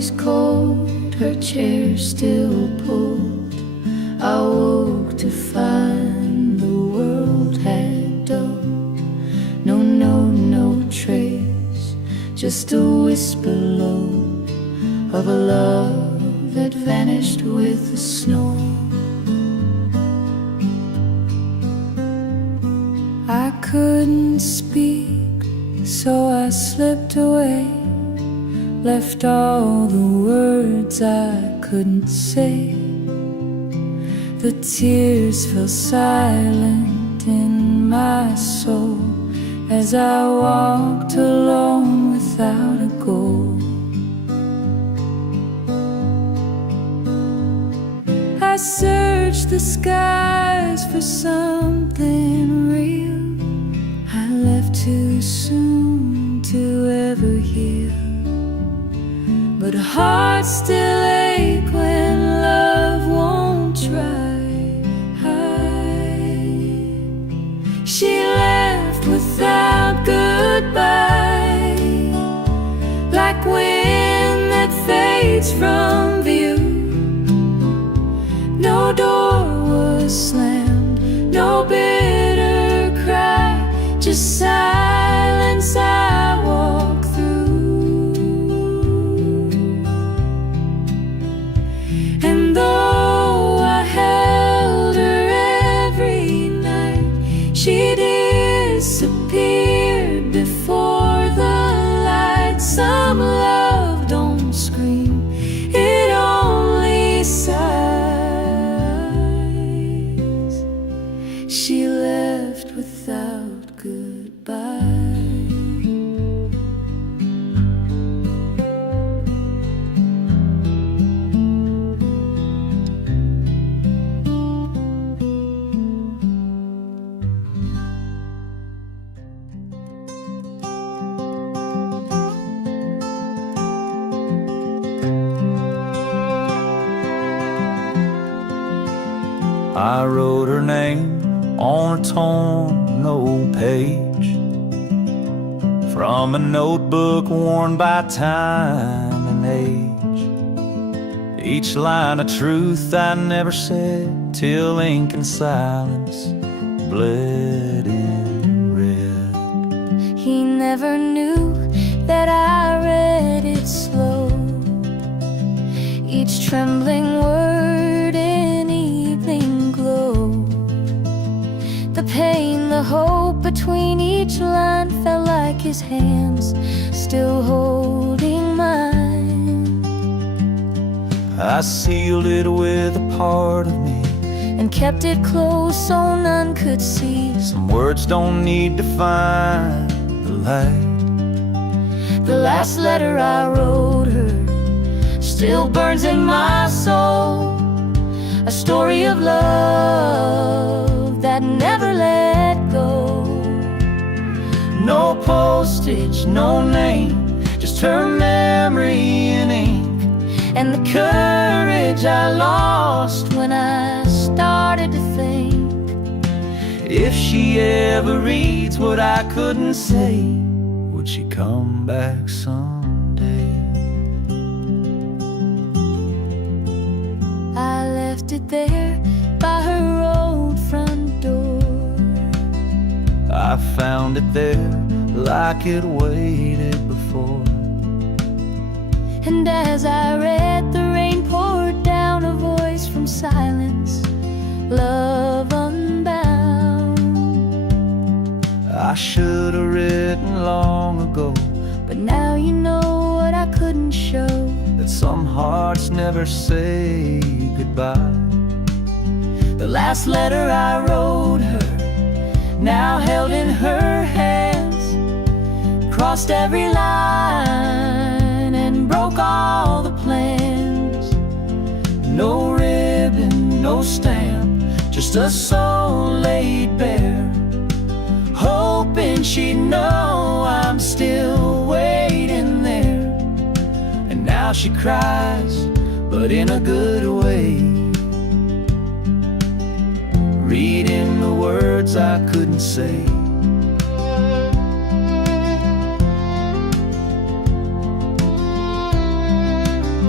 she's cold, her chair still pulled. I woke to find the world had dulled. No trace, just a whisper low of a love that vanished with the snow. I couldn't speak, so I slipped away, left all the words I couldn't say. The tears fell silent in my soul as I walked alone without a goal. I searched the skies for something real. I left too soon to ever heal, but hearts still ache when love won't try. She left without goodbye, like wind that fades from view. No door was slammed, no bitter cry, just silence I walk through. And though I held her every night, she disappeared before the light. Some love don't scream, it only sighs. She left without goodbye. I wrote her name on a torn old page from a notebook worn by time and age. Each line a truth I never said till ink and silence bled in red. He never knew that I read it slow, each trembling word in evening glow. The pain, the hope between each line felt like his hands still holding mine. I sealed it with a part of me and kept it close so none could see. Some words don't need to find the light. The last letter I wrote her still burns in my soul, a story of love that never let go. No postage, no name, just her memory in ink, and the courage I lost when I started to think. If she ever reads what I couldn't say, would she come back someday? I left it there by her old front door. I found it there like it waited before. And as I read, the rain poured down, a voice from silence, love unbound. I should have written long ago, but now you know what I couldn't show, that some hearts never say goodbye. The last letter I wrote her, now held in her hands, crossed every line and broke all the plans. No ribbon, no stamp, just a soul laid bare, hoping she'd know I'm still waiting there. And now she cries, but in a good way, reading the words I couldn't say.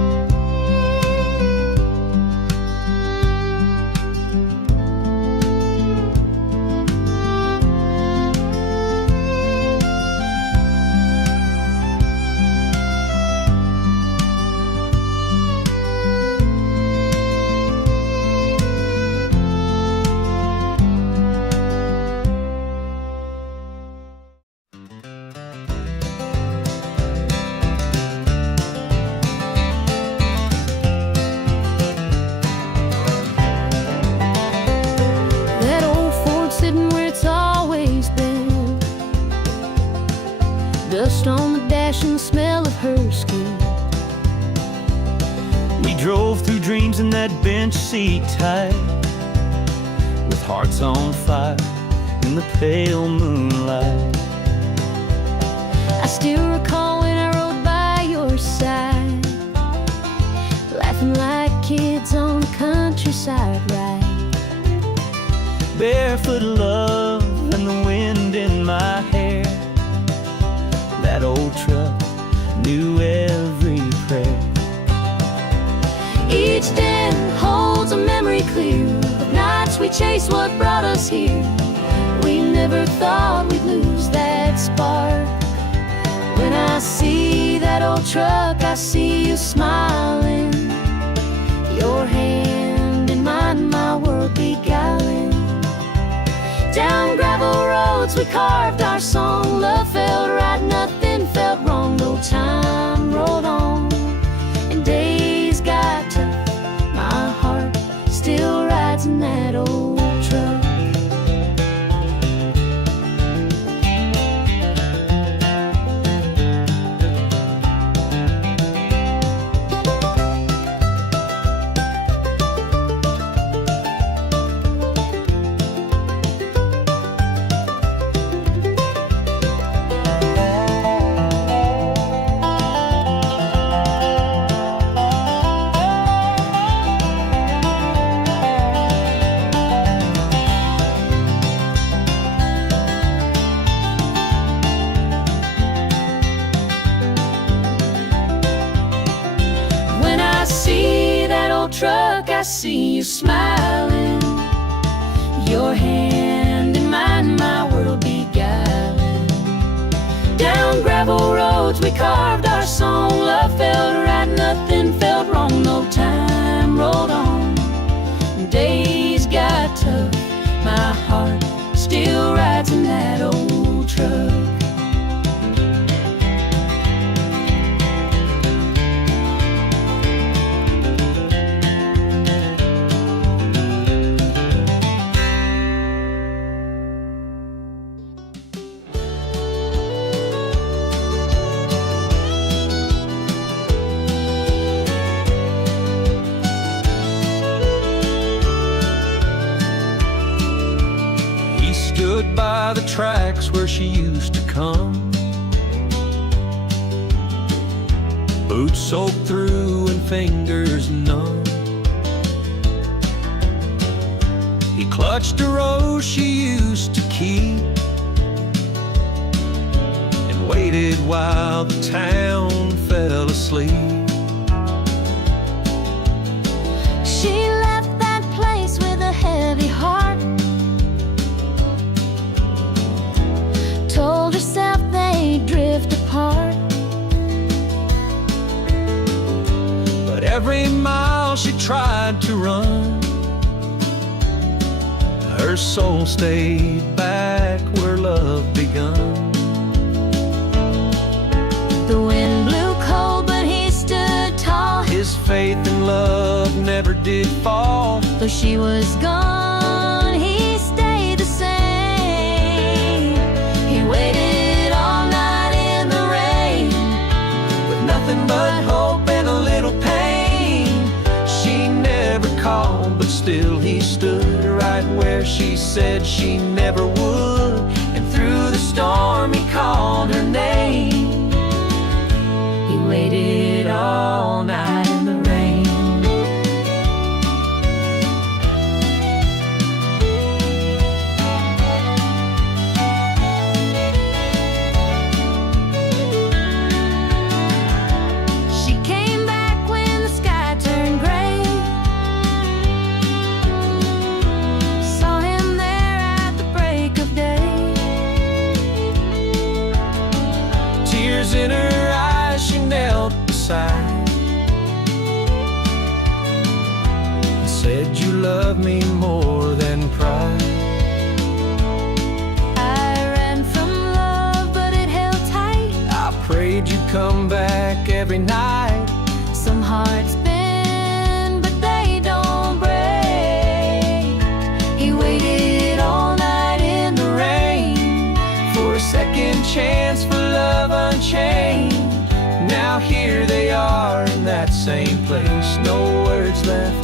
dreams in that bench seat tight, with hearts on fire in the pale moonlight. I still recall when I rode by your side, laughing like kids on the countryside ride. Barefoot love and the wind in my hair, that old truck knew every prayer. Each den holds a memory clear of nights we chased what brought us here. We never thought we'd lose that spark. When I see that old truck, I see you smiling, your hand in mine, my world beguiling. Down gravel roads we carved our song. Love felt right, nothing felt wrong. No time rolled on and days got tough. My heart still rides in that old truck. Truck, I see you smiling, your hand in mine, my world beguiling. Down gravel roads we carved our song. Love felt right, nothing felt wrong. No time rolled on, days got tough. My heart still rides in that old truck. Stood by the tracks where she used to come, boots soaked through and fingers numb. He clutched a rose she used to keep and waited while the town fell asleep. She left that place with a heavy heart, told herself they'd drift apart. But every mile she tried to run, her soul stayed back where love begun. The wind blew cold, but he stood tall. His faith in love never did fall. Though she was gone, he stayed the same. He waited all night in the rain, With nothing but hope and a little pain. She never called, but still he stood right where she said she never would. And through the storm he called her name. he waited all night in the rain. She came back when the sky turned gray, saw him there at the break of day. Tears in her eyes, she knelt beside and said, "You love me more than pride." I ran from love, but it held tight. I prayed you'd come back every night. Some hearts bend, but they don't break. He waited all night in the rain For a second chance for love unchained. Now here they are in that same place. No words left,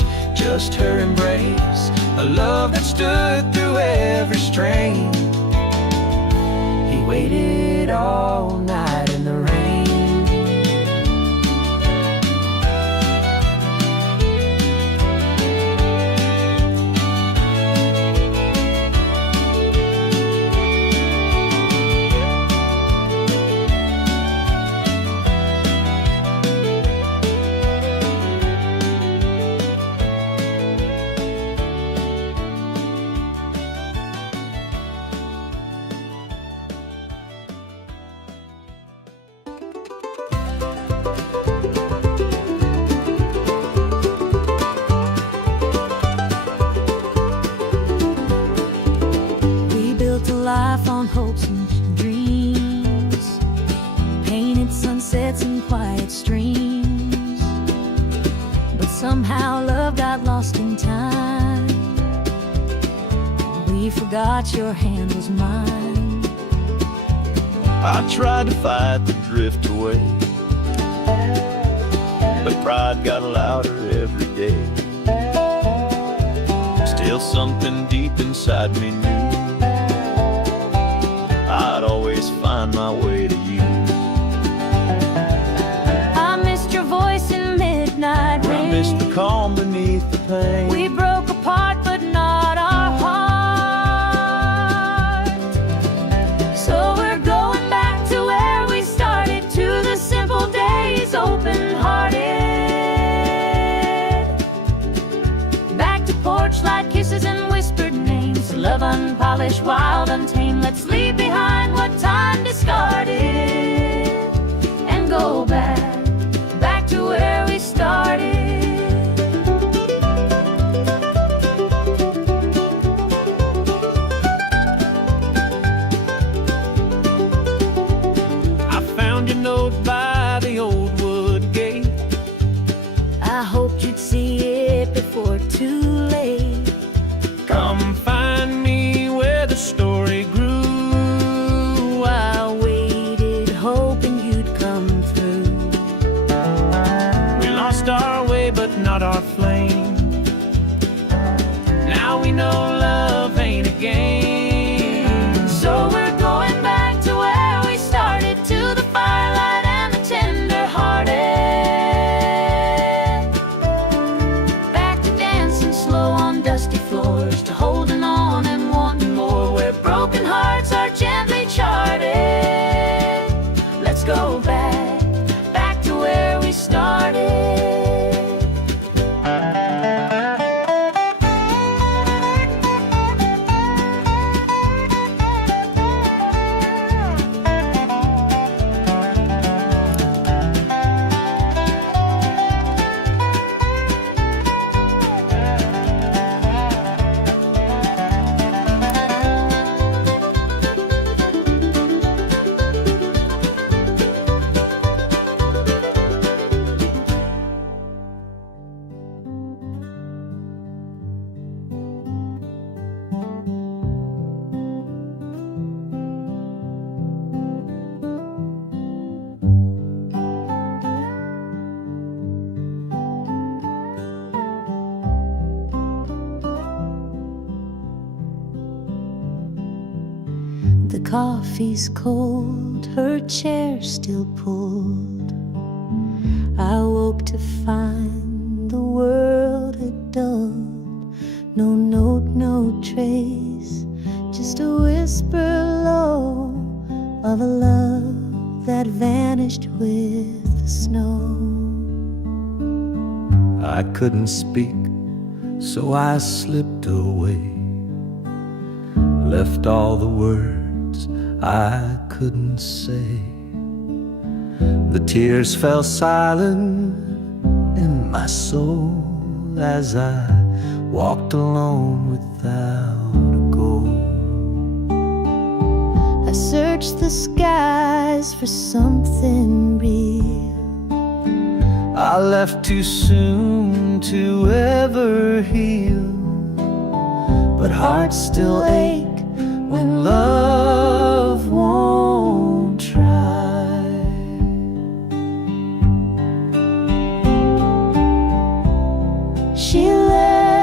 just her embrace, a love that stood through every strain. He waited all night in the rain. Life on hopes and dreams, painted sunsets and quiet streams, but somehow love got lost in time. We forgot your hand was mine. I tried to fight the drift away, but pride got louder every day. Still something deep inside me knew I'd always find my way to you. I missed your voice in midnight rain. I missed the calm beneath the pain. We broke apart, but not our heart. So we're going back to where we started, to the simple days, open-hearted. Back to porch light kisses and whispered names, love unpolished, wild, untamed. Let's leave behind what time discarded and go back to where we started. I found your note by the old wood gate. I hoped you'd see it before too late. Come find me where the story grew. I waited, hoping you'd come through. We lost our way, but not our flame. Now we know love ain't a game. So we're going back to where we started, to the firelight and the tender-hearted. Back to dancing slow on dusty floors, to holding on and wanting more, where broken hearts are gently charted. Let's go back to where we started. The coffee's cold, her chair still pulled. I woke to find the world had dulled. No note, no trace, just a whisper low of a love that vanished with the snow. I couldn't speak, so I slipped away, left all the words I couldn't say. The tears fell silent in my soul as I walked alone without a goal. I searched the skies for something real. I left too soon to ever heal, but hearts still ache when love won't try. She left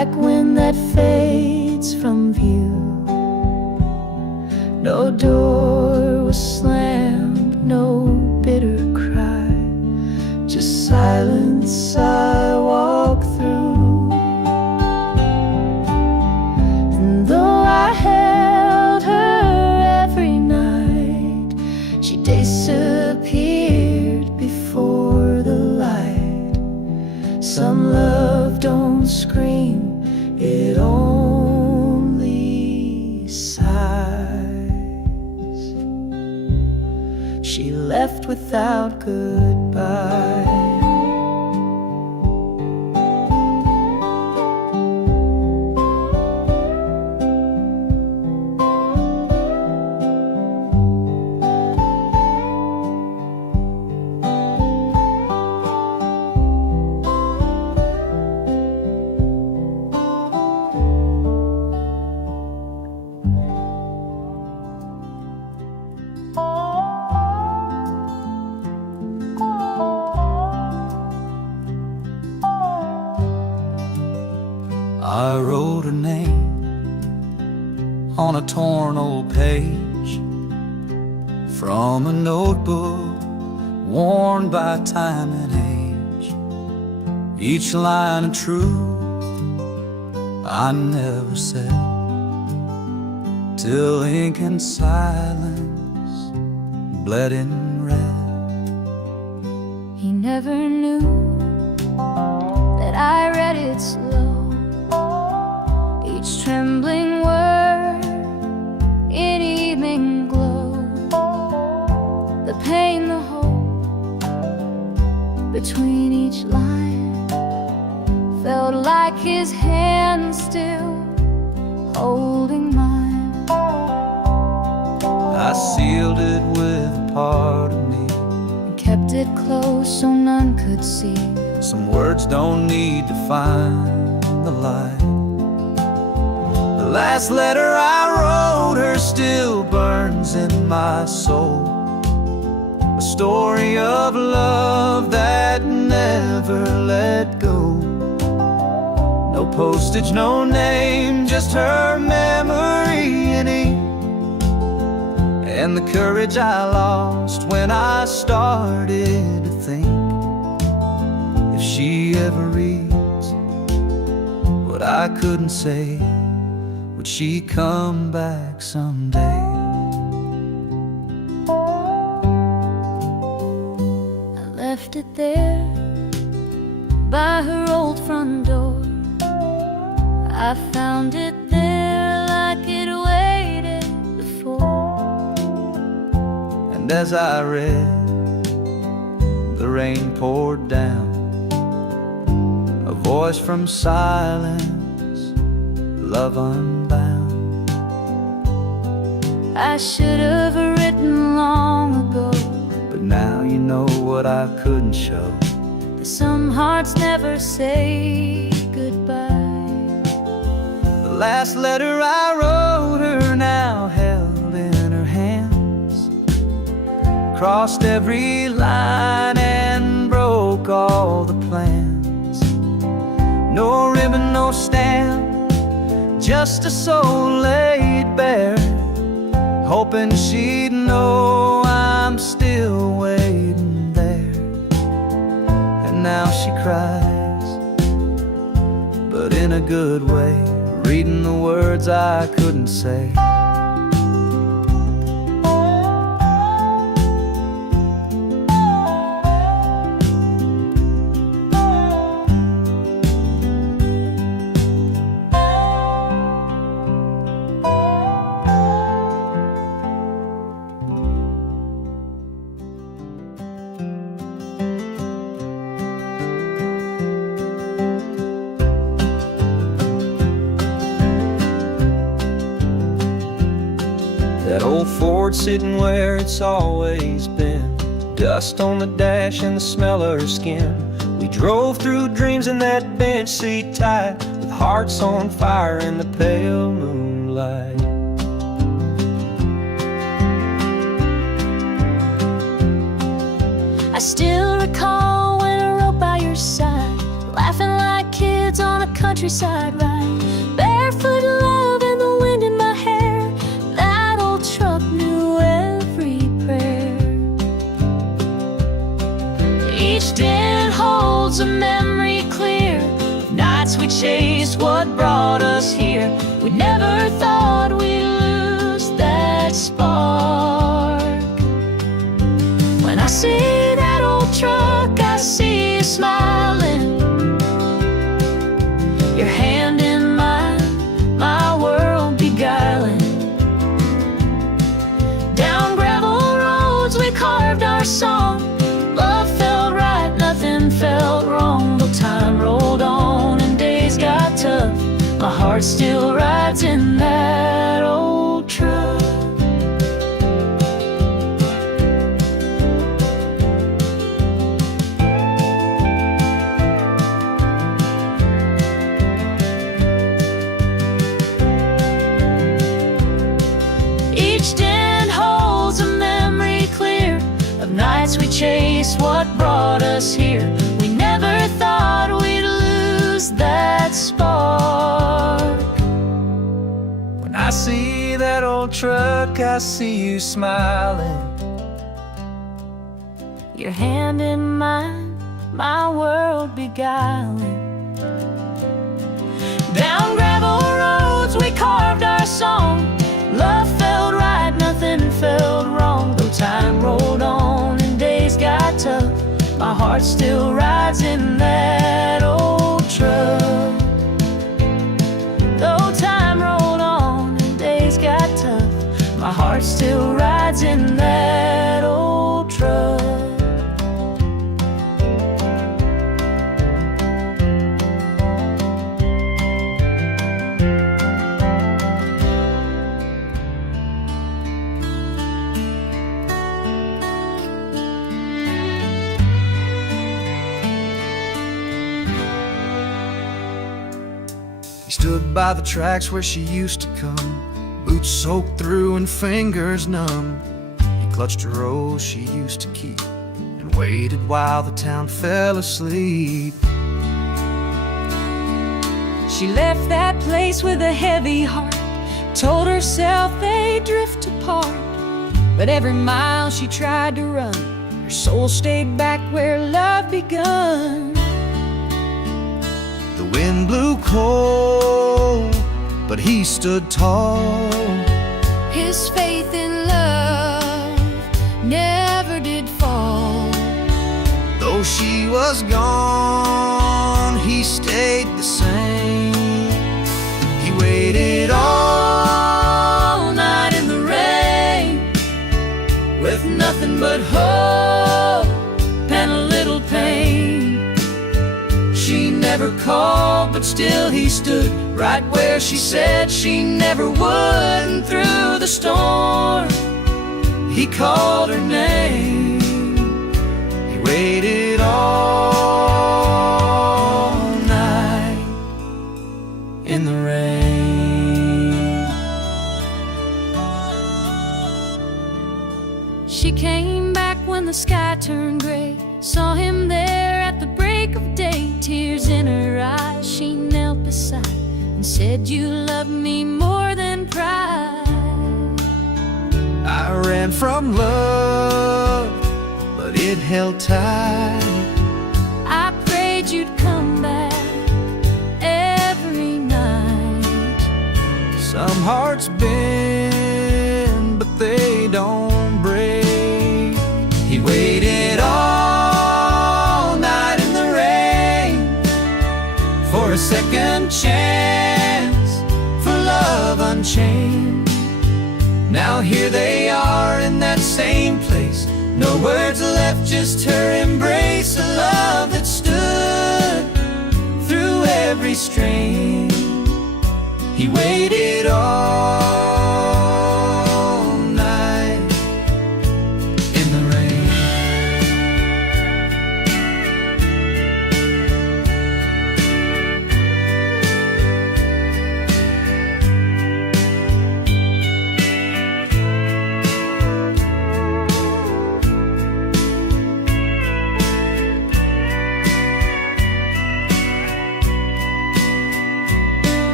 like wind that fades from view. No door was slammed, no bitter cry, just silence I walk through. And though I held her every night, she disappeared before the light. Some love don't scream, it only sighs. She left without goodbye. I wrote her name on a torn old page from a notebook worn by time and age. Each line of truth I never said, till ink and silence bled in red. He never knew that I read it slow, each trembling word in evening glow. The pain, the hope between each line felt like his hand still holding mine. I sealed it with a part of me And kept it close so none could see. Some words don't need to find the light. The last letter I wrote her still burns in my soul, a story of love that never let go. No postage, no name, just her memory in ink, and the courage I lost when I started to think, if she ever reads what I couldn't say, would she come back someday? I left it there by her old front door. I found it there like it waited before. And as I read, the rain poured down, a voice from silence, love unbound. I should have written long ago, but now you know what I couldn't show. that some hearts never say goodbye. The last letter I wrote her now held in her hands, crossed every line and broke all the plans. No ribbon, no stamp, just a soul laid bare, hoping she'd know I'm still waiting there. And now she cries, but in a good way, reading the words I couldn't say. That old Ford sitting where it's always been, dust on the dash and the smell of her skin. We drove through dreams in that bench seat tight, with hearts on fire in the pale moonlight. I still recall when I rode by your side, laughing like kids on a country countryside ride. Barefoot love and the wind in my hair. That old truck knew every prayer. Each den holds a memory clear of nights we chased what brought us here. We never thought we'd lose that spark. When I see that old truck, I see you smiling, your hand in mine, my world beguiling. Down gravel roads we carved our song. Love felt right, nothing felt wrong. Though time rolled on and days got tough, my heart still rides in that old truck. Each den holds a memory clear of nights we chased what brought us here. We never thought we'd lose that spark. When I see that old truck, I see you smiling, your hand in mine, my world beguiling. Down gravel roads we carved our song. Love felt right, nothing felt wrong. Though time rolled on and days got tough, my heart still rides in that old truck. Though time rolled on and days got tough, my heart still rides in that old truck. He stood by the tracks where she used to come, boots soaked through and fingers numb. He clutched a rose she used to keep and waited while the town fell asleep. She left that place with a heavy heart, told herself they'd drift apart. But every mile she tried to run, her soul stayed back where love begun. The wind blew cold, but he stood tall. His faith in love never did fall. Though she was gone, he stayed the same. He waited all night in the rain, with nothing but hope and a little pain. She never called, but still he stood right where she said she never would. And through the storm, he called her name. He waited all night in the rain. She came back when the sky turned gray, saw him there at the break of day. Tears in her eyes, she knelt beside and said, "You love me more than pride." I ran from love, but it held tight. I prayed you'd come back every night. Some hearts bend, but they don't break. He waited all night in the rain for a second chance, for love unchained. Now here they are in that same place, no words left, just her embrace. A love that stood through every strain. He waited all night in the rain.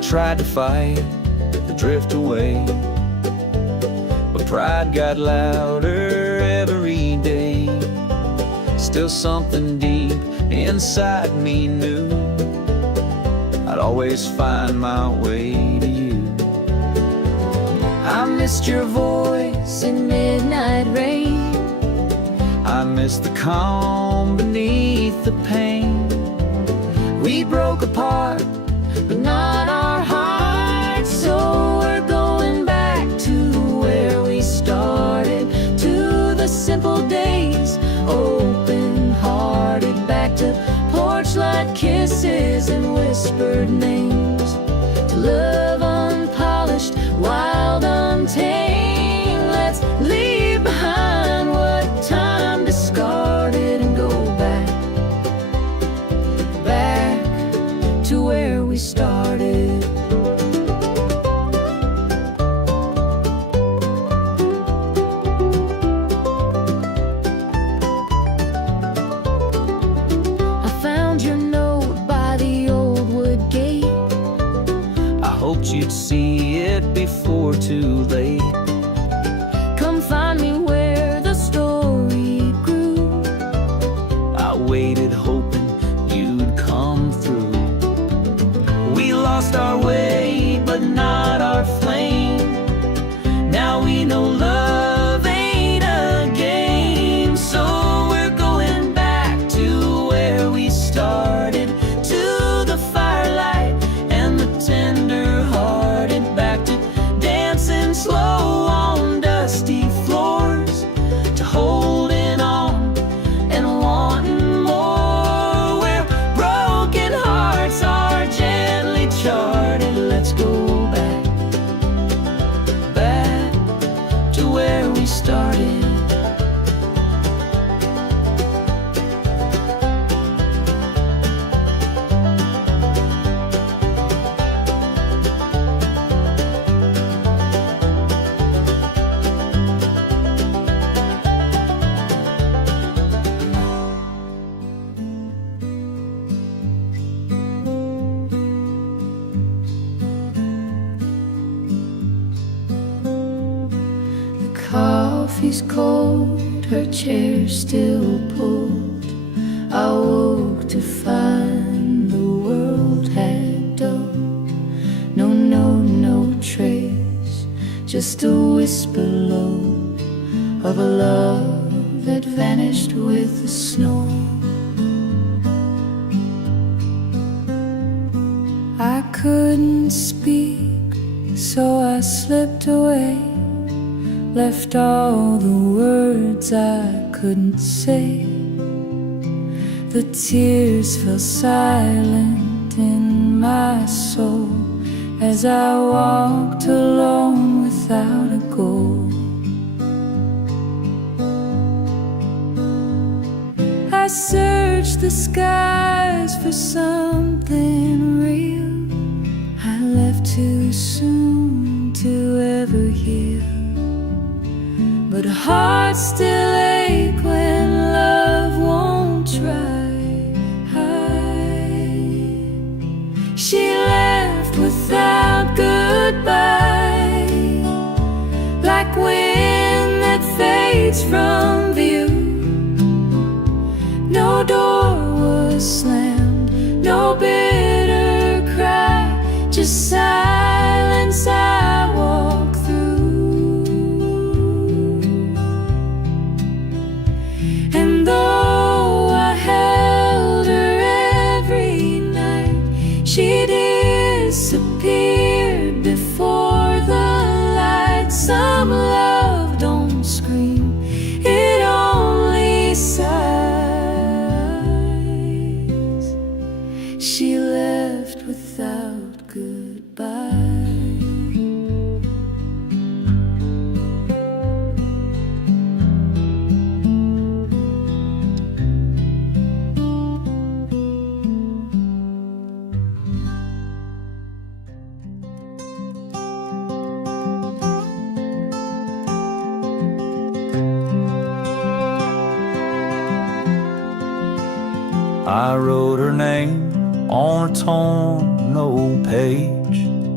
tried to fight, to drift away, but pride got louder every day. Still something deep inside me knew I'd always find my way to you. I missed your voice in midnight rain. I missed the calm beneath the pain. We broke apart, but not our hearts. So we're going back to where we started, to the simple days, open-hearted, back to porch-light kisses and whispered names, to love unpolished, wild, untamed. Let's leave behind what time discarded and go back to where we started. I found your note by the old wood gate. I hoped you'd see it before too late. Come find me where the story grew. I waited hoping you'd come through. We lost our way, but not our flame. Now we know love ain't a game. So we're going back to where we started, to the firelight and the tender-hearted, back to dancing slow on dusty floors, to holding on and wanting more, where broken hearts are gently charted. Let's go back to where we started. Coffee's cold, her chair still pulled. I woke to find the world had dulled. No trace, just a whisper low of a love that vanished with the snow. I couldn't speak, so I slipped away, left all the words I couldn't say. The tears fell silent in my soul as I walked alone without a goal. I searched the skies for something real. I left too soon to ever heal, but hearts still ache when love won't try. She left without goodbye, like wind that fades from view. No door was slammed, no bitter cry, just silence I walk through. And though I held her every night, she disappeared before the light. Some love don't scream, it only sighs. She left without goodbye. I wrote her name on a torn old page,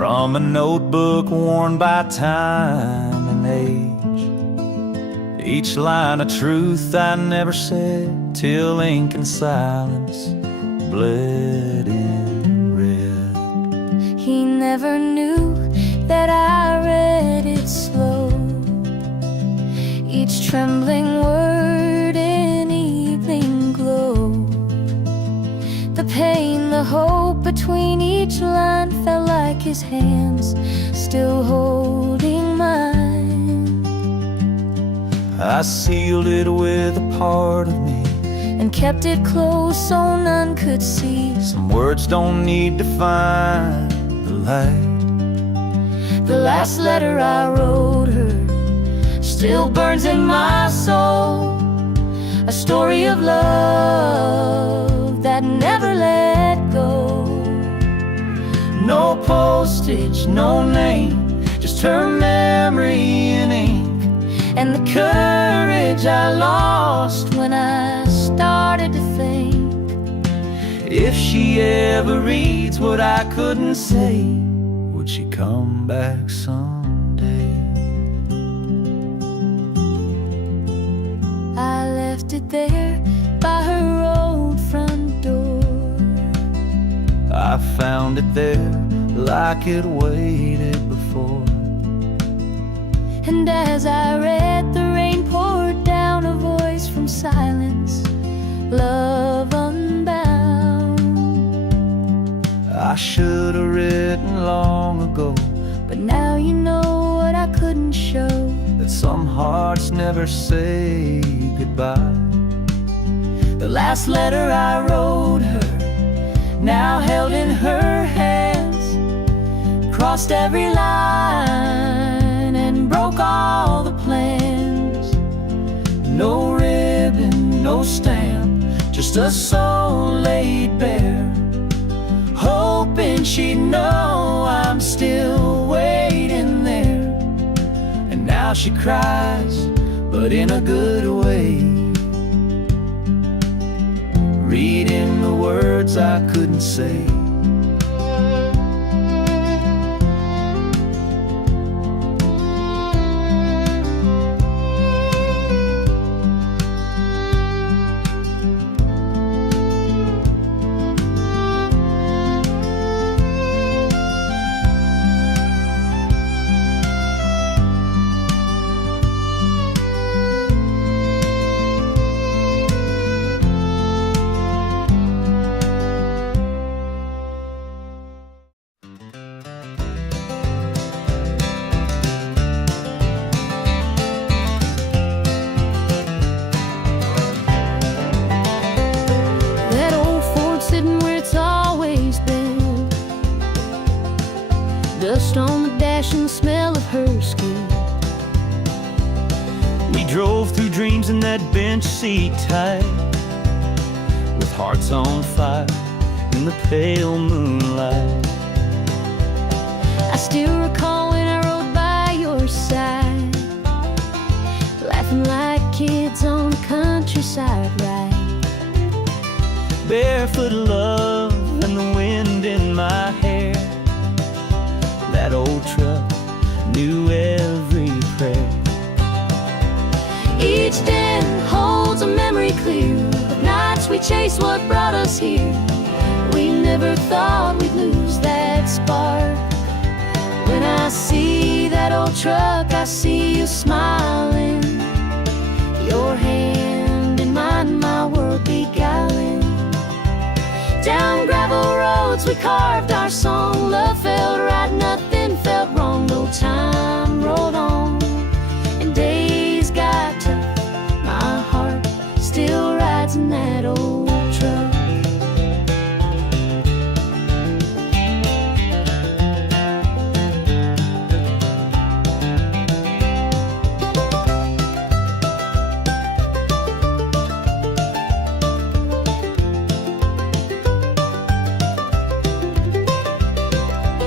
from a notebook worn by time and age. Each line a truth I never said, till ink and silence bled in red. He never knew that I read it slow, each trembling word in evening glow. The pain, the hope between each line felt like his hands still holding mine. I sealed it with a part of me and kept it close so none could see. Some words don't need to find the light. The last letter I wrote her still burns in my soul, a story of love that never let go. No postage, no name, just her memory in ink, and the courage I lost when I started to think, if she ever reads what I couldn't say, would she come back someday? I left it there by her old front door. I found it there like it waited before. And as I read, the rain poured down, a voice from silence, love unbound. I should have written long ago, but now you know what I couldn't show, that some hearts never say goodbye. The last letter I wrote her, now held in her hands, crossed every line and broke all the plans. No ribbon, no stamp, just a soul laid bare, hoping she'd know I'm still waiting there. And now she cries, but in a good way, reading the words I couldn't say. Dust on the dash and the smell of her skin. We drove through dreams in that bench seat tight, with hearts on fire in the pale moonlight. I still recall when I rode by your side, laughing like kids on the countryside ride. Barefoot love and the wind in my hair. That old truck knew every prayer. Each den holds a memory clear of nights we chased what brought us here. We never thought we'd lose that spark. When I see that old truck, I see you smiling, your hand in mine, my world beguiling. Down gravel roads we carved our song. Love felt right, nothing felt wrong. No time rolled on and days got tough. My heart still rides in that old truck.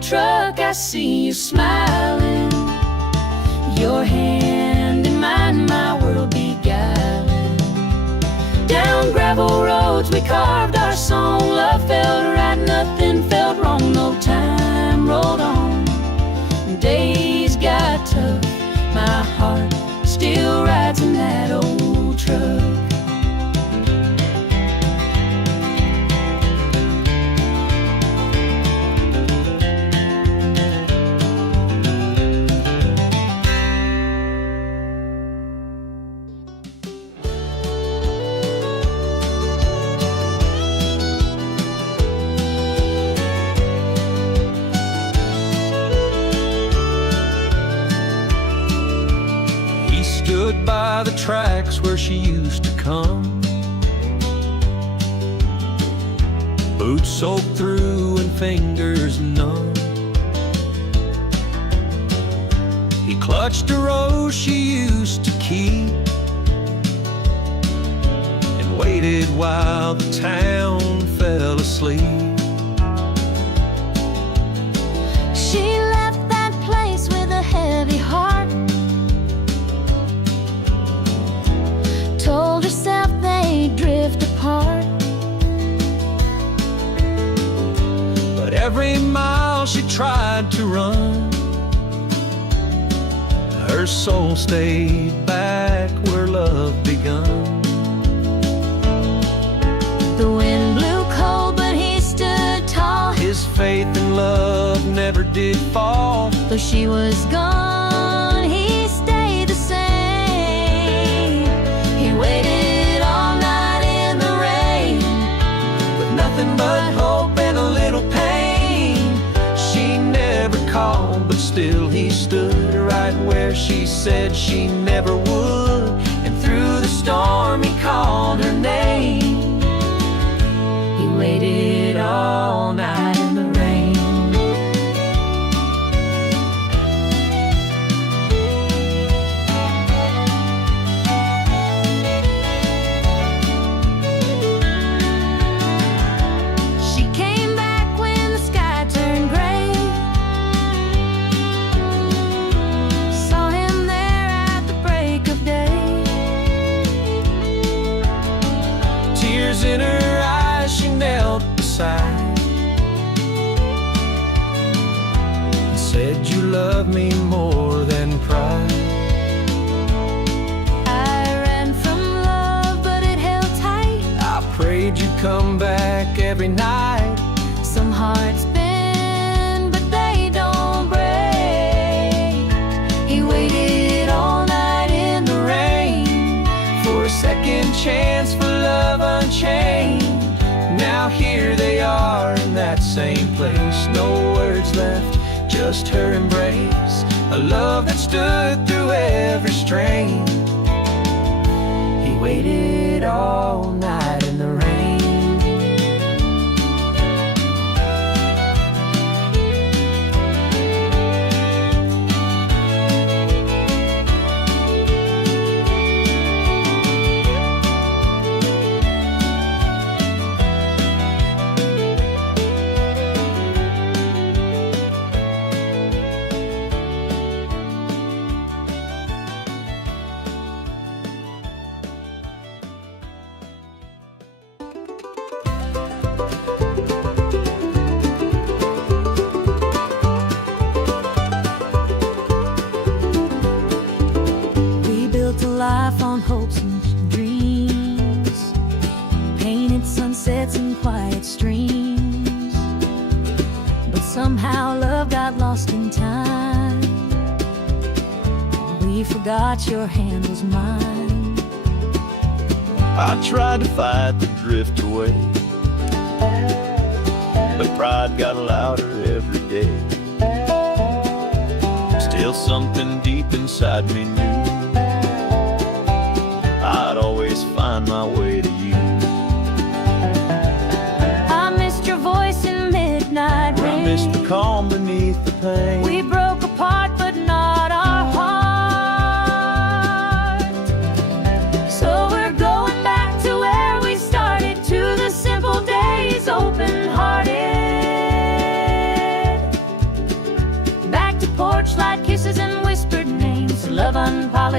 old truck, I see you smiling. Your hand in mine, my world beguiling. Down gravel roads we carved our song. Love felt right, nothing felt wrong. No time rolled on, days got tough. My heart still rides in that old truck. Stood by the tracks where she used to come, boots soaked through and fingers numb. He clutched a rose she used to keep and waited while the town fell asleep. She left that place with a heavy heart, told herself they'd drift apart. But every mile she tried to run, her soul stayed back where love begun. The wind blew cold, but he stood tall. His faith in love never did fall. Though she was gone, he stayed the same. He waited all night in the rain, With nothing but hope and a little pain. She never called, but still he stood right where she said she never would. And through the storm he called her name. he waited all night in the rain. She came back when the sky turned gray, saw him there at the break of day. Tears in her eyes, she knelt beside and said, "You love me more than pride." I ran from love, but it held tight. I prayed you'd come back every night. Some hearts bend, but they don't break. He waited all night in the rain For a second chance for love unchained. Now here they are in that same place. No words left, just her embrace. A love that stood through every strain. He waited all night in the rain. We built a life on hopes and dreams, painted sunsets and quiet streams. But somehow love got lost in time. We forgot your hand was mine. I tried to fight the drift away, but pride got louder every day. Still something deep inside me knew I'd always find my way to you. I missed your voice in midnight I rain. missed the calm beneath the pain. We broke apart, but not our heart. So we're going back to where we started, to the simple days, open-hearted.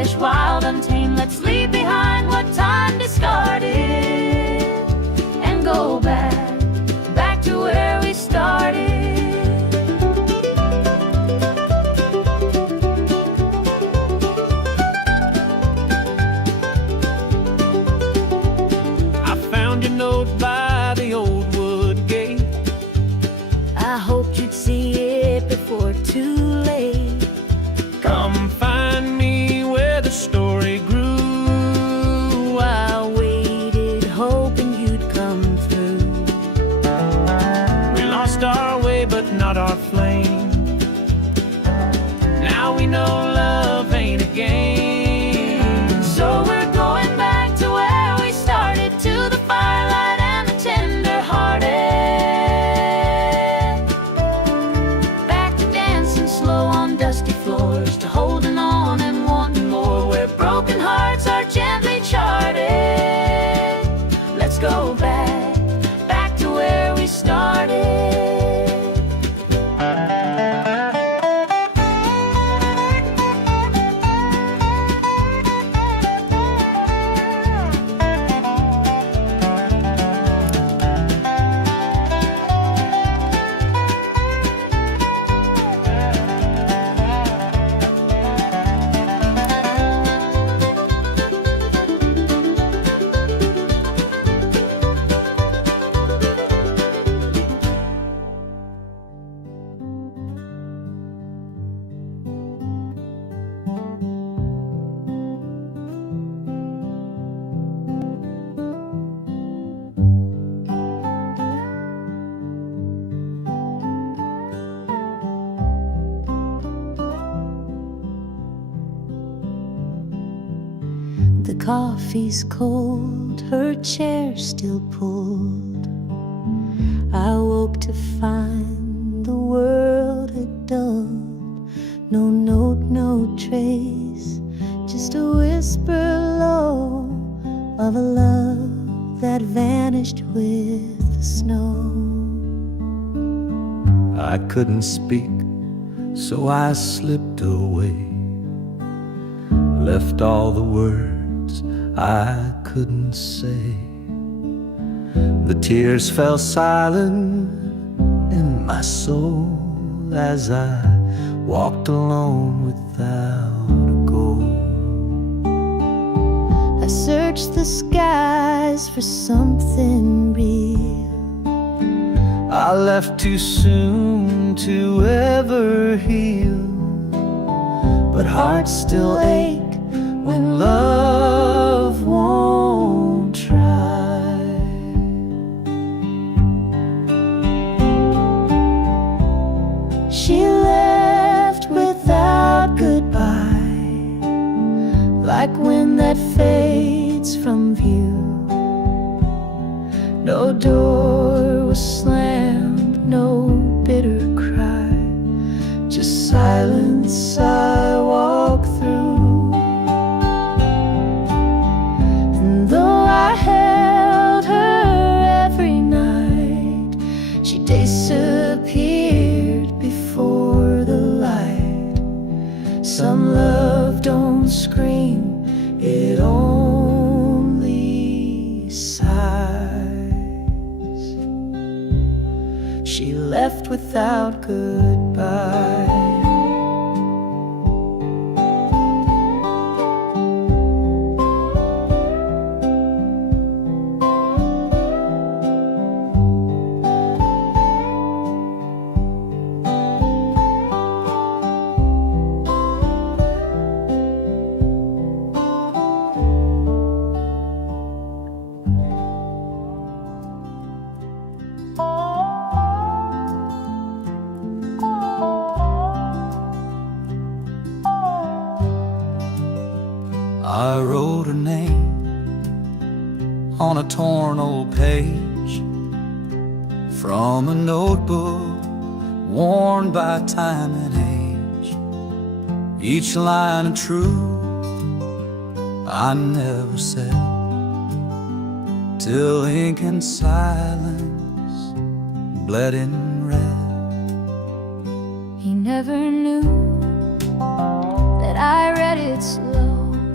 boyish, wild, untamed. Let's leave behind what time discarded and go back to where we started. I found your note by the old wood gate. I hoped you'd see it before too late. Come find me where the story grew. I waited, hoping you'd come through. We lost our way, but not our flame. Now we know love ain't a game. So we're going back to where we started, to the firelight and the tender-hearted. Back to dancing slow on dusty floors, to holding on and wanting more, where broken hearts are gently charted. Let's go back to where we started. The coffee's cold, her chair still pulled. I woke to find the world had dulled. No note, no trace, just a whisper low of a love that vanished with the snow. I couldn't speak, so I slipped away, left all the words I couldn't say. The tears fell silent in my soul as I walked alone without a goal. I searched the skies for something real. I left too soon to ever heal, but hearts still ache when love won't try. She left without goodbye, like wind that fades from view. No door was slammed, no bitter cry, just silence I walk through. And though I held her every night, she disappeared before the light. Some love don't scream, it only sighs. She left without goodbye. I wrote her name on a torn old page from a notebook worn by time and age. Each line of truth I never said, till ink and silence bled in red. He never knew that I read it slow,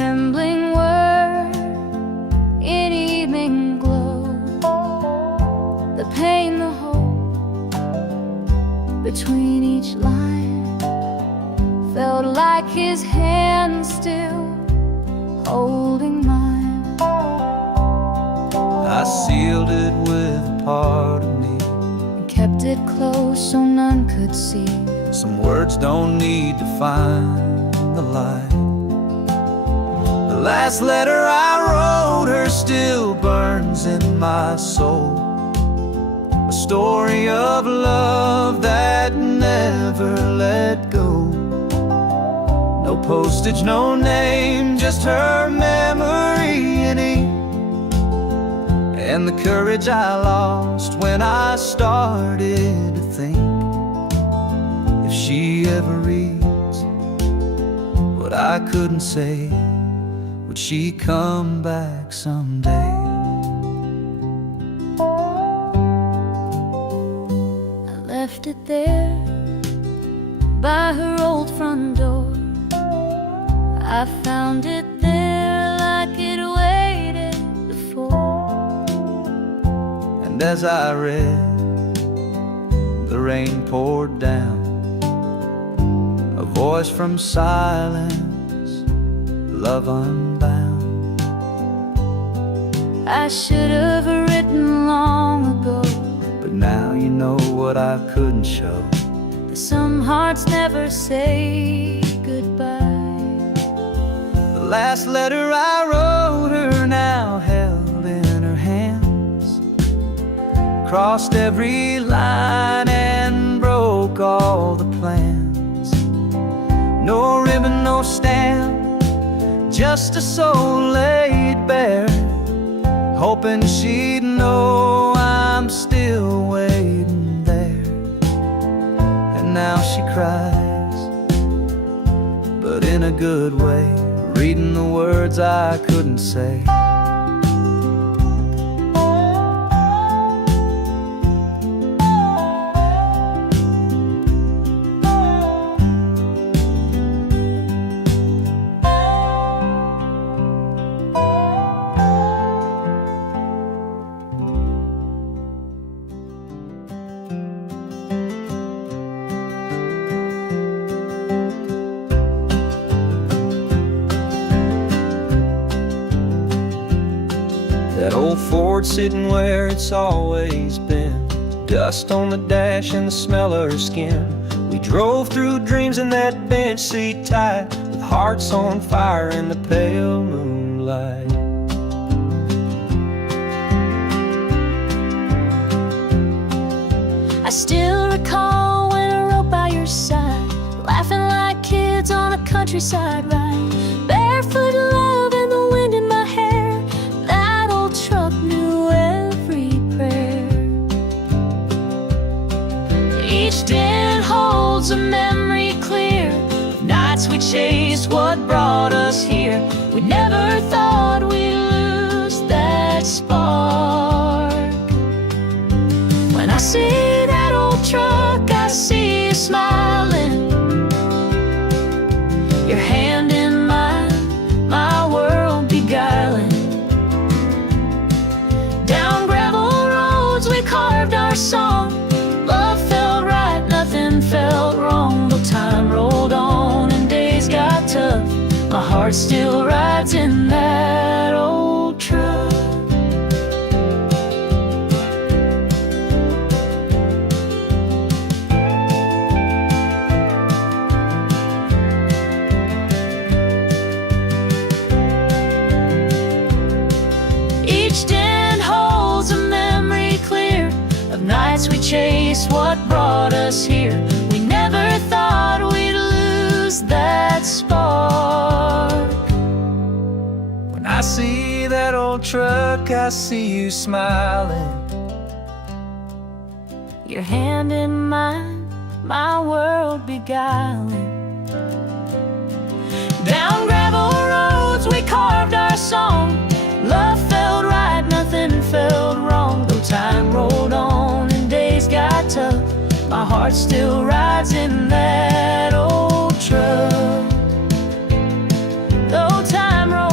trembling word in evening glow. The pain, the hope between each line felt like his hand still holding mine. I sealed it with a part of me, And kept it close so none could see. some words don't need to find the light. The last letter I wrote her still burns in my soul, a story of love that never let go. No postage, no name, just her memory in ink, and the courage I lost when I started to think, if she ever reads what I couldn't say, would she come back someday? I left it there by her old front door. I found it there like it waited before. And as I read, the rain poured down, a voice from silence, love unbound. I should have written long ago, But now you know what I couldn't show. that some hearts never say goodbye. The last letter I wrote her now held in her hands, crossed every line and broke all the plans. No ribbon, no stamp, just a soul laid bare, hoping she'd know I'm still waiting there. And now she cries, but in a good way, reading the words I couldn't say. That old Ford sitting where it's always been, dust on the dash and the smell of her skin. We drove through dreams in that bench seat tight, with hearts on fire in the pale moonlight. I still recall when I rode by your side, laughing like kids on a countryside ride, barefoot love and the wind in my hair. That old truck knew every prayer. Each dent holds a memory clear of nights we chased what brought us here. We never thought we'd lose that spark. When I see that old truck, I see you smiling, your hand in mine, my world beguiling. Down gravel roads we carved our song, love felt right, nothing felt wrong. Though time rolled on and days got tough, my heart still rides in that old truck. Each dent holds a memory clear of nights we chased what brought us here. We never thought we'd lose that spark. When I see that old truck, I see you smiling, Your hand in mine, my world beguiling. Down gravel roads we carved our song, love felt right, nothing felt wrong. Though time rolled on and days got tough, my heart still rides in that old truck. Though time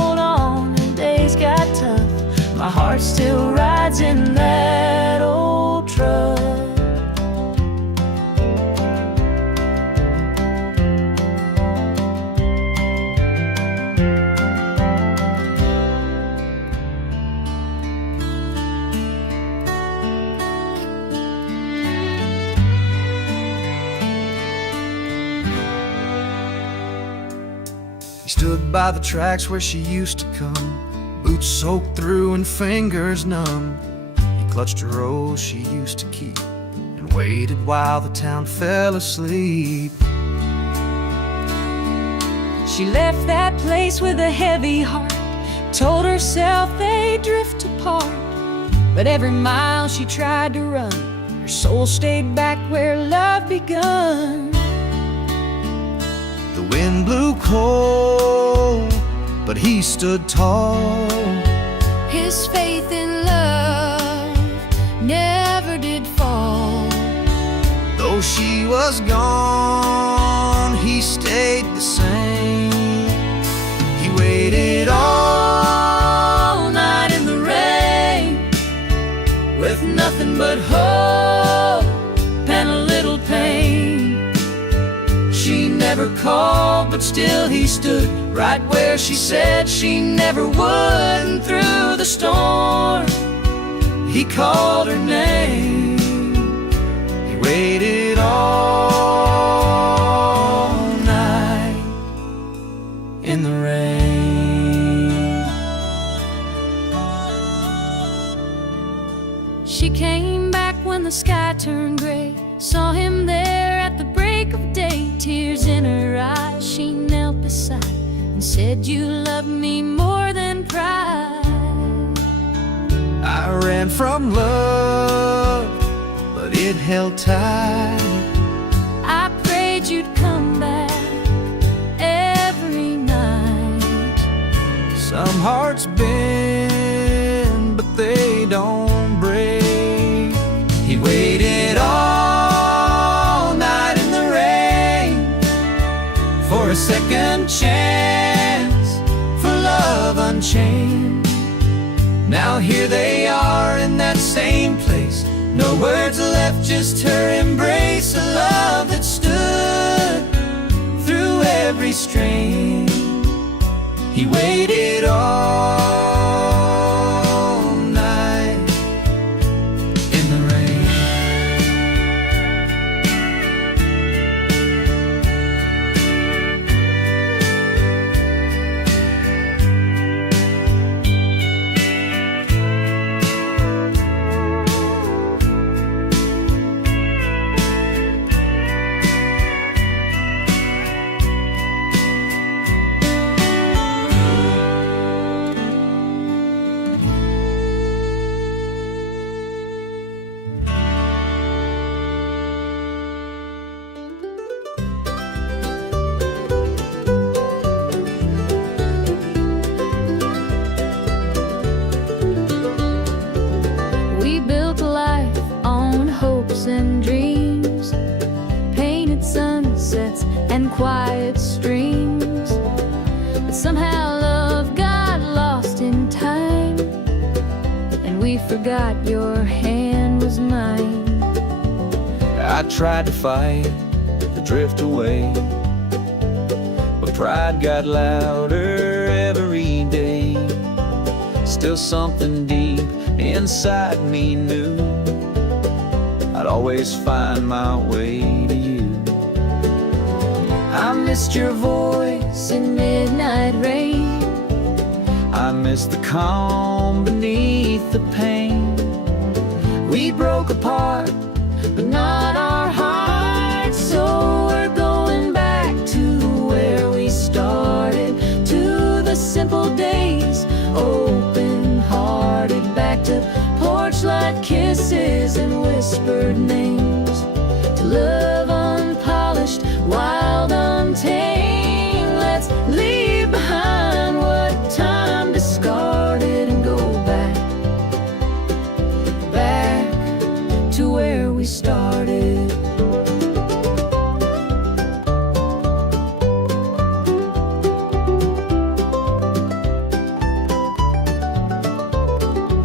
my heart still rides in that old truck. He stood by the tracks where she used to come, boots soaked through and fingers numb. He clutched a rose she used to keep and waited while the town fell asleep. She left that place with a heavy heart, told herself they'd drift apart. But every mile she tried to run, her soul stayed back where love begun. The wind blew cold, but he stood tall. His faith in love never did fall. Though she was gone, he stayed the same. He waited all night in the rain, with nothing but hope and a little pain. She never called, but still he stood right where she said she never would. And through the storm, he called her name. He waited all night in the rain. She came back when the sky turned gray, saw him there at the break of day. Tears in her eyes, she knelt beside and said, "You love me more than pride." I ran from love, but it held tight. I prayed you'd come back every night. Some hearts bend, but they don't break. He waited all night in the rain for a second chance, for love unchained. Now here they are in that same place, no words left, just her embrace. A love that stood through every strain. He waited all night in the rain. We built a life on hopes and dreams, painted sunsets and quiet streams. But somehow love got lost in time, and we forgot your hand was mine. I tried to fight, to drift away, but pride got louder every day. Still something deep inside me knew I'd always find my way to you. I missed your voice in midnight rain. I missed the calm beneath the pain. We broke apart, but not our hearts. So we're going back to where we started, to the simple days, open-hearted, back to porch light kisses and whispered names, to love unpolished, wild, untamed. Let's leave behind what time discarded and go back to where we started.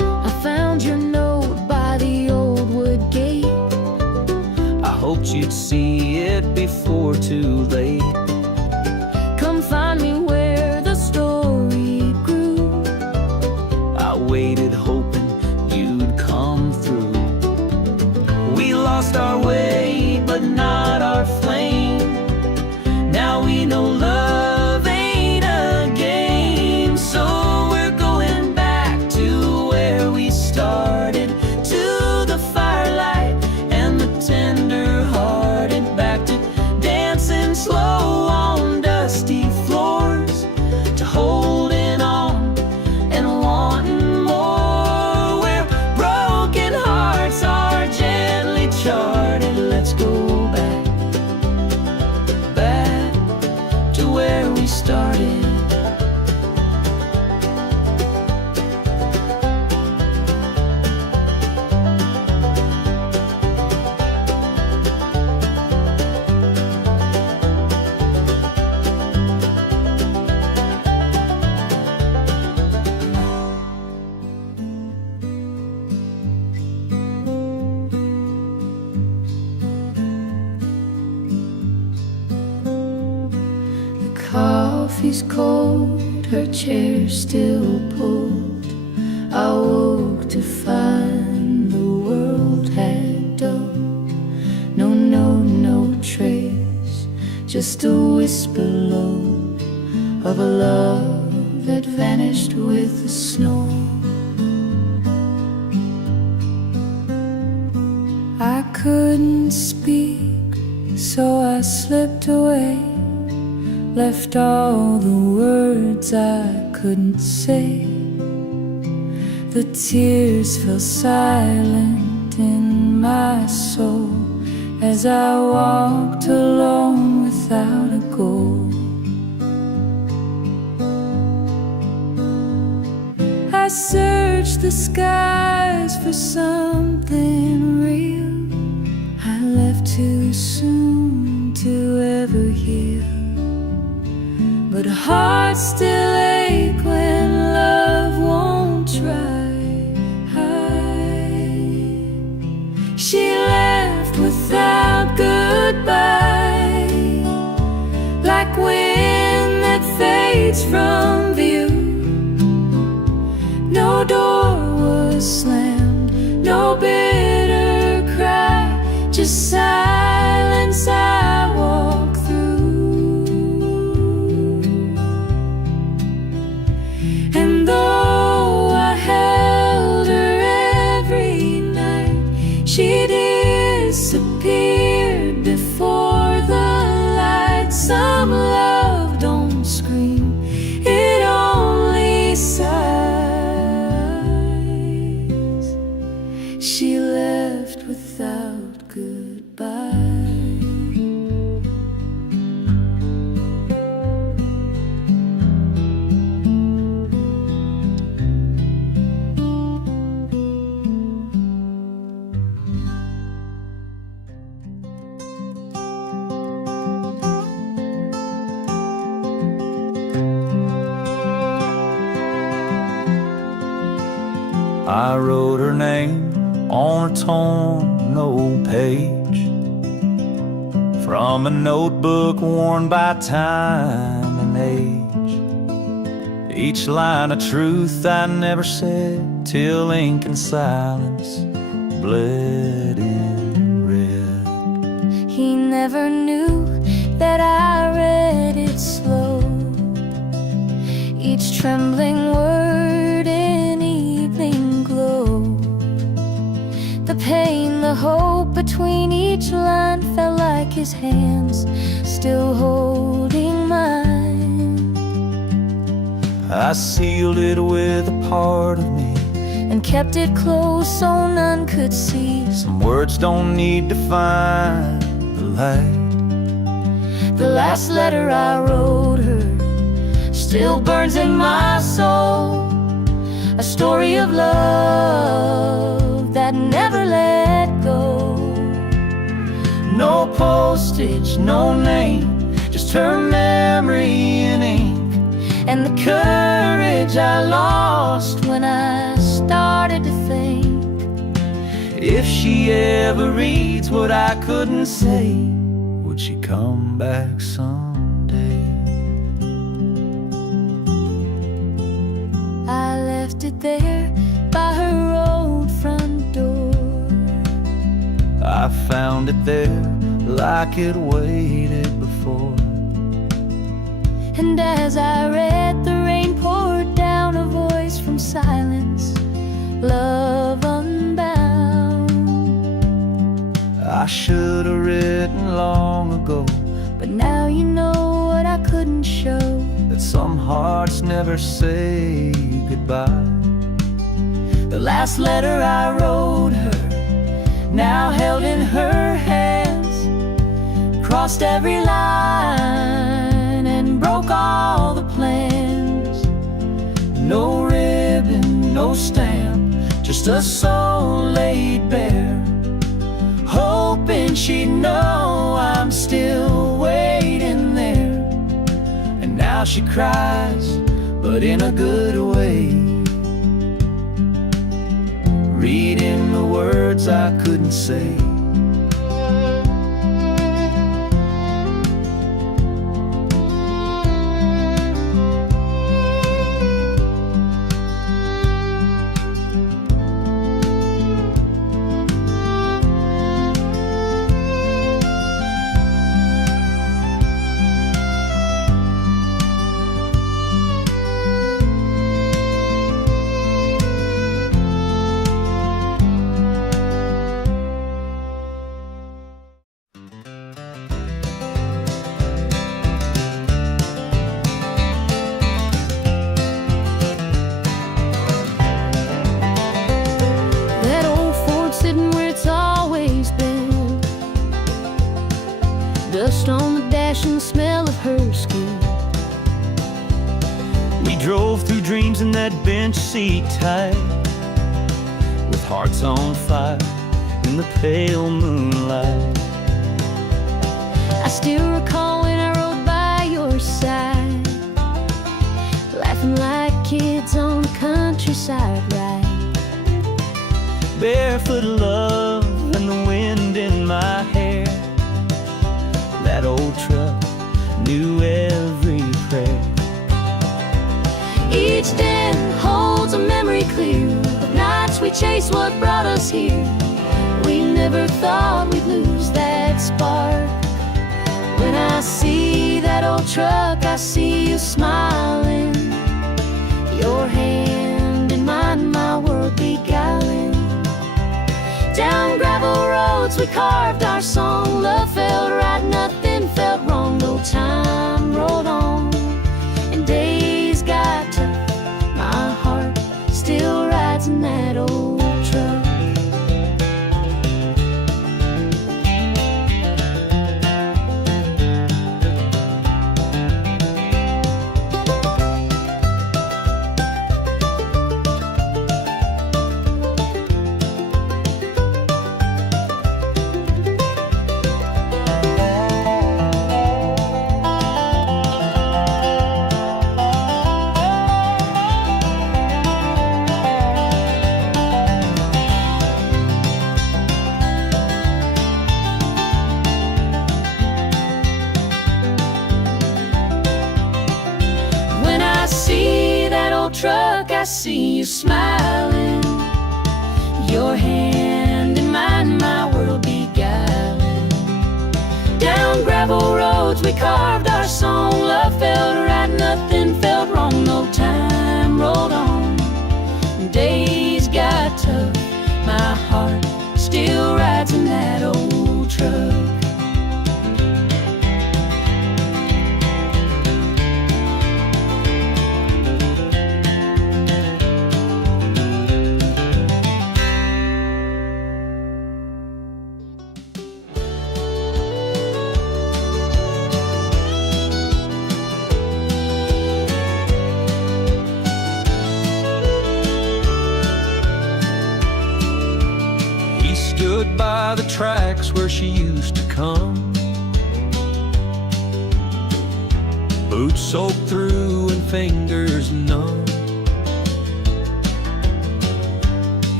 hoped you'd see it before too late. Come find me where the story grew. I waited hoping you'd come through. We lost our way, but not our flame. Now we know love ain't a game. So we're going back to where we started, to the firelight and the tender-hearted, back to dancing slow on dusty floors, to holding on and wanting more, where broken hearts are gently charted. Let's go back, back to where we started. Coffee's cold, her chair still pulled. I woke to find the world had dulled. No trace, just a whisper low of a love that vanished with the snow. I couldn't speak, so I slipped away, left all the words I couldn't say. The tears fell silent in my soul as I walked alone without a goal. I searched the skies for something real. I left too soon to ever heal, but hearts still ache when love won't try. She left without goodbye, like wind that fades from view. No door was slammed, no bitter cry, just silence I walk through. And though I held her every night, she disappeared before the light. Some love don't scream, it only sighs. She left without goodbye. I wrote her name on a torn old page from a notebook worn by time and age. Each line a truth I never said, till ink and silence bled in red. He never knew that I read it slow, each trembling word in evening glow. The pain, the hope between each line felt like his hands still holding mine. I sealed it with a part of me and kept it close so none could see. Some words don't need to find the light. The last letter I wrote her still burns in my soul, a story of love that never let go. No postage, no name, just her memory in ink, and the courage I lost when I started to think. If she ever reads what I couldn't say, would she come back someday? I left it there by her old front door. I found it there like it waited before. And as I read, the rain poured down, a voice from silence, love unbound. I should have written long ago, but now you know what I couldn't show, that some hearts never say goodbye. the last letter I wrote her, now held in her hands, crossed every line and broke all the plans. No ribbon, no stamp, just a soul laid bare, hoping she'd know I'm still waiting there. And now she cries, but in a good way, reading the words I couldn't say. Dust on the dash and the smell of her skin. We drove through dreams in that bench seat tight, with hearts on fire in the pale moonlight. I still recall when I rode by your side, laughing like kids on the countryside ride. Barefoot love and the wind in my hair. That old truck knew every prayer. Each den holds a memory clear of nights we chased what brought us here. We never thought we'd lose that spark. When I see that old truck, I see you smiling, your hand in mine, my world beguiling. Down gravel roads we carved our song, love felt right, nothing felt wrong. No time rolled on and days got tough. My heart still rides in that old truck. Truck, I see you smiling, your hand in mine, my world beguiling. Down gravel roads we carved our song, love felt right, nothing felt wrong. No time rolled on, days got tough. My heart still rides in that old truck. By the tracks where she used to come, boots soaked through and fingers numb.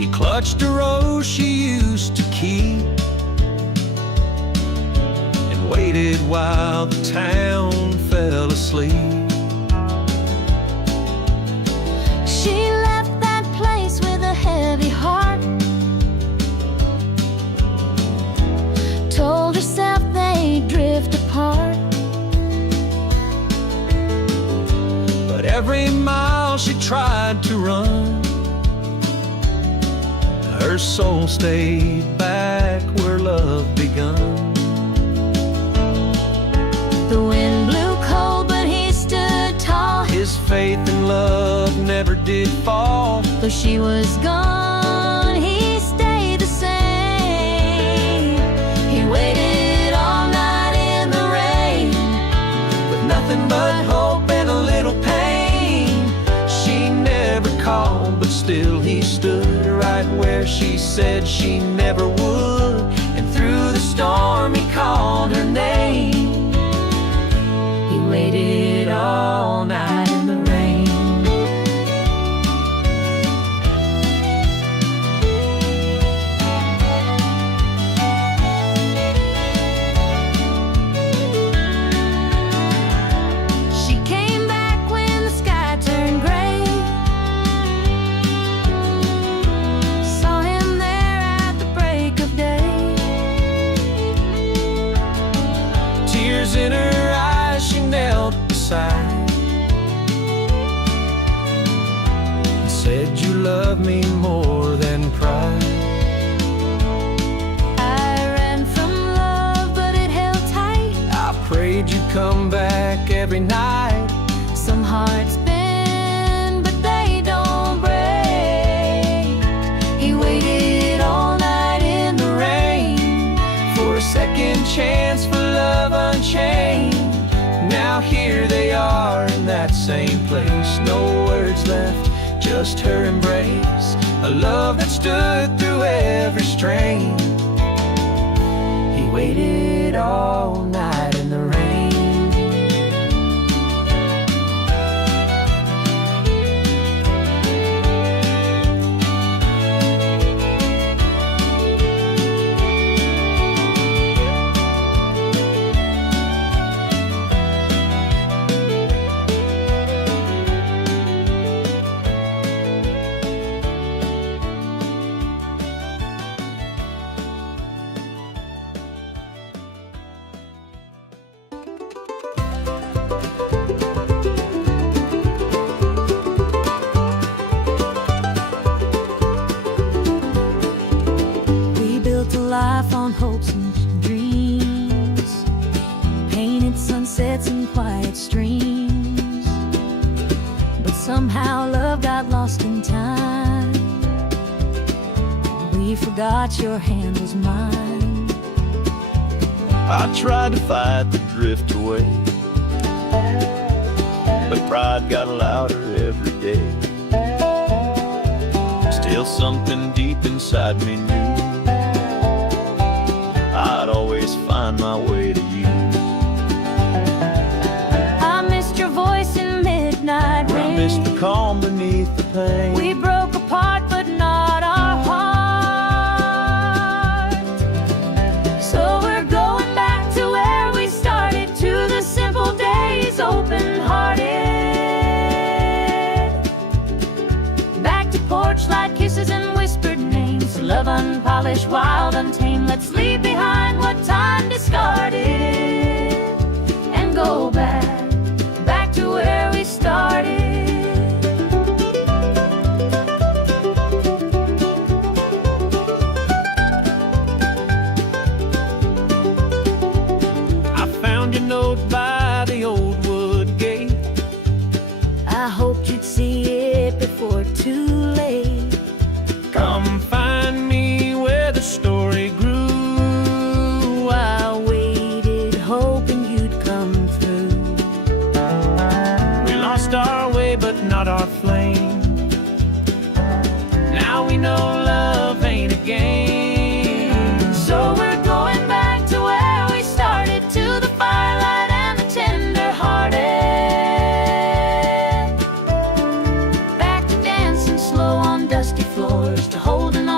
He clutched a rose she used to keep and waited while the town fell asleep. She left that place with a heavy heart, told herself they'd drift apart. But every mile she tried to run, her soul stayed back where love begun. The wind blew cold, but he stood tall. His faith in love never did fall. Though she was gone, he stayed the same. He waited all night in the rain, With nothing but hope and a little pain. She never called, but still he stood right where she said she never would. And through the storm he called her name. he waited all night in the rain. She came back when the sky turned gray, saw him there at the break of day. Tears in her eyes, she knelt beside and said, "You love me more than pride." I ran from love, but it held tight. I prayed you'd come back every night. Some hearts bend, but they don't break. He waited all night in the rain For a second chance, for love unchained. Now here they are in that same place. No words left, just her embrace. A love that stood through every strain. He waited all night in the rain. We built a life on hopes and dreams, painted sunsets and quiet streams. But somehow love got lost in time. We forgot your hand was mine. I tried to fight the drift away, but pride got louder every day. Still something deep inside me knew I'd always find my way to you. I missed your voice in midnight I rain. missed the calm beneath the pain. We broke apart, but not our heart. So we're going back to where we started, to the simple days, open-hearted. Back to porch light kisses and whispered names. Love unpolished, wild, untamed. Let's leave behind what time discarded and go back to where we started. I found your note by the old wood gate. I hoped you'd see it before too late. Come find me where the story grew. I waited, hoping you'd come through. We lost our way, but not our flame. Now we know love ain't a game. So we're going back to where we started, to the firelight and the tender-hearted. Back to dancing slow on dusty floors, to holding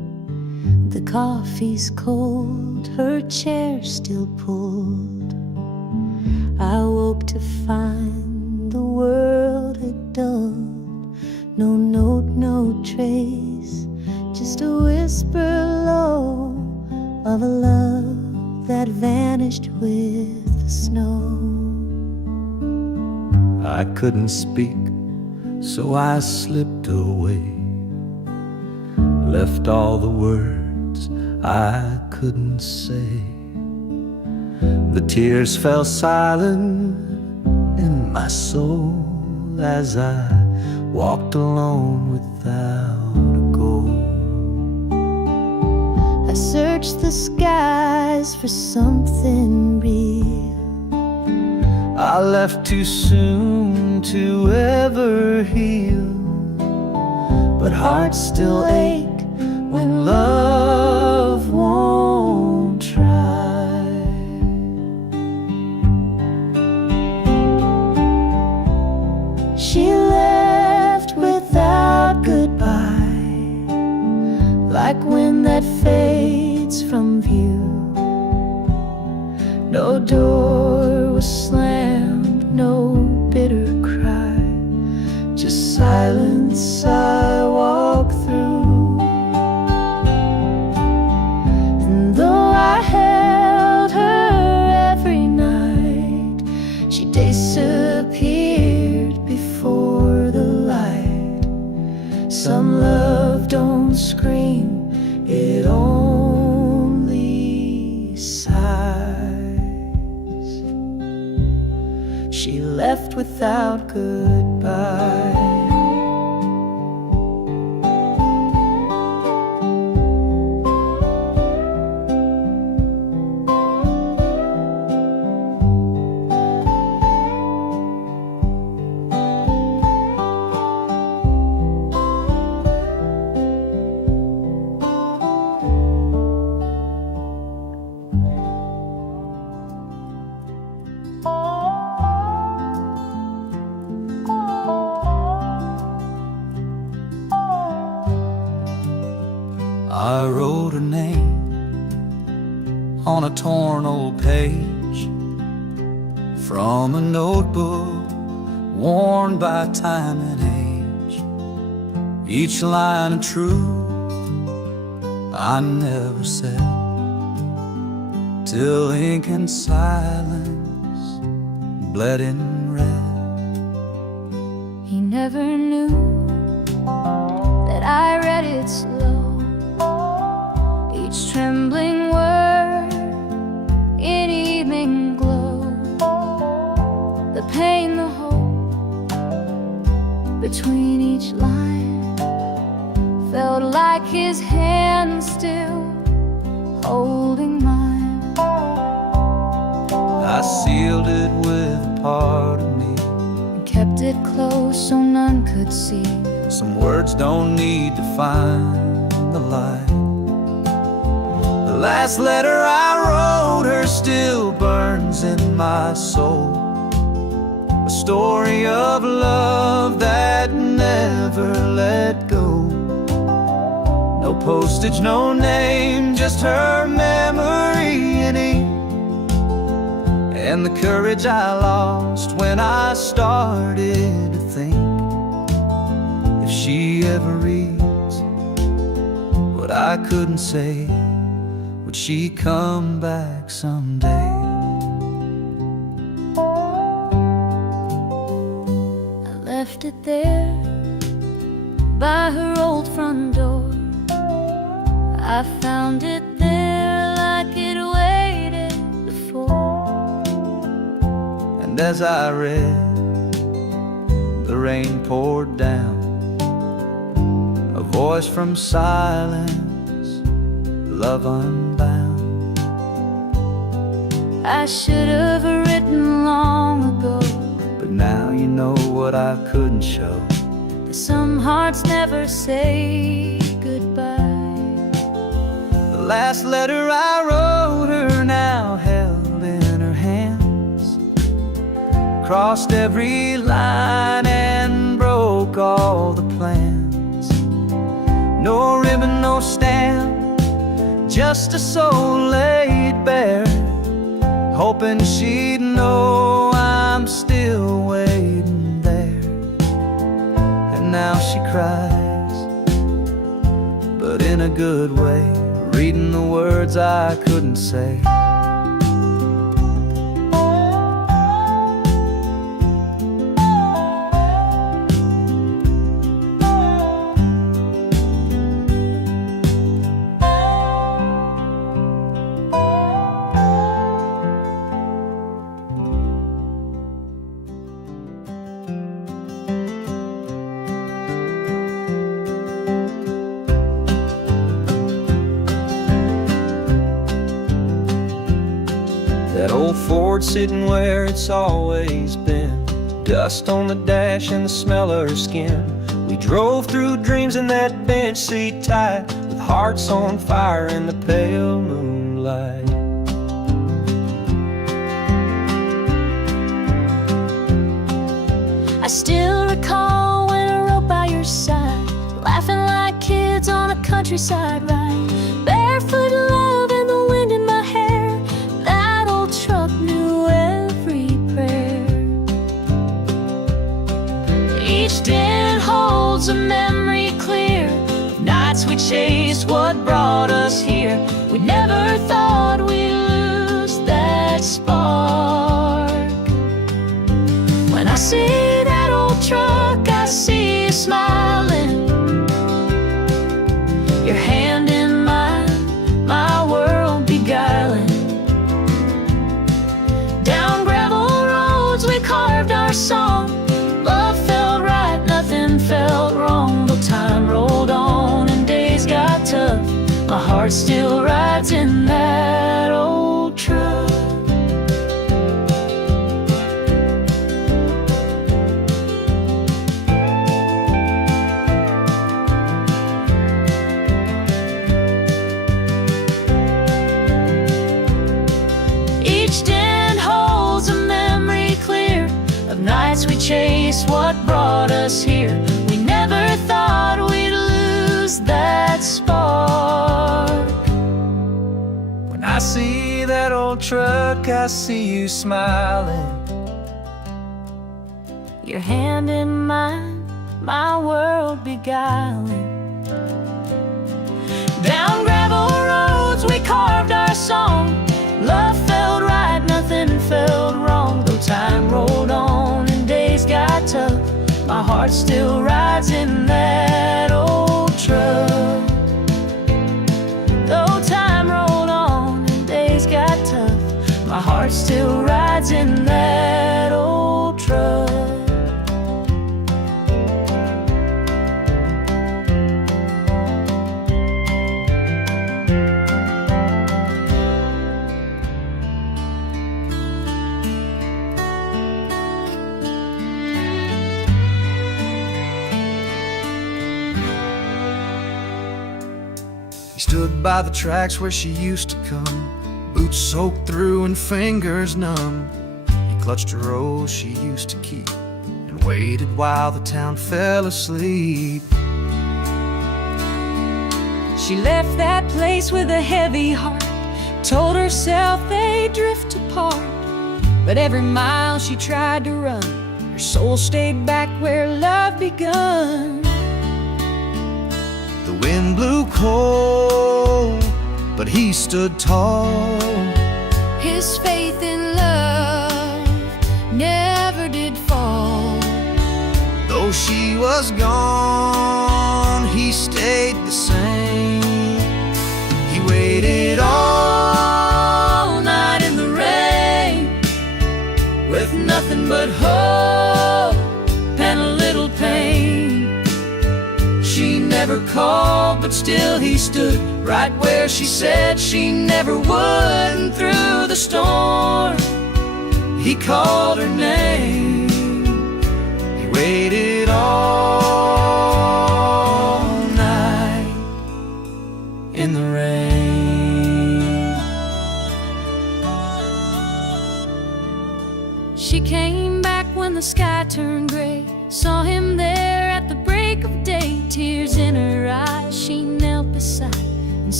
The coffee's cold, her chair still pulled. I woke to find the world had dulled. No note, no trace, just a whisper low of a love that vanished with the snow. I couldn't speak, so I slipped away, left all the words I couldn't say. The tears fell silent in my soul as I walked alone without a goal. I searched the skies for something real. I left too soon to ever heal, but hearts still ache when love won't try. She left without goodbye, like wind that fades from view. No door was slammed, no bitter cry, just silence I walk through. And though I held her every night, she disappeared before the light. Some love don't scream, it only sighs. She left without goodbye. I wrote her name on a torn old page from a notebook worn by time and age. Each line of truth I never said, till ink and silence bled in red. He never knew that I read it slow, each trembling word in evening glow. The pain, the hope between each line felt like his hand still holding mine. I sealed it with a part of me, And kept it close so none could see. some words don't need to find the light. The last letter I wrote her still burns in my soul, a story of love that never let go. No postage, no name, just her memory in ink, and the courage I lost when I started to think, if she ever reads what I couldn't say, would she come back someday? I left it there by her old front door. I found it there like it waited before. And as I read, the rain poured down, a voice from silence, love unbound. I should have written long ago, But now you know what I couldn't show. that some hearts never say goodbye. The last letter I wrote her now held in her hands, crossed every line and broke all the plans. No ribbon, no stamp, just a soul laid bare, hoping she'd know I'm still waiting there. And now she cries, but in a good way, reading the words I couldn't say. That old Ford sitting where it's always been, dust on the dash and the smell of her skin. We drove through dreams in that bench seat tight, with hearts on fire in the pale moonlight. I still recall when I rode by your side, laughing like kids on a countryside ride, barefoot love and the wind in my hair. That old truck knew every prayer. Each dent holds a memory clear of nights we chased what brought us here. We never thought we'd lose that spark. When I see that old truck, I see you smiling, your hand in mine, my world beguiling. Down gravel roads we carved our song. Love felt right, nothing felt wrong. Though time rolled on and days got tough, my heart still rides in that old truck. Each dent holds a memory clear of nights we chased what brought us here. We never thought we'd lose that spark. When I see that old truck, I see you smiling, Your hand in mine, my world beguiling. Down gravel roads we carved our song. Love felt right, nothing felt wrong. Though time rolled on and days got tough, my heart still rides in that old truck. Though time rolled on and days got tough, my heart still rides in that old truck. He stood by the tracks where she used to come, boots soaked through and fingers numb. He clutched a rose she used to keep and waited while the town fell asleep. She left that place with a heavy heart, told herself they'd drift apart. But every mile she tried to run, her soul stayed back where love begun. The wind blew cold, but he stood tall. His faith in love never did fall. Though she was gone, he stayed the same. He waited all night in the rain, with nothing but hope and a little pain. She never called, but still he stood right where she said she never would. And through the storm, he called her name. He waited all night in the rain. She came back when the sky turned gray, saw him there at the break of day. Tears in her eyes, she knelt beside and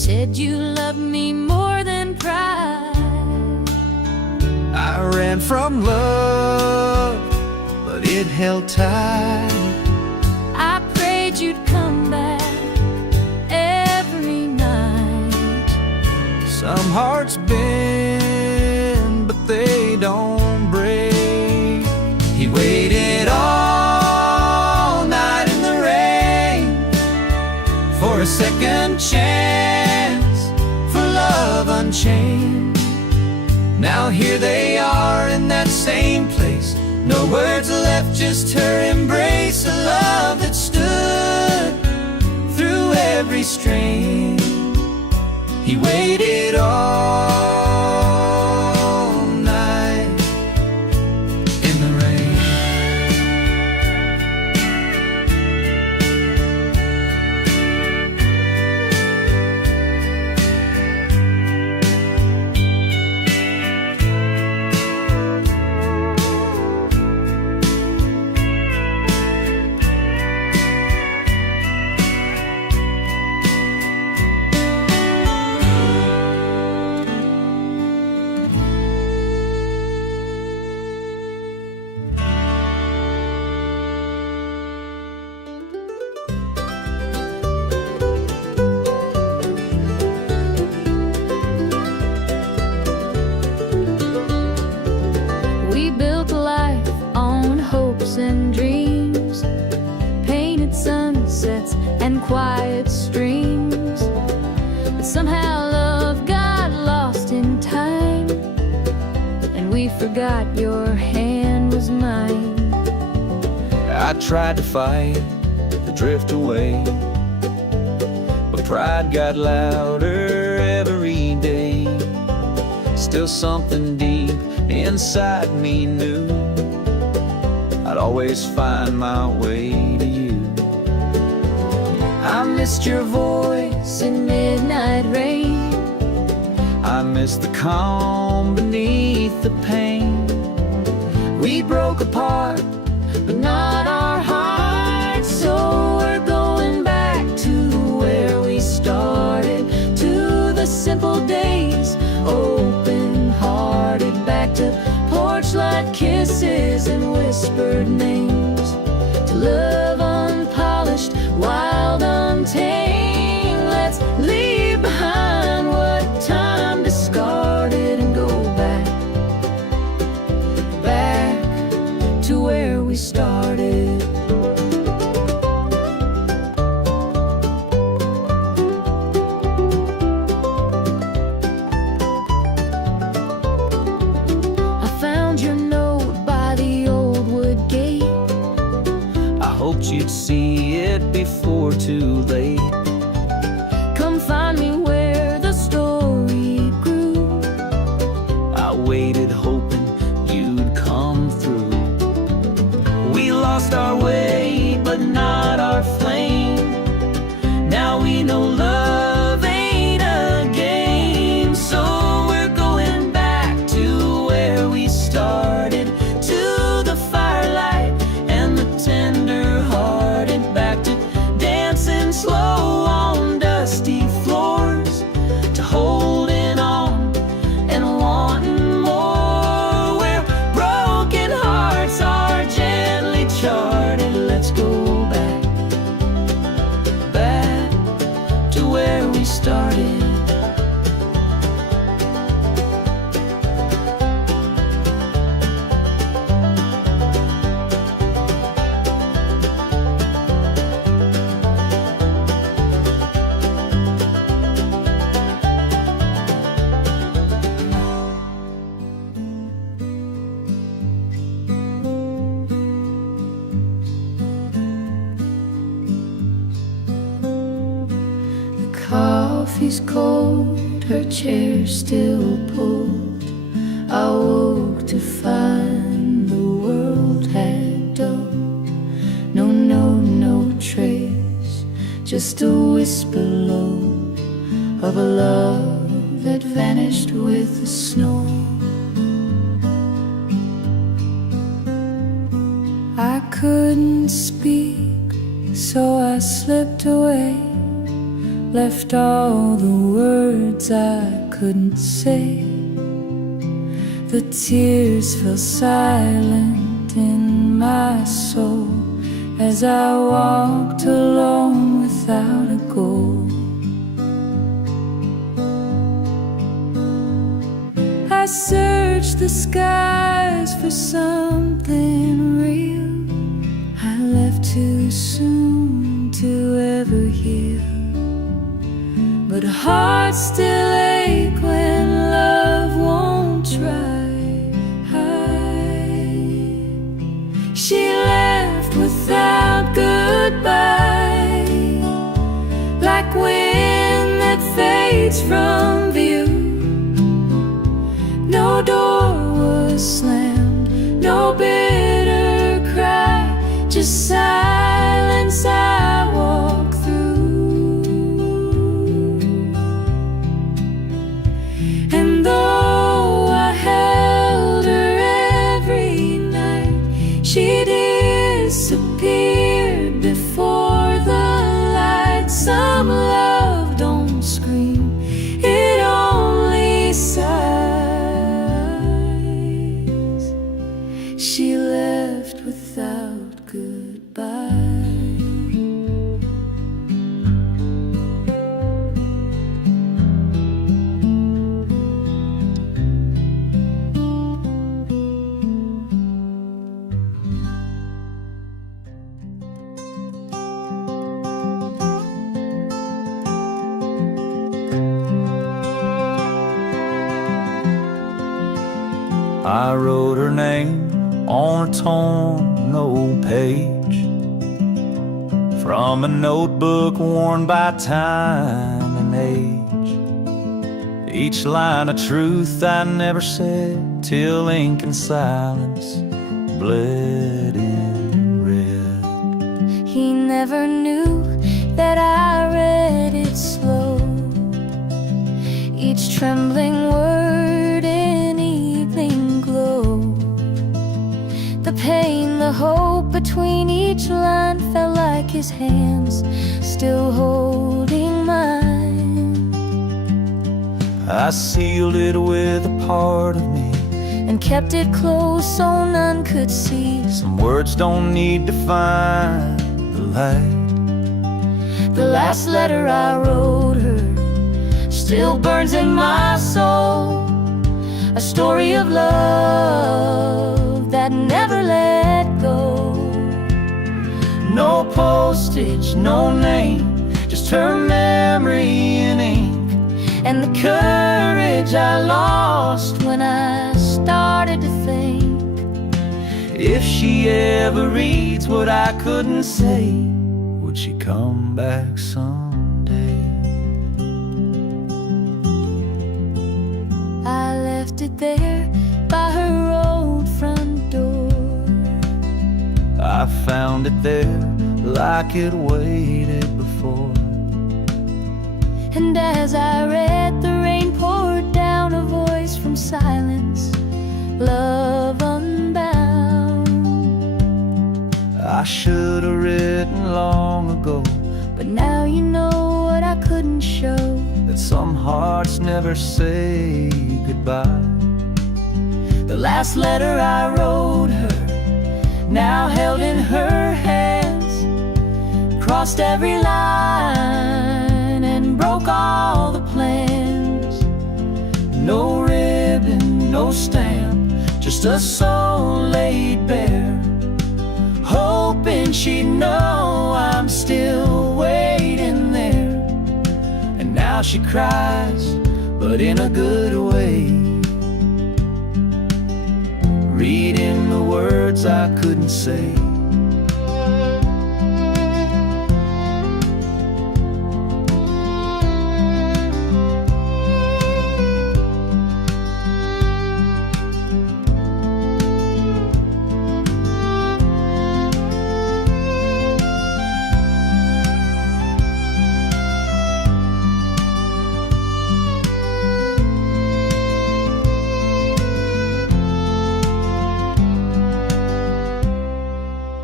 said you loved me more than pride. I ran from love, but it held tight. I prayed you'd come back every night. Some hearts bend, but they don't break. He waited all night in the rain for a second chance, for love unchained. Now here they are in that same place. No words left, just her embrace. A love that stood through every strain. He waited all night in the rain. We built a life on hopes and dreams, painted sunsets and quiet streams. But somehow love got lost in time, and we forgot your hand was mine. I tried to fight the drift away, but pride got louder every day. Still something deep inside me knew I'd always find my way to you. I missed your voice in midnight rain. I missed the calm beneath the pain. We broke apart, but not our hearts. So we're going back to where we started, to the simple days, open-hearted, back to porch light kisses and whispered names, to love unpolished, wild, untamed. Let's leave behind what time discarded and go back, back to where we started. I found your note by the old wood gate. I hoped you'd see it before too late. Come find me where the story grew. I waited hoping you'd come through. We lost our way, but not our flame. Now we know love ain't a game. So we're going back to where we started, to the firelight and the tender-hearted, back to dancing slow on dusty floors, to holding on and wanting more, where broken hearts are gently charted. Let's go back, back to where we started. The coffee's cold, her chair still pulled. I woke to find the world had dulled. No trace, just a whisper low of a love that vanished with the snow. I couldn't speak, so I slipped away, left all the words I couldn't say. The tears fell silent in my soul as I walked alone without a goal. I searched the skies for something real. I left too soon to ever heal, but hearts still ache when love won't try. She left without goodbye, like wind that fades from view. No door was slammed, no bitter cry, just silence I walk through. And though I held her every night, she disappeared before the light. Some love don't scream, it only sighs. She left without goodbye. I wrote her name on a torn old page from a notebook worn by time and age. Each line a truth I never said till ink and silence bled in red. He never knew that I read it slow, each trembling word in evening glow. The pain, the hope between each line felt like his hands still holding mine. I sealed it with a part of me and kept it close so none could see. Some words don't need to find the light. The last letter I wrote her still burns in my soul, a story of love that never let go. No postage, no name, just her memory in ink, and the courage I lost when I started to think. If she ever reads what I couldn't say, would she come back someday? I left it there by her old front door. I found it there like it waited before. And as I read, the rain poured down, a voice from silence, love unbound. I should have written long ago, but now you know what I couldn't show, that some hearts never say goodbye. The last letter I wrote her, now held in her hands, crossed every line and broke all the plans. No ribbon, no stamp, just a soul laid bare, hoping she'd know I'm still waiting there. And now she cries, but in a good way, reading the words I couldn't say.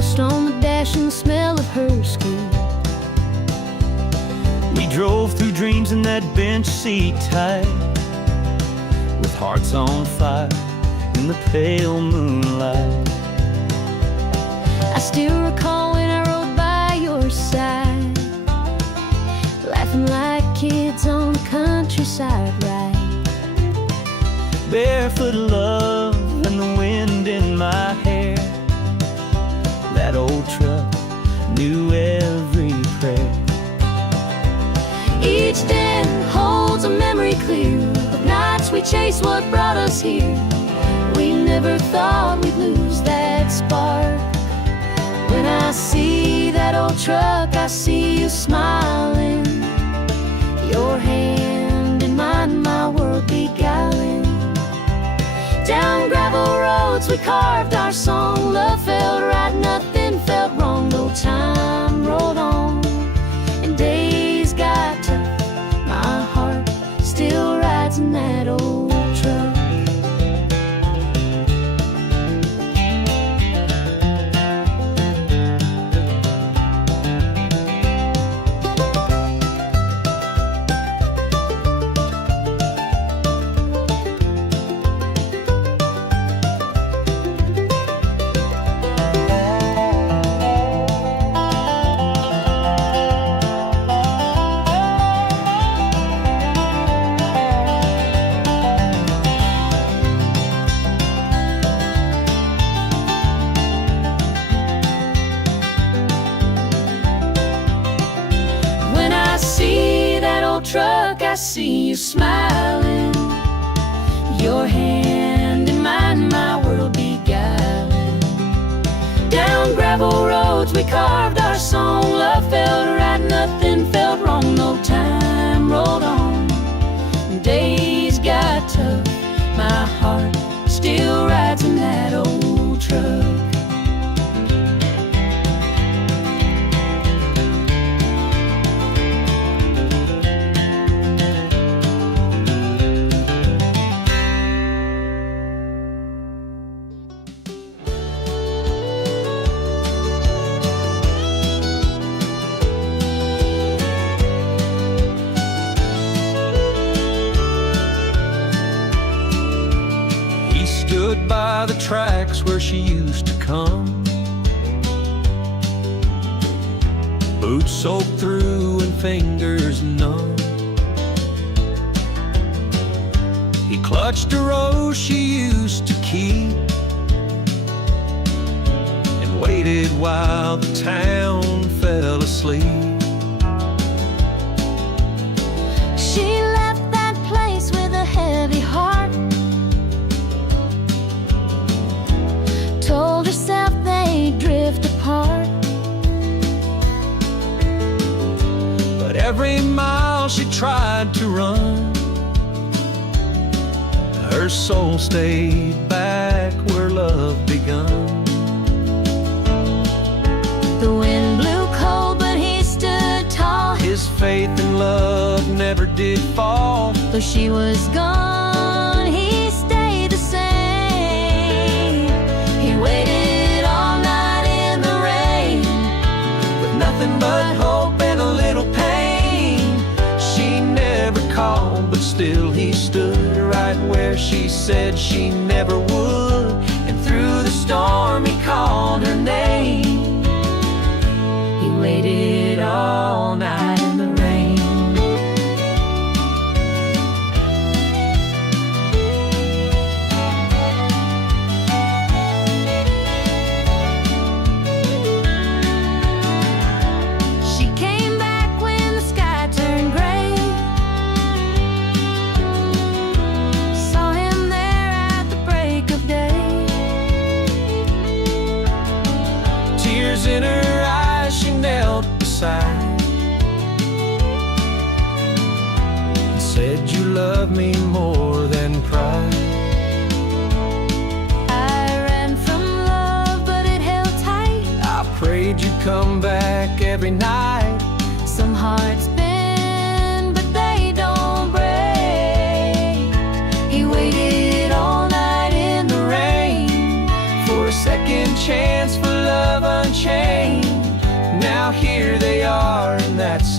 Dust on the dash and the smell of her skin. We drove through dreams in that bench seat tight, with hearts on fire in the pale moonlight. I still recall when I rode by your side, laughing like kids on the countryside ride. Barefoot love and the wind in my hair. That old truck knew every prayer. Each day holds a memory clear of nights we chased what brought us here. We never thought we'd lose that spark. When I see that old truck, I see you smiling, your hand in mine, my world beguiling. Down gravel roads we carved our song. Love felt right, nothing felt wrong. No time rolled on and days got tough. My heart still rides in that old truck. Truck, I see you smiling, your hand in mine, my world beguiling. Down gravel roads we carved our song. Love felt right, nothing felt wrong. No time rolled on, days got tough. My heart still rides in that old truck. Stood by the tracks where she used to come, boots soaked through and fingers numb. He clutched a rose she used to keep and waited while the town fell asleep. She left that place with a heavy heart, told herself they'd drift apart. But every mile she tried to run, her soul stayed back where love begun. The wind blew cold, but he stood tall. His faith in love never did fall. Though she was gone, he stayed the same. He waited all night in the rain, With nothing but hope and a little pain. She never called, but still he stood right where she said she never would. And through the storm he called her name. he waited all night in the rain. She came back when the sky turned gray, saw him there at the break of day. Tears in her eyes, she knelt beside and said, "You love me more than pride." I ran from love, but it held tight. I prayed you'd come back every night. Some hearts bend, but they don't break. He waited all night in the rain For a second chance, for love unchanged.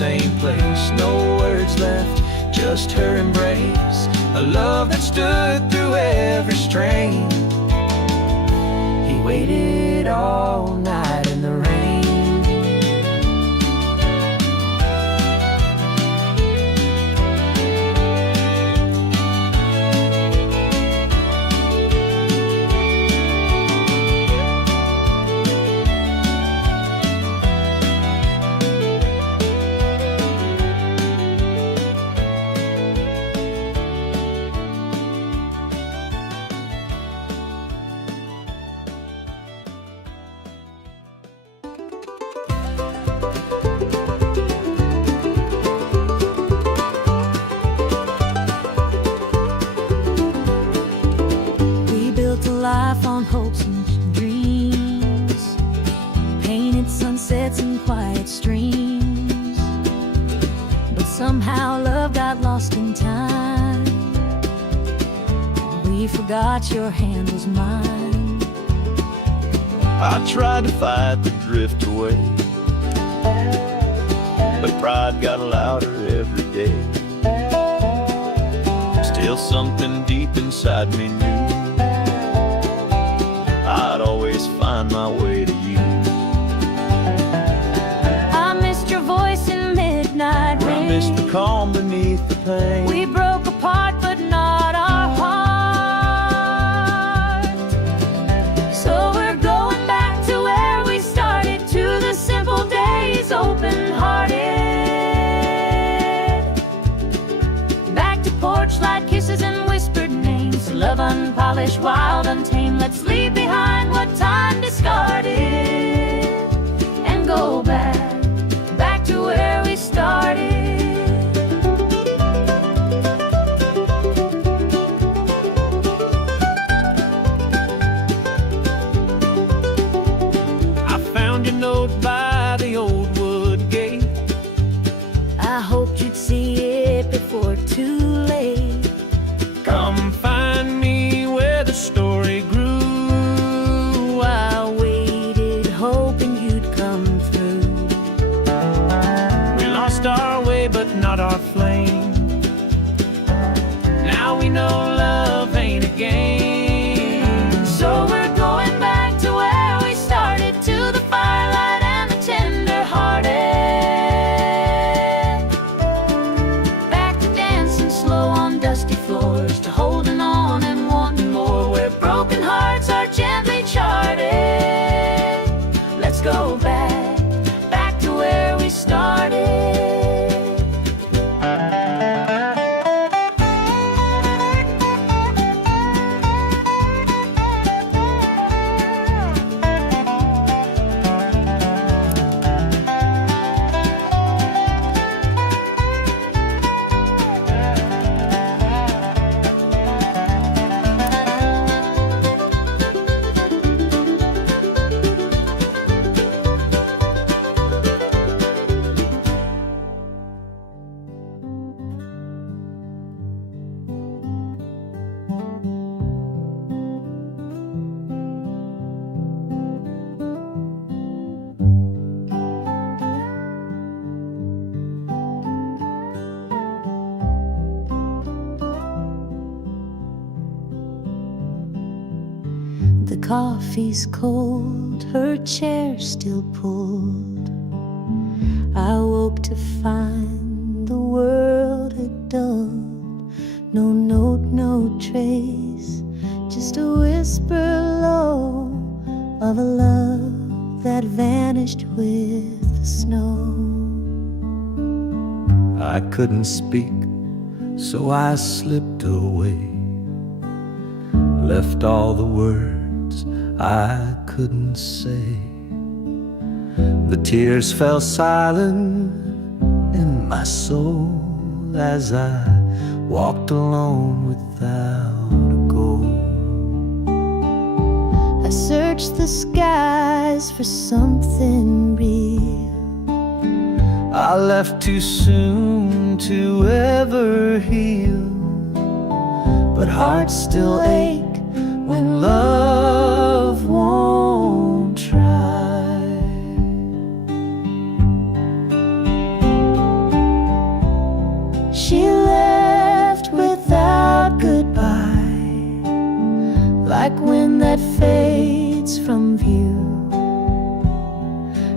same place. No words left, just her embrace. A love that stood through every strain. He waited all night in the rain. Life on hopes and dreams, painted sunsets and quiet streams. But somehow love got lost in time. We forgot your hand was mine. I tried to fight the drift away, but pride got louder every day. Still something deep inside me knew I'd always find my way to you. I missed your voice in midnight rain. I missed the calm beneath the pain. We broke apart but not our heart. So we're going back to where we started, to the simple days, open-hearted. Back to porch light kisses and whispered names. Love unpolished, wild, untamed. Let's leave behind what time discarded and go back to where we started. I found your note by the old wood gate. I hoped you'd see it before too late. Come find me where the story grew. I waited, hoping you'd come through. We lost our way, but not our flame. Now we know love ain't a game. So we're going back to where we started, to the firelight and the tender-hearted. Back to dancing slow on dusty floors, to holding on and wanting more, where broken hearts are gently charted. Let's go back to where we started. The coffee's cold, her chair still pulled. I woke to find the world had dulled. No note, no trace, just a whisper low of a love that vanished with the snow. I couldn't speak, so I slipped away, left all the words I couldn't say. The tears fell silent in my soul as I walked alone without a goal. I searched the skies for something real. I left too soon to ever heal, but hearts still ache when love won't try.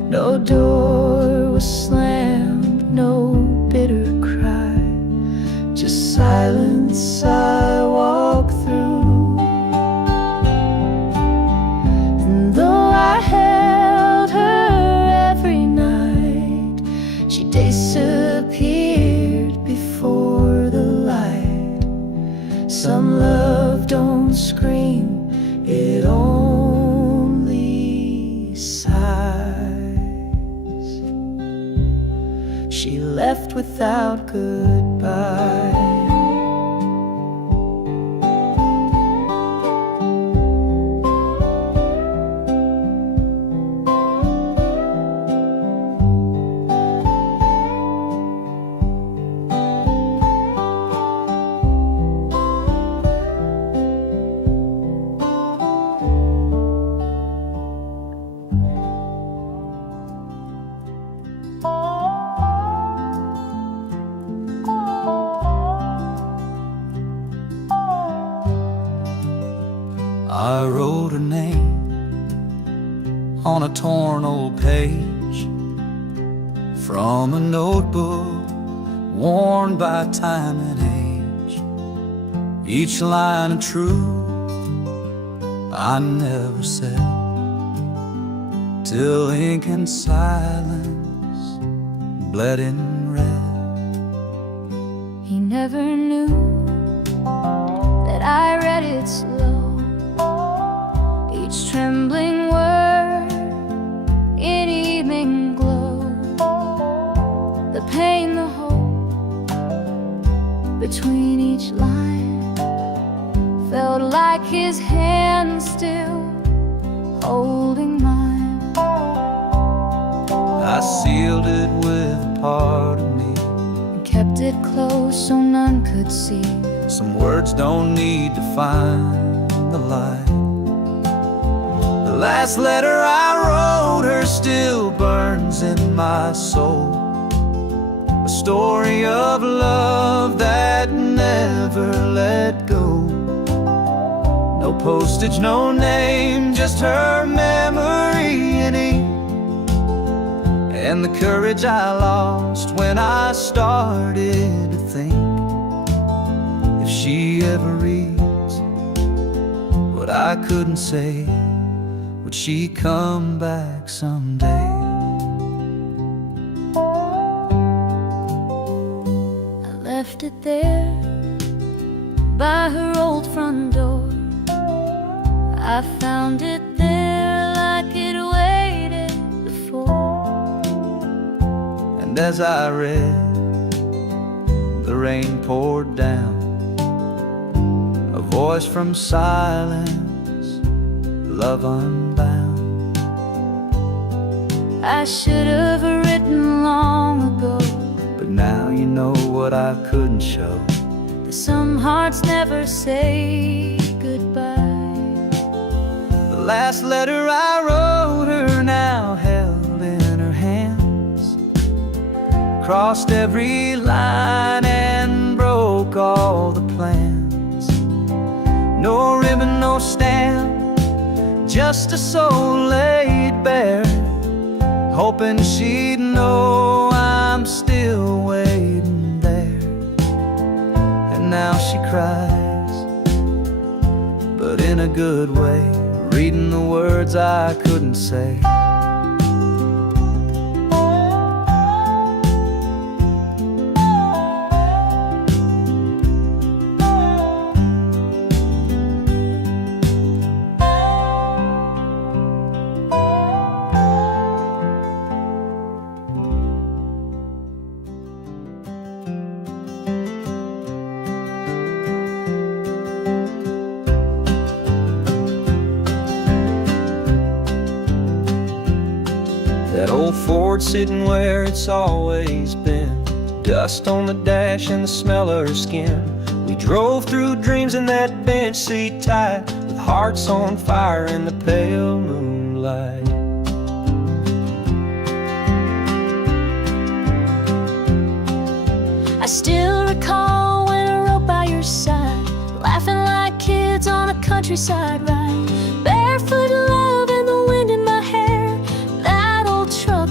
No door was slammed, no bitter cry, just silence I walk through. And though I held her every night, she disappeared before the light. Some love don't scream, it only sighs. She left without goodbye. I wrote her name on a torn old page from a notebook worn by time and age. Each line of truth I never said, till ink and silence bled in red. He never knew that I read it slow, each trembling word in evening glow. The pain, the hope between each line felt like his hand still holding mine. I sealed it with a part of me, And kept it close so none could see. some words don't need to find the light. The last letter I wrote her still burns in my soul, a story of love that never let go. No postage, no name, just her memory in ink, and the courage I lost when I started to think, if she ever reads what I couldn't say, would she come back someday? I left it there by her old front door. I found it there like it waited before. And as I read, the rain poured down, a voice from silence, love unbound. I should have written long ago But now you know what I couldn't show. that some hearts never say goodbye. The last letter I wrote her now held in her hands, crossed every line and broke all the plans. No ribbon, no stamp, just a soul laid bare, hoping she'd know I'm still waiting there. And now she cries, but in a good way, reading the words I couldn't say. That old Ford sitting where it's always been, dust on the dash and the smell of her skin. We drove through dreams in that bench seat tight, with hearts on fire in the pale moonlight. I still recall when I rode by your side, laughing like kids on a countryside ride. Barefoot love and the wind in my hair, that old truck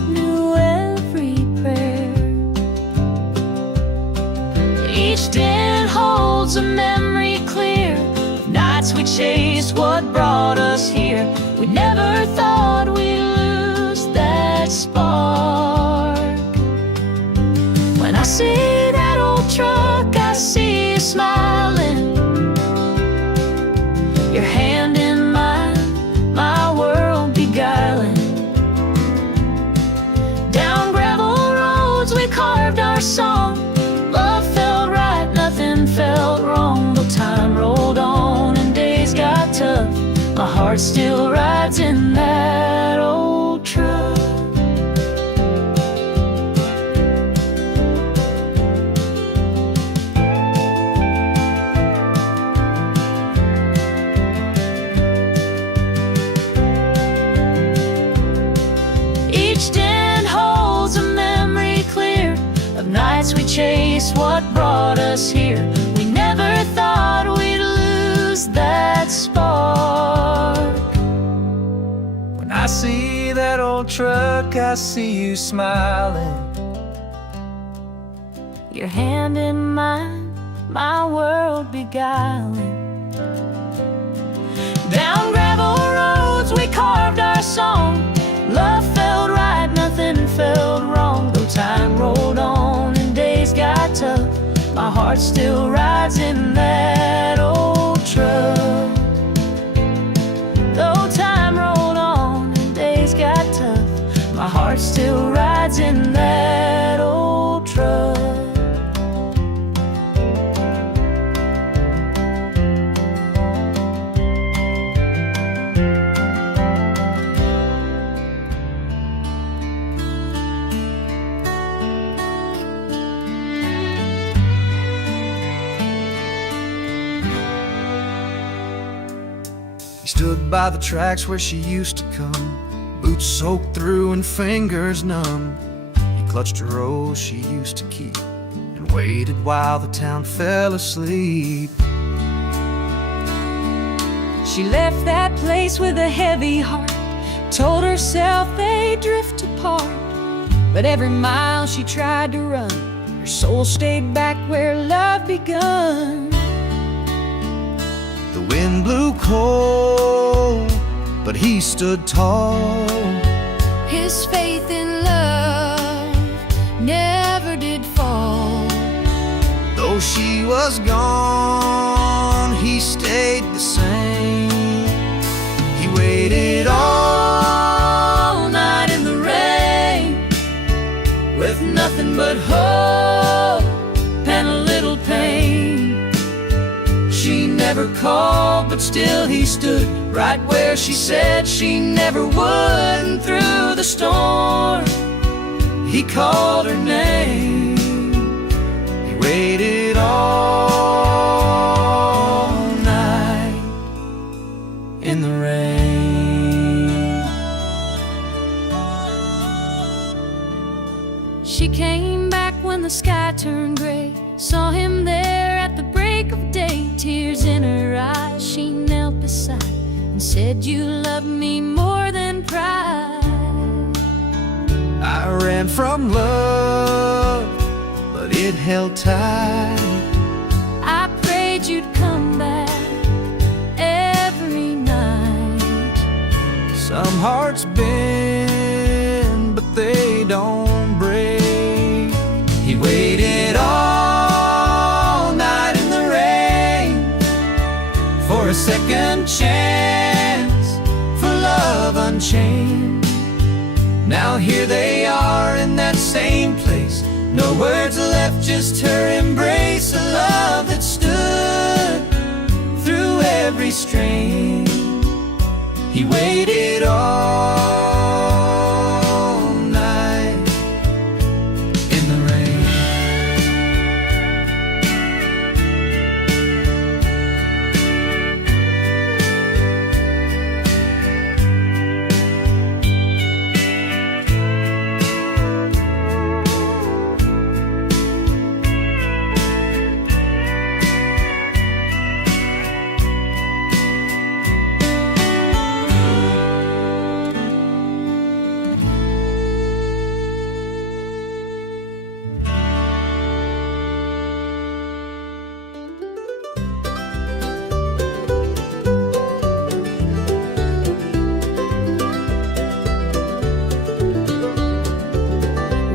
chased what brought us here. We never thought we'd lose that spark. When I see that old truck, I see you smiling, your hand in mine, my world beguiling. Down gravel roads we carved our song. Love felt right, nothing felt wrong. Though time rolled on and days got tough, my heart still rides in that old truck. Each den holds a memory clear of nights we chased what brought us here. We never thought we'd lose that spark. When I see that old truck, I see you smiling, Your hand in mine, my world beguiling. Down gravel roads we carved our song. Love felt right, nothing felt wrong. Though time rolled on and days got tough, my heart still rides in that old truck. Though time rolled on and days got tough, my heart still rides in that old truck. He stood by the tracks where she used to come, boots soaked through and fingers numb. He clutched a rose she used to keep and waited while the town fell asleep. She left that place with a heavy heart, told herself they'd drift apart. But every mile she tried to run, her soul stayed back where love begun. The wind blew cold, but he stood tall. His faith in love never did fall. Though she was gone, he stayed the same. He waited all night in the rain, with nothing but hope and a little pain. She never called, but still he stood right where she said she never would. And through the storm, he called her name. He waited all night in the rain. She came back when the sky turned gray, saw him there at the break of day. Tears in her eyes, she knelt beside and said, "You love me more than pride." I ran from love, but it held tight. I prayed you'd come back every night. Some hearts bend, but they don't break. He waited all night in the rain for a second chance, for love unchained. Now here they are in that same place, no words left, just her embrace. A love that stood through every strain. He waited all night in the rain.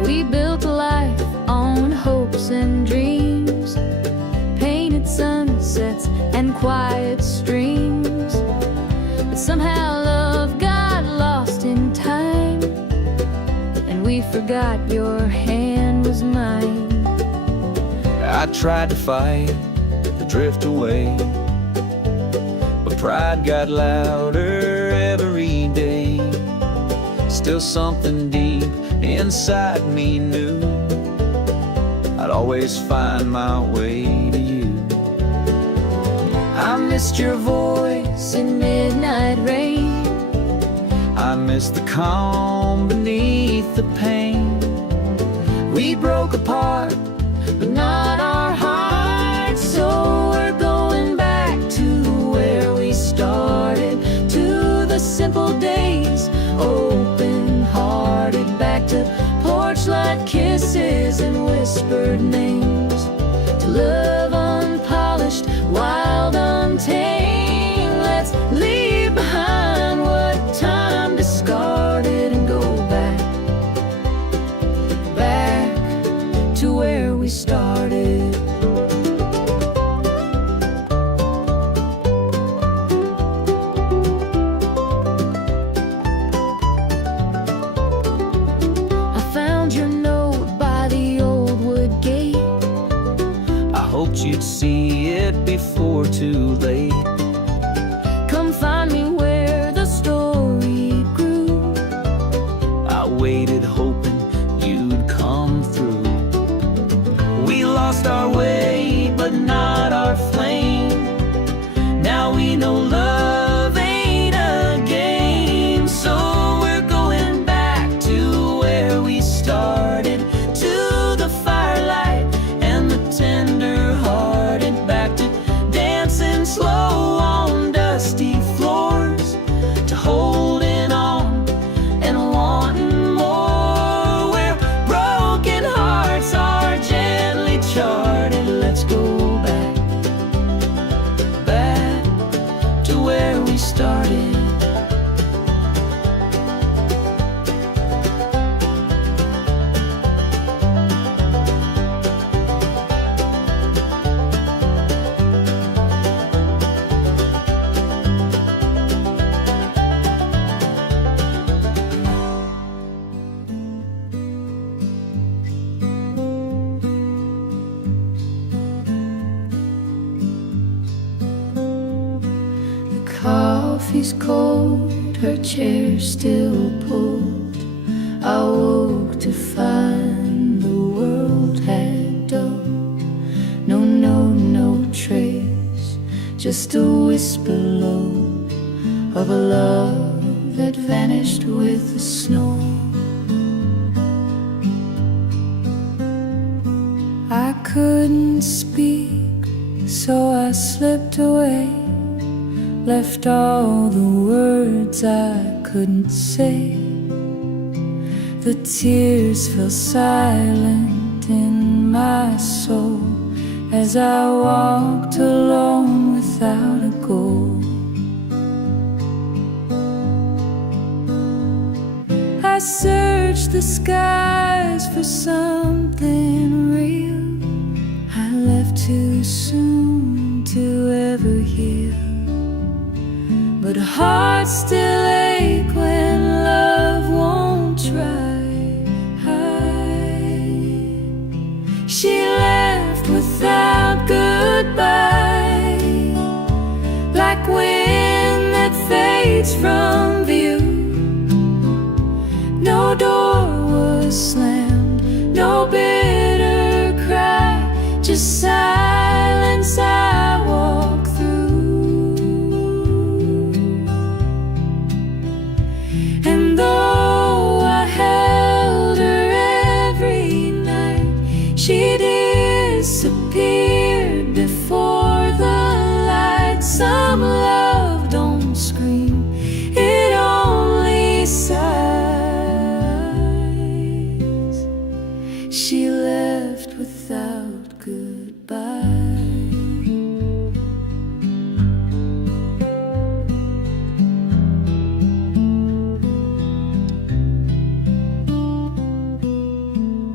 We built a life on hopes and dreams, painted sunsets and quiet streams. But somehow love got lost in time, and we forgot your hand was mine. I tried to fight the drift away, but pride got louder every day. Still something deep inside me knew I'd always find my way to you. I missed your voice in midnight rain. I missed the calm beneath the pain. We broke apart, but not our hearts. So we're going back to where we started, to the simple days, open-hearted. Back to porch light kisses and whispered names, to love unpolished, wild, untamed. Let's leave behind what time discarded and go back, back to where we started. I found your note by the old wood gate. I hoped you'd see it before too late. Come find me where the story grew. I waited hoping you'd come through. We lost our way, but not our flame. Now we know love ain't a game. So we're going back to where we started, to the firelight and the tender-hearted. Back to dancing slow on dusty floors, to holding on and wanting more, where broken hearts are gently charted. Let's go back, back to where we started. Coffee's cold, her chair still pulled. I woke to find the world had dulled. No trace, just a whisper low of a love that vanished with the snow. I couldn't speak, so I slipped away, left all the words I couldn't say. The tears fell silent in my soul as I walked alone without a goal. I searched the skies for something real. I left too soon to ever heal, but hearts still ache when love won't try. She left without goodbye, like wind that fades from view. No door was slammed, no bitter cry, just silence I walk through. And though I held her every night, she disappeared before the light. Some love don't scream, it only sighs. She left without goodbye.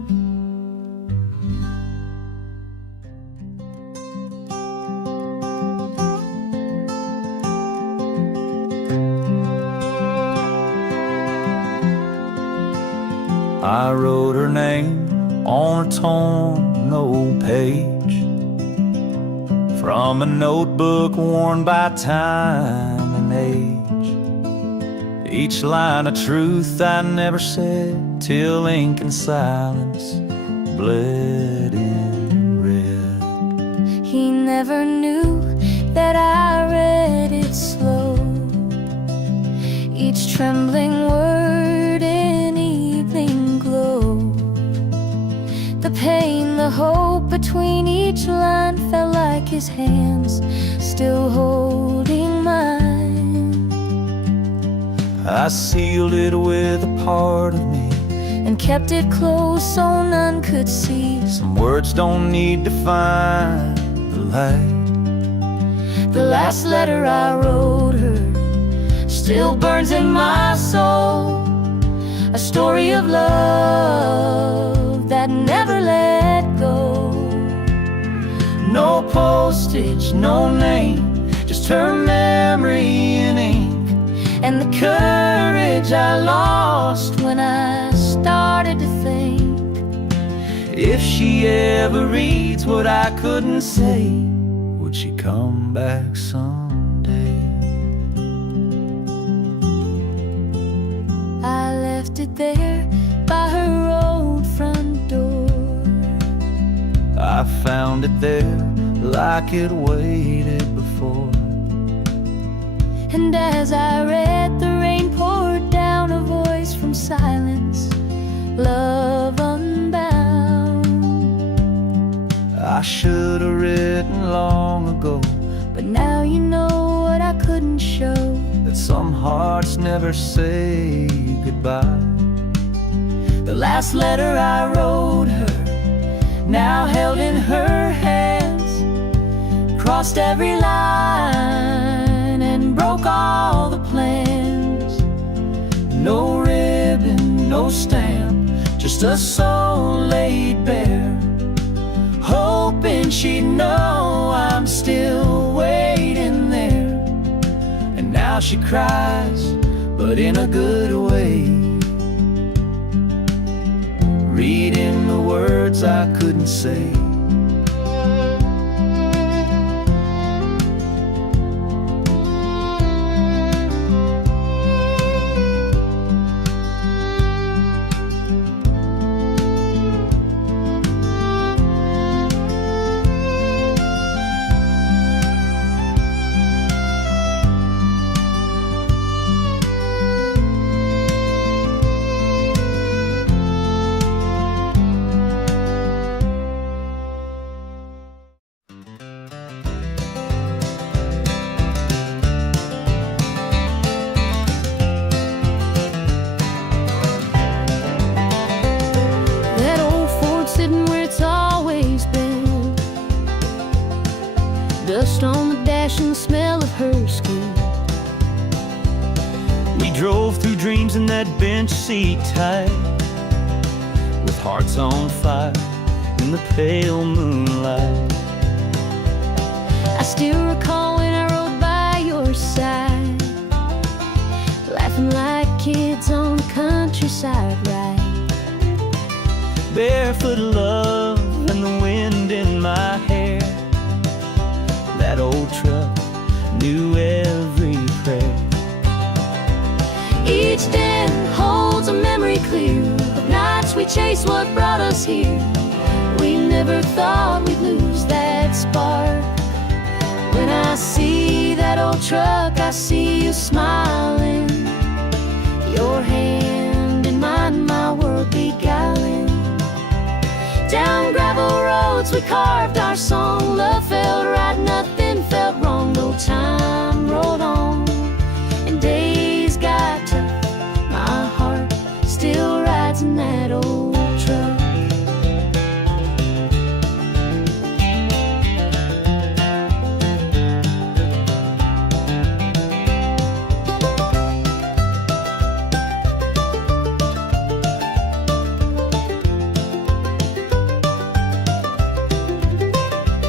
wrote her name on a torn old page from a notebook worn by time and age. Each line a truth I never said till ink and silence bled in red. He never knew that I read it slow, each trembling word in evening glow. The pain, the hope between each line felt like his hands still holding mine. I sealed it with a part of me and kept it close so none could see. Some words don't need to find the light. The last letter I wrote her still burns in my soul, a story of love that never let go. No postage, no name, just her memory in ink, and the courage I lost when I started to think, if she ever reads what I couldn't say, would she come back someday? I left it there by her old front door. I found it there like it waited before. And as I read, the rain poured down, a voice from silence, love unbound. I should have written long ago, but now you know what I couldn't show, that some hearts never say goodbye. the last letter I wrote her, now held in her hands, crossed every line and broke all the plans. No ribbon, no stamp, just a soul laid bare, hoping she'd know I'm still waiting there. And now she cries, but in a good way, reading the words I couldn't say. Dust on the dash and the smell of her skin. We drove through dreams in that bench seat tight, with hearts on fire in the pale moonlight. I still recall when I rode by your side, laughing like kids on the countryside ride. Barefoot love and the wind in my hair. That old truck knew every prayer. Each den holds a memory clear of nights we chased what brought us here. We never thought we'd lose that spark. When I see that old truck, I see you smiling, your hand in mine, my world beguiling. Down gravel roads we carved our song. Love felt right, nothing felt wrong. No time rolled on and days got tough. My heart still rides in that old truck.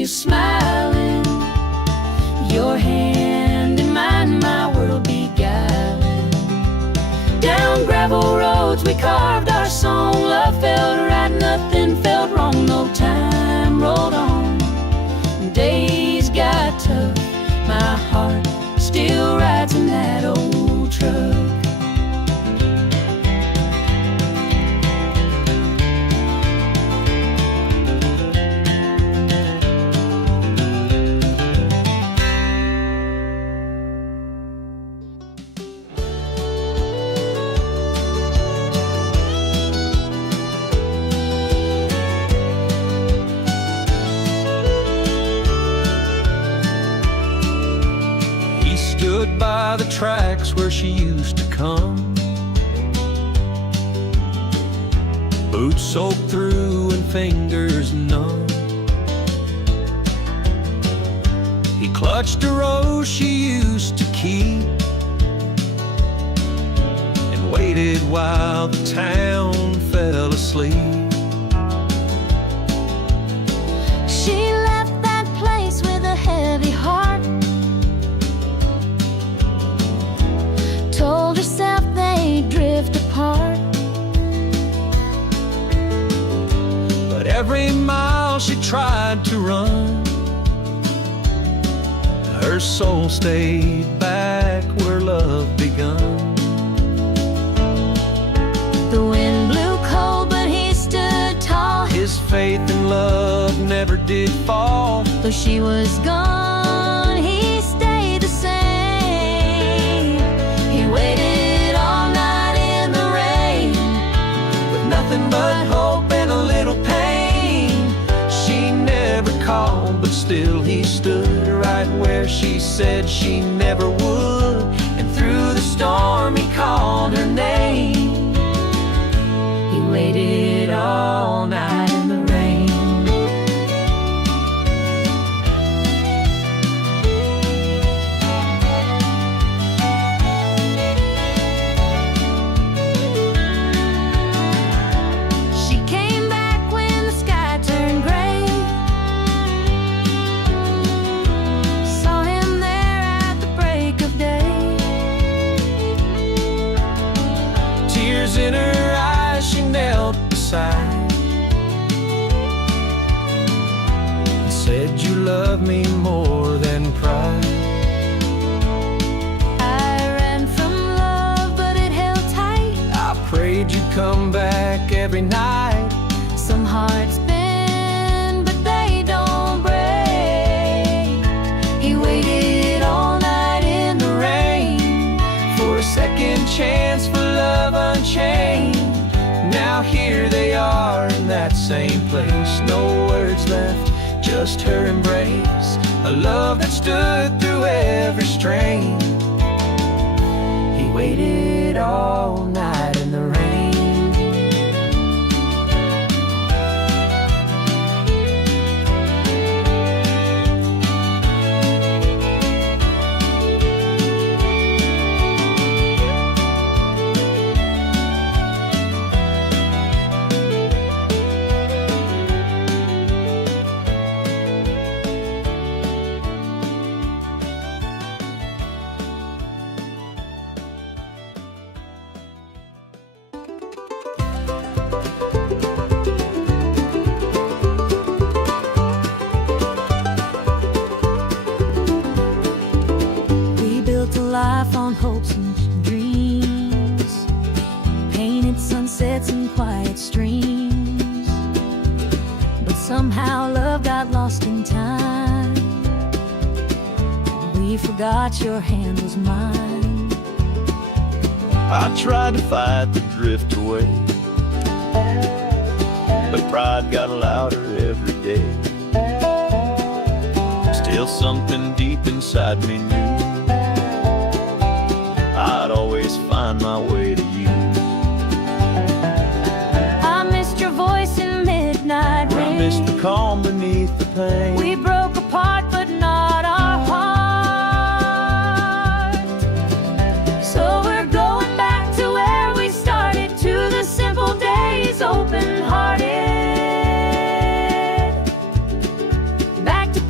you smiling, your hand in mine, my world beguiling. Down gravel roads we carved our song. Love felt right, nothing felt wrong. No time rolled on, days got tough. My heart still rides in that old truck. Stood by the tracks where she used to come, boots soaked through and fingers numb. He clutched a rose she used to keep and waited while the town fell asleep. She left that place with a heavy heart, told herself they'd drift apart. But every mile she tried to run, her soul stayed back where love begun. The wind blew cold, but he stood tall. His faith in love never did fall. Though she was gone, he stayed the same. He waited all night in the rain, With nothing but hope and a little pain. She never called, but still he stood right where she said she never would. And through the storm he called her name. he waited all night in the rain. She came back when the sky turned gray, saw him there at the break of day. Tears in her eyes, she knelt beside and said, "You love me more than pride." I ran from love, but it held tight. I prayed you'd come back every night. Some hearts bend, but they don't break. He waited all night in the rain For a second chance for love unchained. Now here they are in that same place. No words left, just her embrace. A love that stood through every strain. He waited all night in the rain. We built a life on hopes and dreams, painted sunsets and quiet streams. But somehow love got lost in time. We forgot your hand was mine. I tried to fight the drift away, but pride got louder every day. Still something deep inside me knew I'd always find my way to you. I missed your voice in midnight I rain. missed the calm beneath the pain. We broke apart, but not our heart. So we're going back to where we started, to the simple days, open-hearted. Back to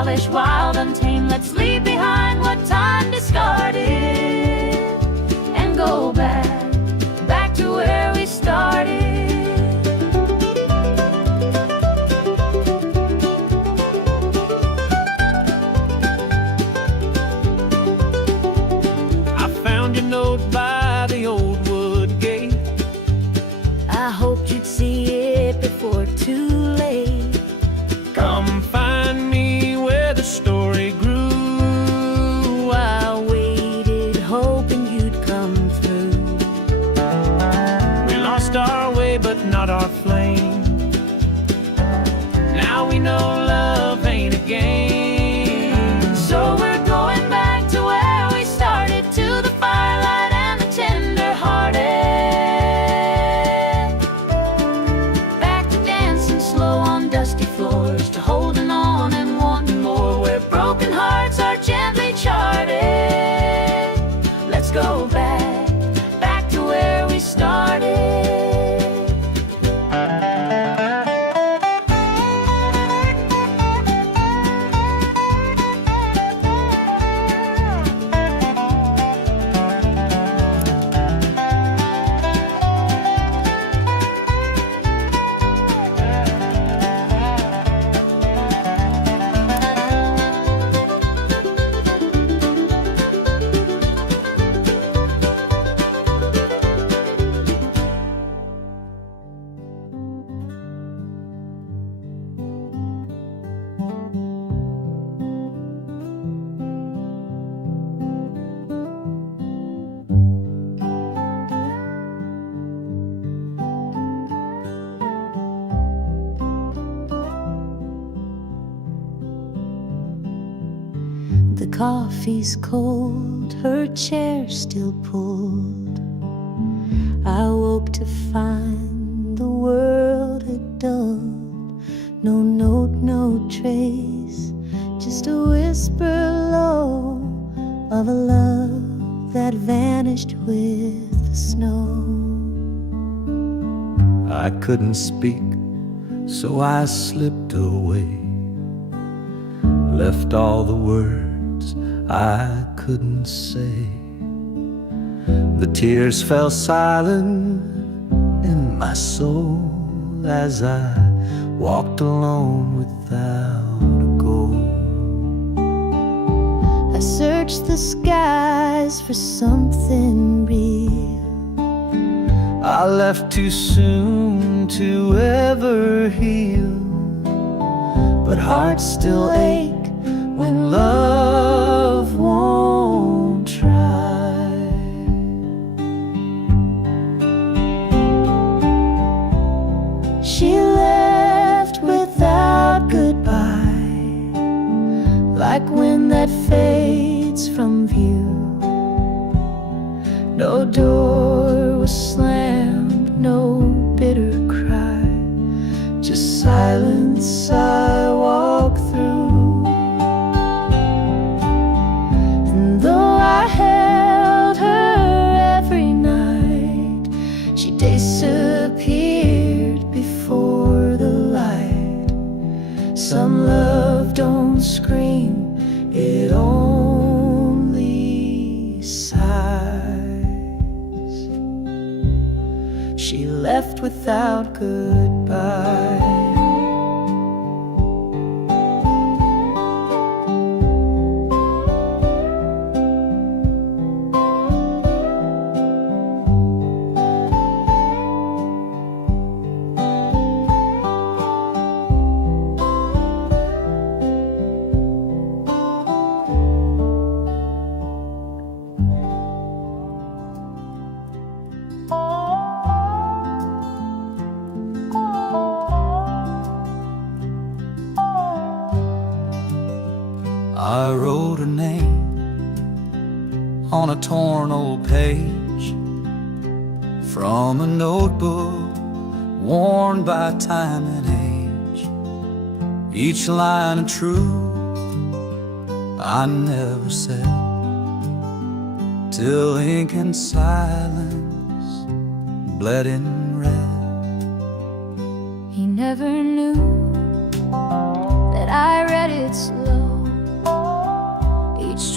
childish, wild, untamed. Let's leave behind what time discarded and go back to where we started. I found your note by the old wood gate. I hoped you'd see it before too late. Come find me where the story grew. I waited, hoping you'd come through. We lost our way, but not our flame. Now we know love ain't a game. So we're going back to where we started, to the firelight and the tender-hearted. Back to dancing slow on dusty floors, to holding on and wanting more, where broken hearts are gently charted. Let's go back to where we started. The coffee's cold, her chair still pulled. I woke to find the world had dulled. No note, no trace, just a whisper low of a love that vanished with the snow. I couldn't speak, so I slipped away, left all the words I couldn't say. The tears fell silent in my soul as I walked alone without a goal. I searched the skies for something real. I left too soon to ever heal, but hearts still ache when love won't try. She left without goodbye, like wind that fades from view. No door was slammed, no bitter cry, just silence I walk through. And though I held her every night, she disappeared before the light. Some love don't scream, it only sighs. She left without goodbye. I wrote her name on a torn old page from a notebook worn by time and age. Each line of truth I never said, till ink and silence bled in red. He never knew that I read it slow,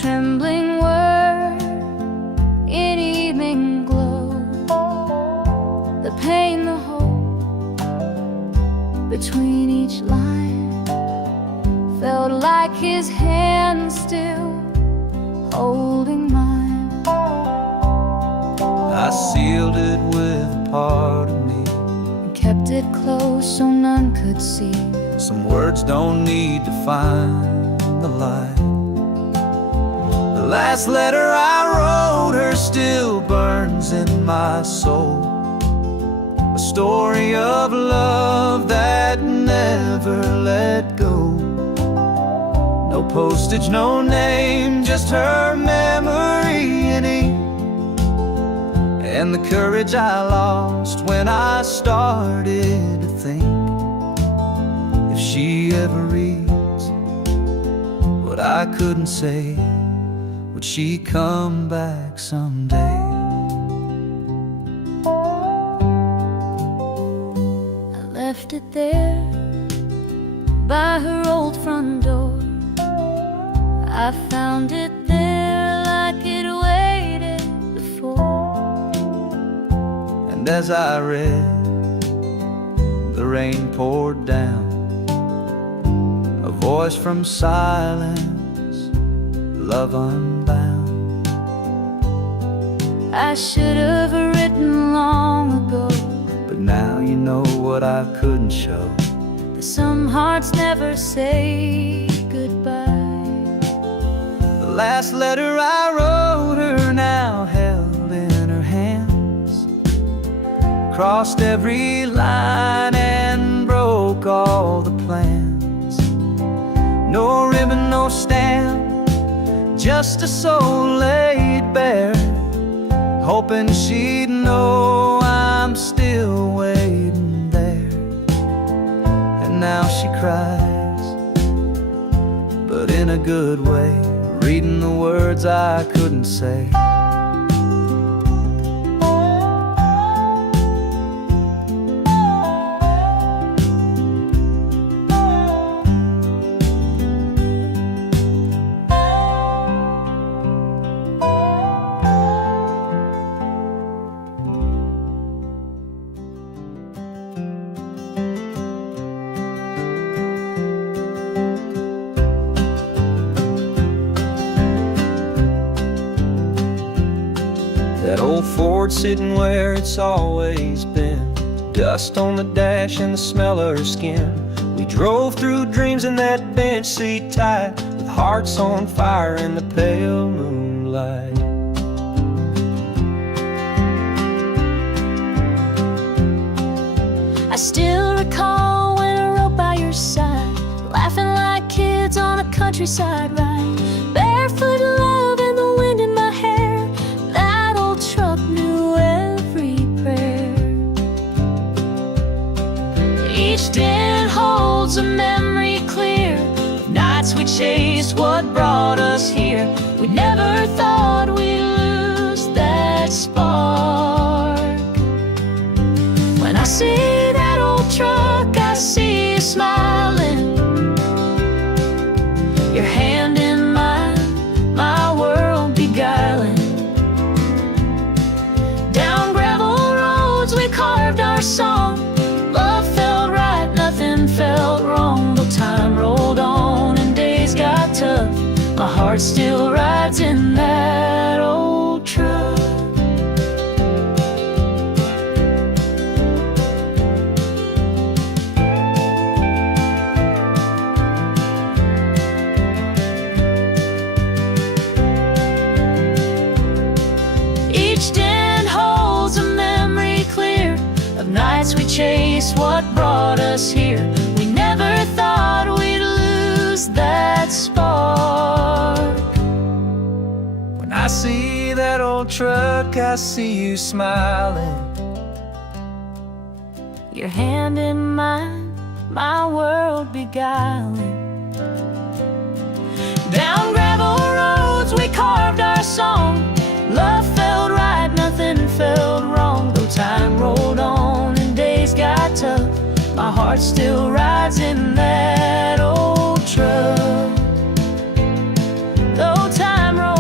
trembling word in evening glow. The pain, the hope between each line felt like his hand still holding mine. I sealed it with a part of me. Kept it close so none could see. Some words don't need to find the light. The last letter I wrote her still burns in my soul. A story of love that never let go. No postage, no name, just her memory in ink. And the courage I lost when I started to think, if she ever reads what I couldn't say, would she come back someday? I left it there by her old front door. I found it there like it waited before. And as I read, the rain poured down, a voice from silence, love unbound. I should have written long ago, But now you know what I couldn't show. that some hearts never say goodbye. The last letter I wrote her now held in her hands, crossed every line and broke all the plans. No ribbon, no stamp, just a soul laid bare, hoping she'd know I'm still waiting there. And now she cries, but in a good way, reading the words I couldn't say. That old Ford sitting where it's always been, dust on the dash and the smell of her skin. We drove through dreams in that bench seat tight, with hearts on fire in the pale moonlight. I still recall when I rode by your side, laughing like kids on a countryside ride. Barefoot love and the wind in my hair, that old truck knew every prayer. Each dent holds a memory clear of nights we chased what brought us here. We never thought we'd lose that spark. When I see that old truck, I see you smiling, your hand in mine, my world beguiling. Down gravel roads we carved our song. Love felt right, nothing felt wrong. Though time rolled on and days got tough, my heart still rides in that old truck. Each dent holds a memory clear of nights we chased what brought us here. We never thought we'd lose that spark. When I see that old truck, I see you smiling, Your hand in mine, my world beguiling. Down gravel roads we carved our song. Love felt right, nothing felt wrong. Though time rolled on and days got tough, my heart still rides in that old truck. Though time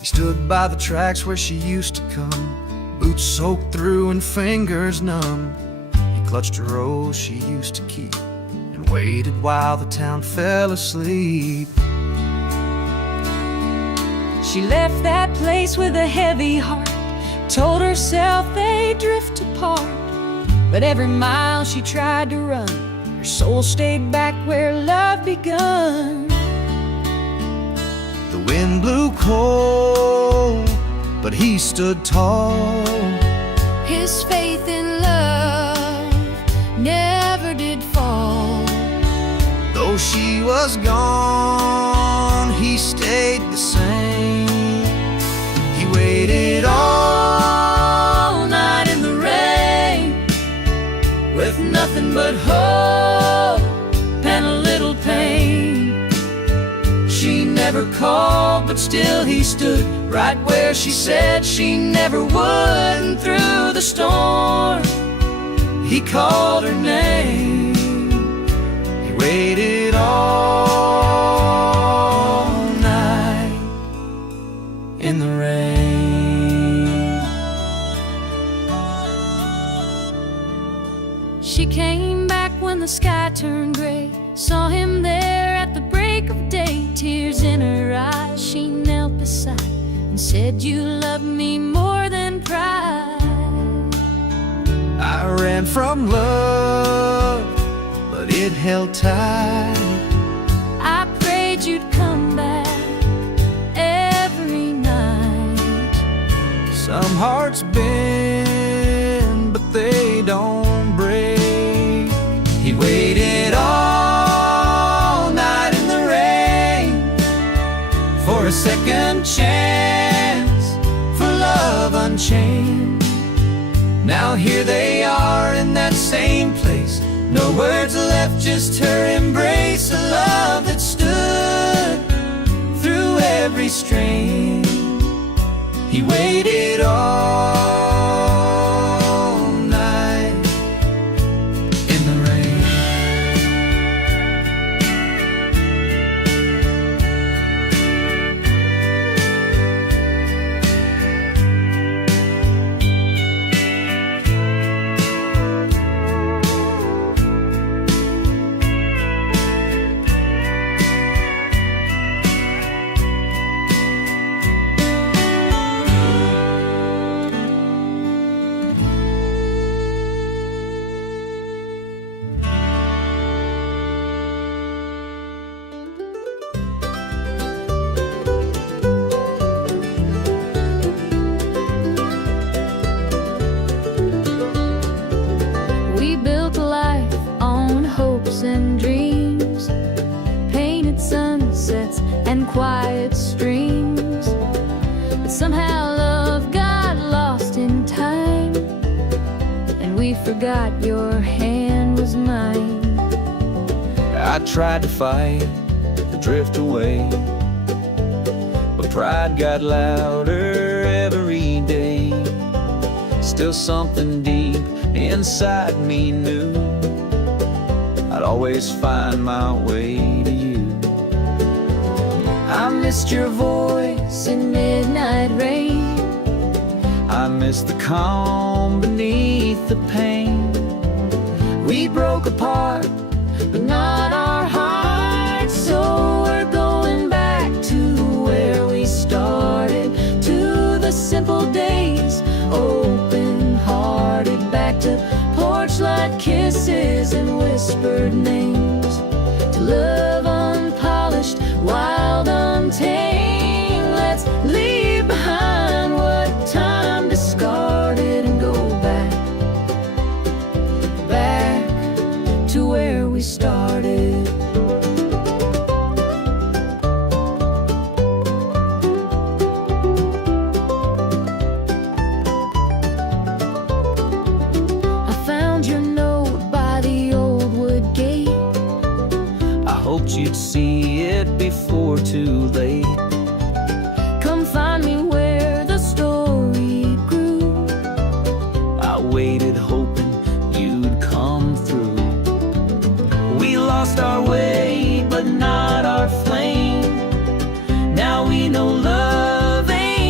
He stood by the tracks where she used to come, boots soaked through and fingers numb. He clutched a rose she used to keep and waited while the town fell asleep. She left that place with a heavy heart, told herself they'd drift apart. But every mile she tried to run, her soul stayed back where love begun. The wind blew cold, but he stood tall. His faith in love never did fall. Though she was gone, he stayed the same. He waited all night in the rain, with nothing but hope and a little pain. She never called, but still he stood right where she said she never would. And through the storm, he called her name. He waited all night in the rain. She came back when the sky turned gray, saw him there at the break of day. Tears in her eyes, she knelt beside and said, "You love me more than pride." I ran from love, but it held tight. I prayed you'd come back every night. Some hearts bend, but they don't break. He waited all night in the rain for a second chance, for love unchained. Now here they are in that same place, no words left, just her embrace. A love that stood through every strain. He waited all night in the rain. We built a life on hopes and dreams, painted sunsets and quiet streams. But somehow love got lost in time, and we forgot your hand was mine. I tried to fight, to drift away, but pride got louder every day. Still something deep inside me knew I'd always find my way to you. I missed your voice in midnight rain. I miss the calm beneath the pain. We broke apart, but not our hearts. So we're going back to where we started, to the simple days, open-hearted, back to porch-light kisses and whispered names, to love unpolished, wild, untamed. Let's leave behind what time discarded and go back, back to where we started. I found your note by the old wood gate. I hoped you'd see it before too late. Come find me where the story grew. I waited hoping you'd come through. We lost our way, but not our flame. Now we know love ain't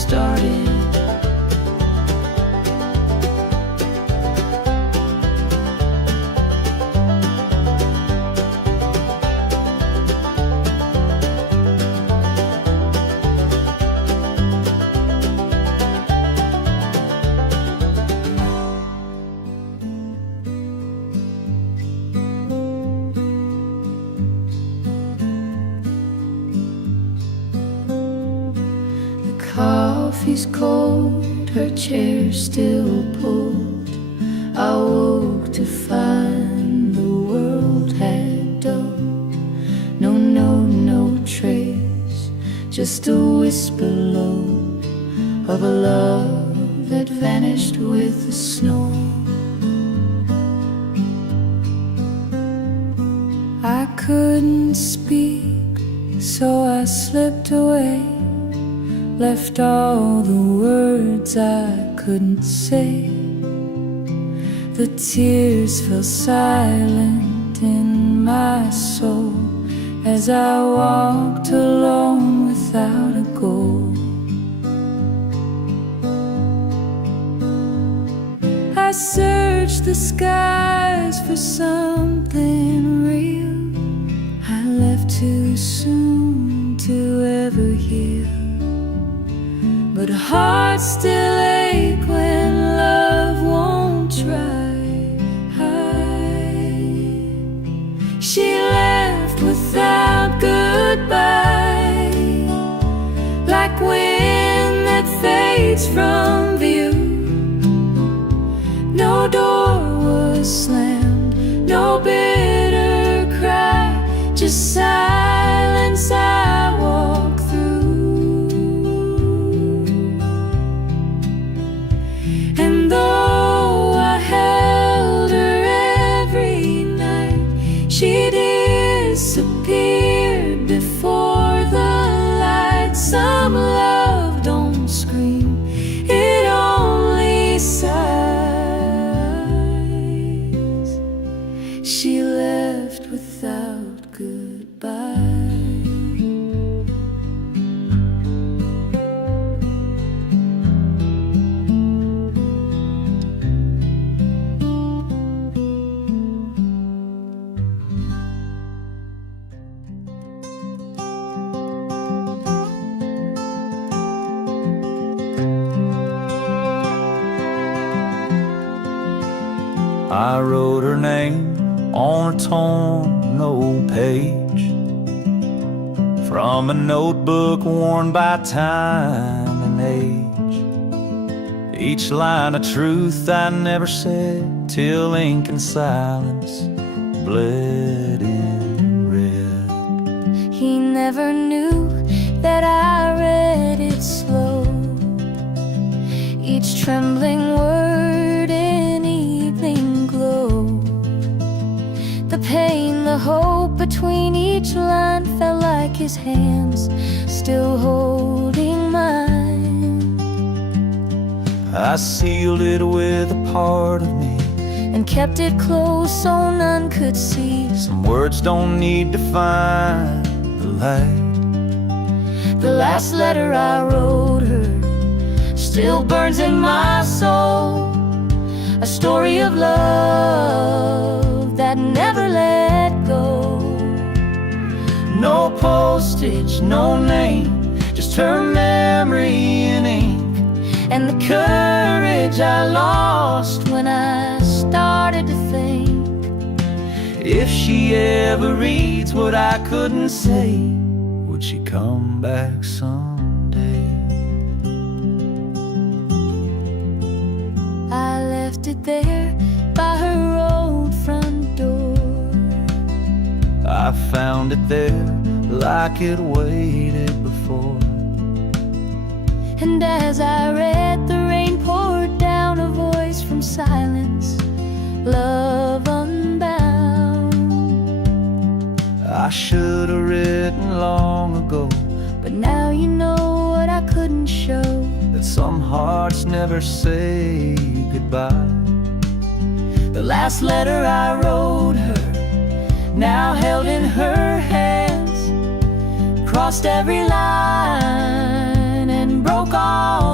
started. Coffee's cold, her chair still pulled. I woke to find the world had dulled. No trace, just a whisper low of a love that vanished with the snow. I couldn't speak, so I slipped away, left all the words I couldn't say. The tears fell silent in my soul as I walked alone without a goal. I searched the skies for something real. I left too soon to ever heal, but hearts still ache when love won't try. She left without goodbye, like wind that fades from view. No door was slammed, no bitter cry, just silence I walk through. And though I held her every night, she disappeared before the light. Some love don't scream, it only sighs. She left without goodbye. I wrote her name on a torn old page from a notebook worn by time and age. Each line of truth I never said till ink and silence bled in red. He never knew that I read it slow, each trembling word in evening glow. The pain, the hope between each line felt like his hands still holding mine. I sealed it with a part of me and kept it close so none could see. Some words don't need to find the light. The last letter I wrote her still burns in my soul, a story of love that never let go. No postage, no name, just her memory in ink, and the courage I lost when I started to think. if she ever reads what I couldn't say, would she come back someday? I left it there by her old front door. I found it there like it waited before. And as I read, the rain poured down, a voice from silence, love unbound. I should have written long ago, but now you know what I couldn't show, that some hearts never say goodbye. the last letter I wrote her, now held in her hands, crossed every line and broke all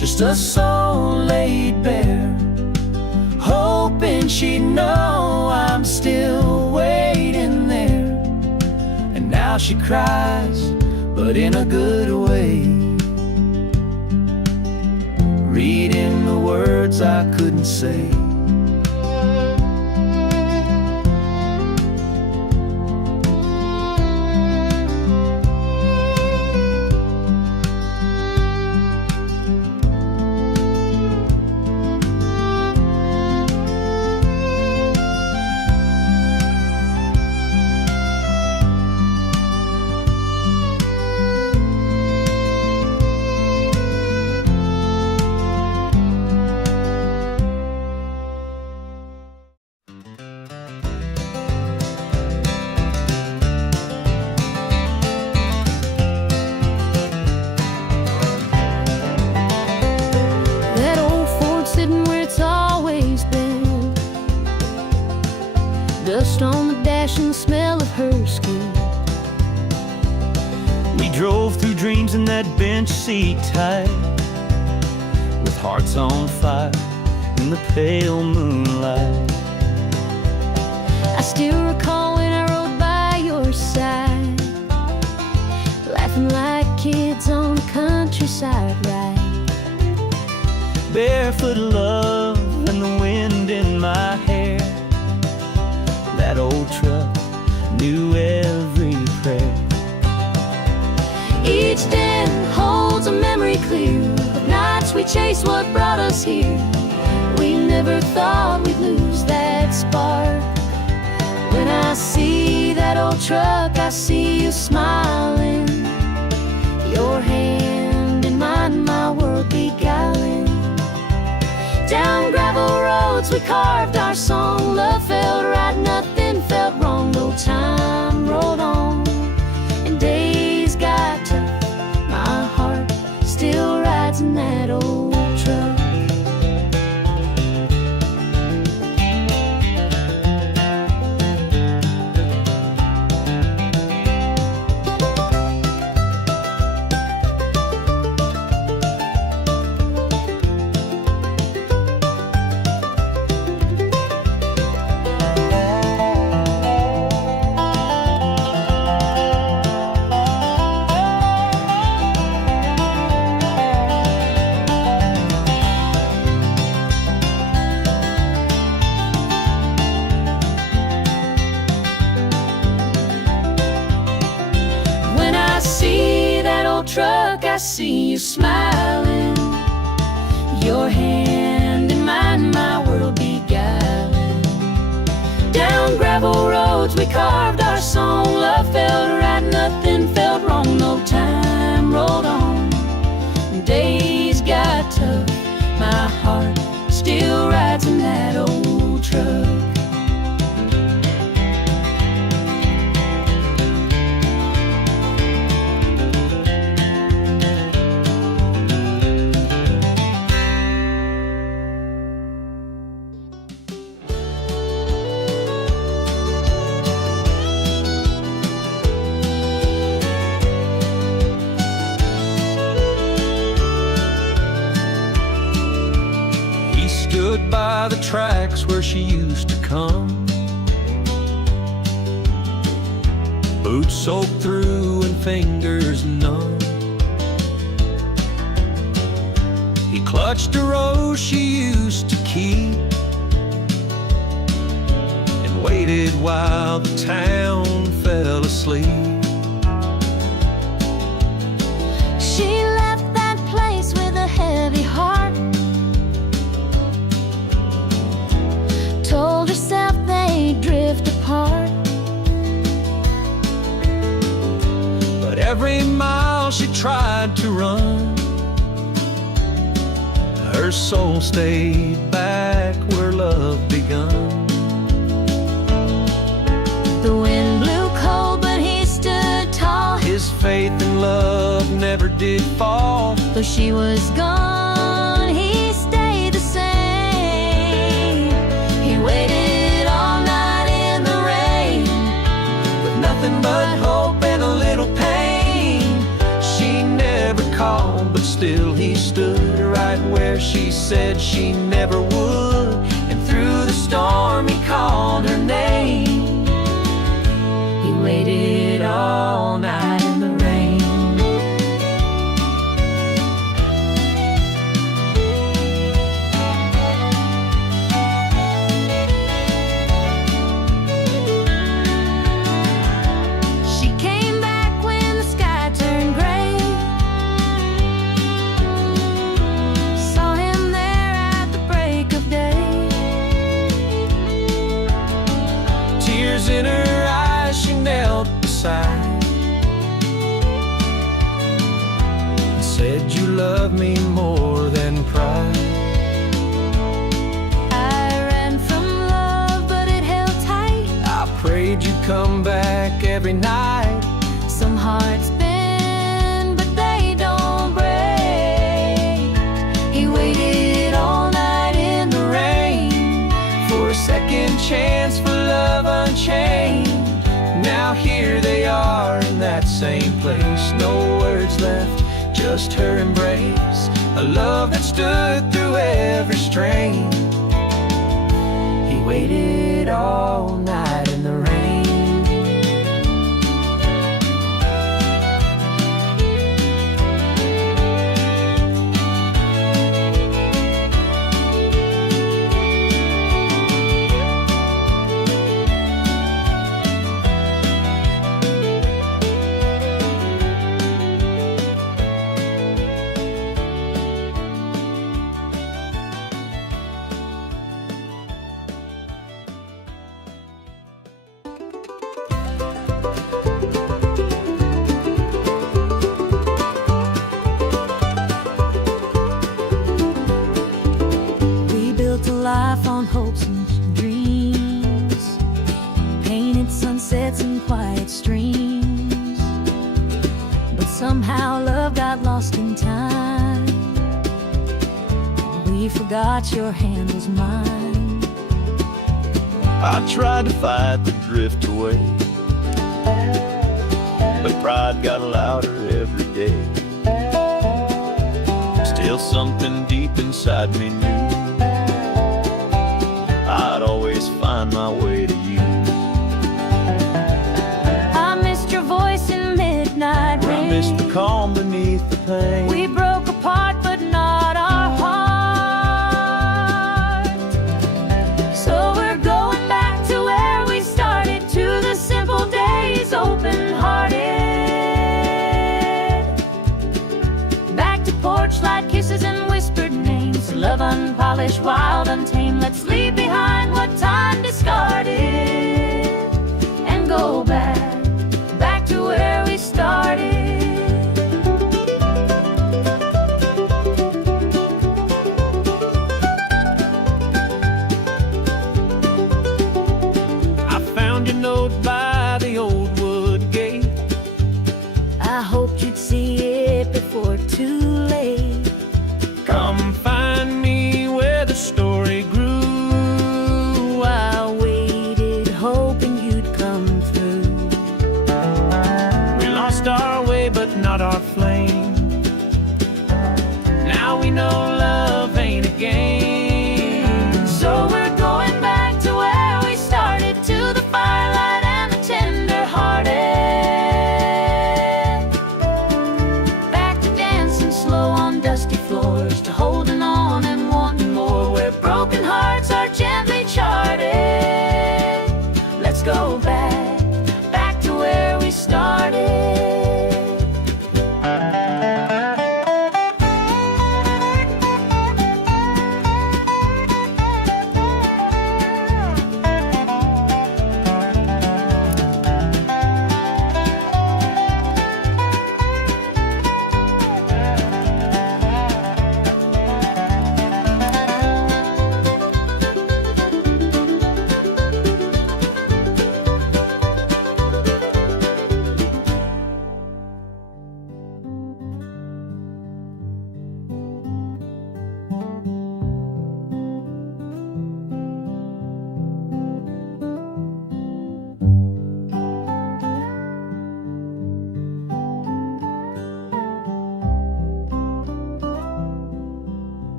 just a soul laid bare, hoping she'd know I'm still waiting there. And now she cries, but in a good way, reading the words I couldn't say. That old Ford sitting where it's always been, dust on the dash and the smell of her skin. We drove through dreams in that bench seat tight, with hearts on fire in the pale moonlight. I still recall when I rode by your side, laughing like kids on a countryside ride. Barefoot love and the wind in my hair. That old truck knew every prayer. Each day holds a memory clear of nights we chased what brought us here. We never thought we'd lose that spark. When I see that old truck, I see you smiling, your hand in mine, my world beguiling. Down gravel roads we carved our song. Love felt right, nothing felt wrong. No time rolled on and days got tough. My heart still rides in that old truck. Truck, I see you smiling, your hand in mine, my world beguiling. Down gravel roads we carved our song. Love felt right, nothing felt wrong. No time rolled on, days got tough. My heart still rides in that old truck. By the tracks where she used to come, boots soaked through and fingers numb. He clutched a rose she used to keep and waited while the town fell asleep. She left that place with a heavy heart, told herself they'd drift apart. But every mile she tried to run, her soul stayed back where love begun. The wind blew cold, but he stood tall. His faith and love never did fall. Though she was gone, he stayed the same. He waited all night in the rain, With nothing but hope and a little pain. She never called, but still he stood right where she said she never would. And through the storm he called her name. He waited all night in the rain. She came back when the sky turned gray. Saw him there at the break of day. Tears in her eyes, she knelt beside and said, "You love me more than pride." I ran from love, but it held tight. I prayed you'd come back every night. Some hearts bend, but they don't break. He waited all night in the rain for a second chance for love unchained. Now here they are in that same place. No words left, just her embrace. A love that stood through every strain. He waited all night in the rain. Life on hopes and dreams, painted sunsets and quiet streams. But somehow love got lost in time. We forgot your hand was mine. I tried to fight the drift away, but pride got louder every day. Still something deep inside me knew I'd always find my way to you. I missed your voice in midnight rain. I missed the calm beneath the pain. We broke apart, but not our heart. So we're going back to where we started, to the simple days, open-hearted. Back to porch light kisses and whispered names. Love unpolished, wild, untamed. Let's leave behind what time discarded and go back to where we started. I found your note by the old wood gate. I hoped you'd see it before too late. Come find me where the story grew. I waited, hoping you'd come through. We lost our way, but not our flame. Now we know love ain't a game. So we're going back to where we started, to the firelight and the tender-hearted. Back to dancing slow on dusty floors, to holding on and wanting more, where broken hearts are gently charted. Let's go back to where we started.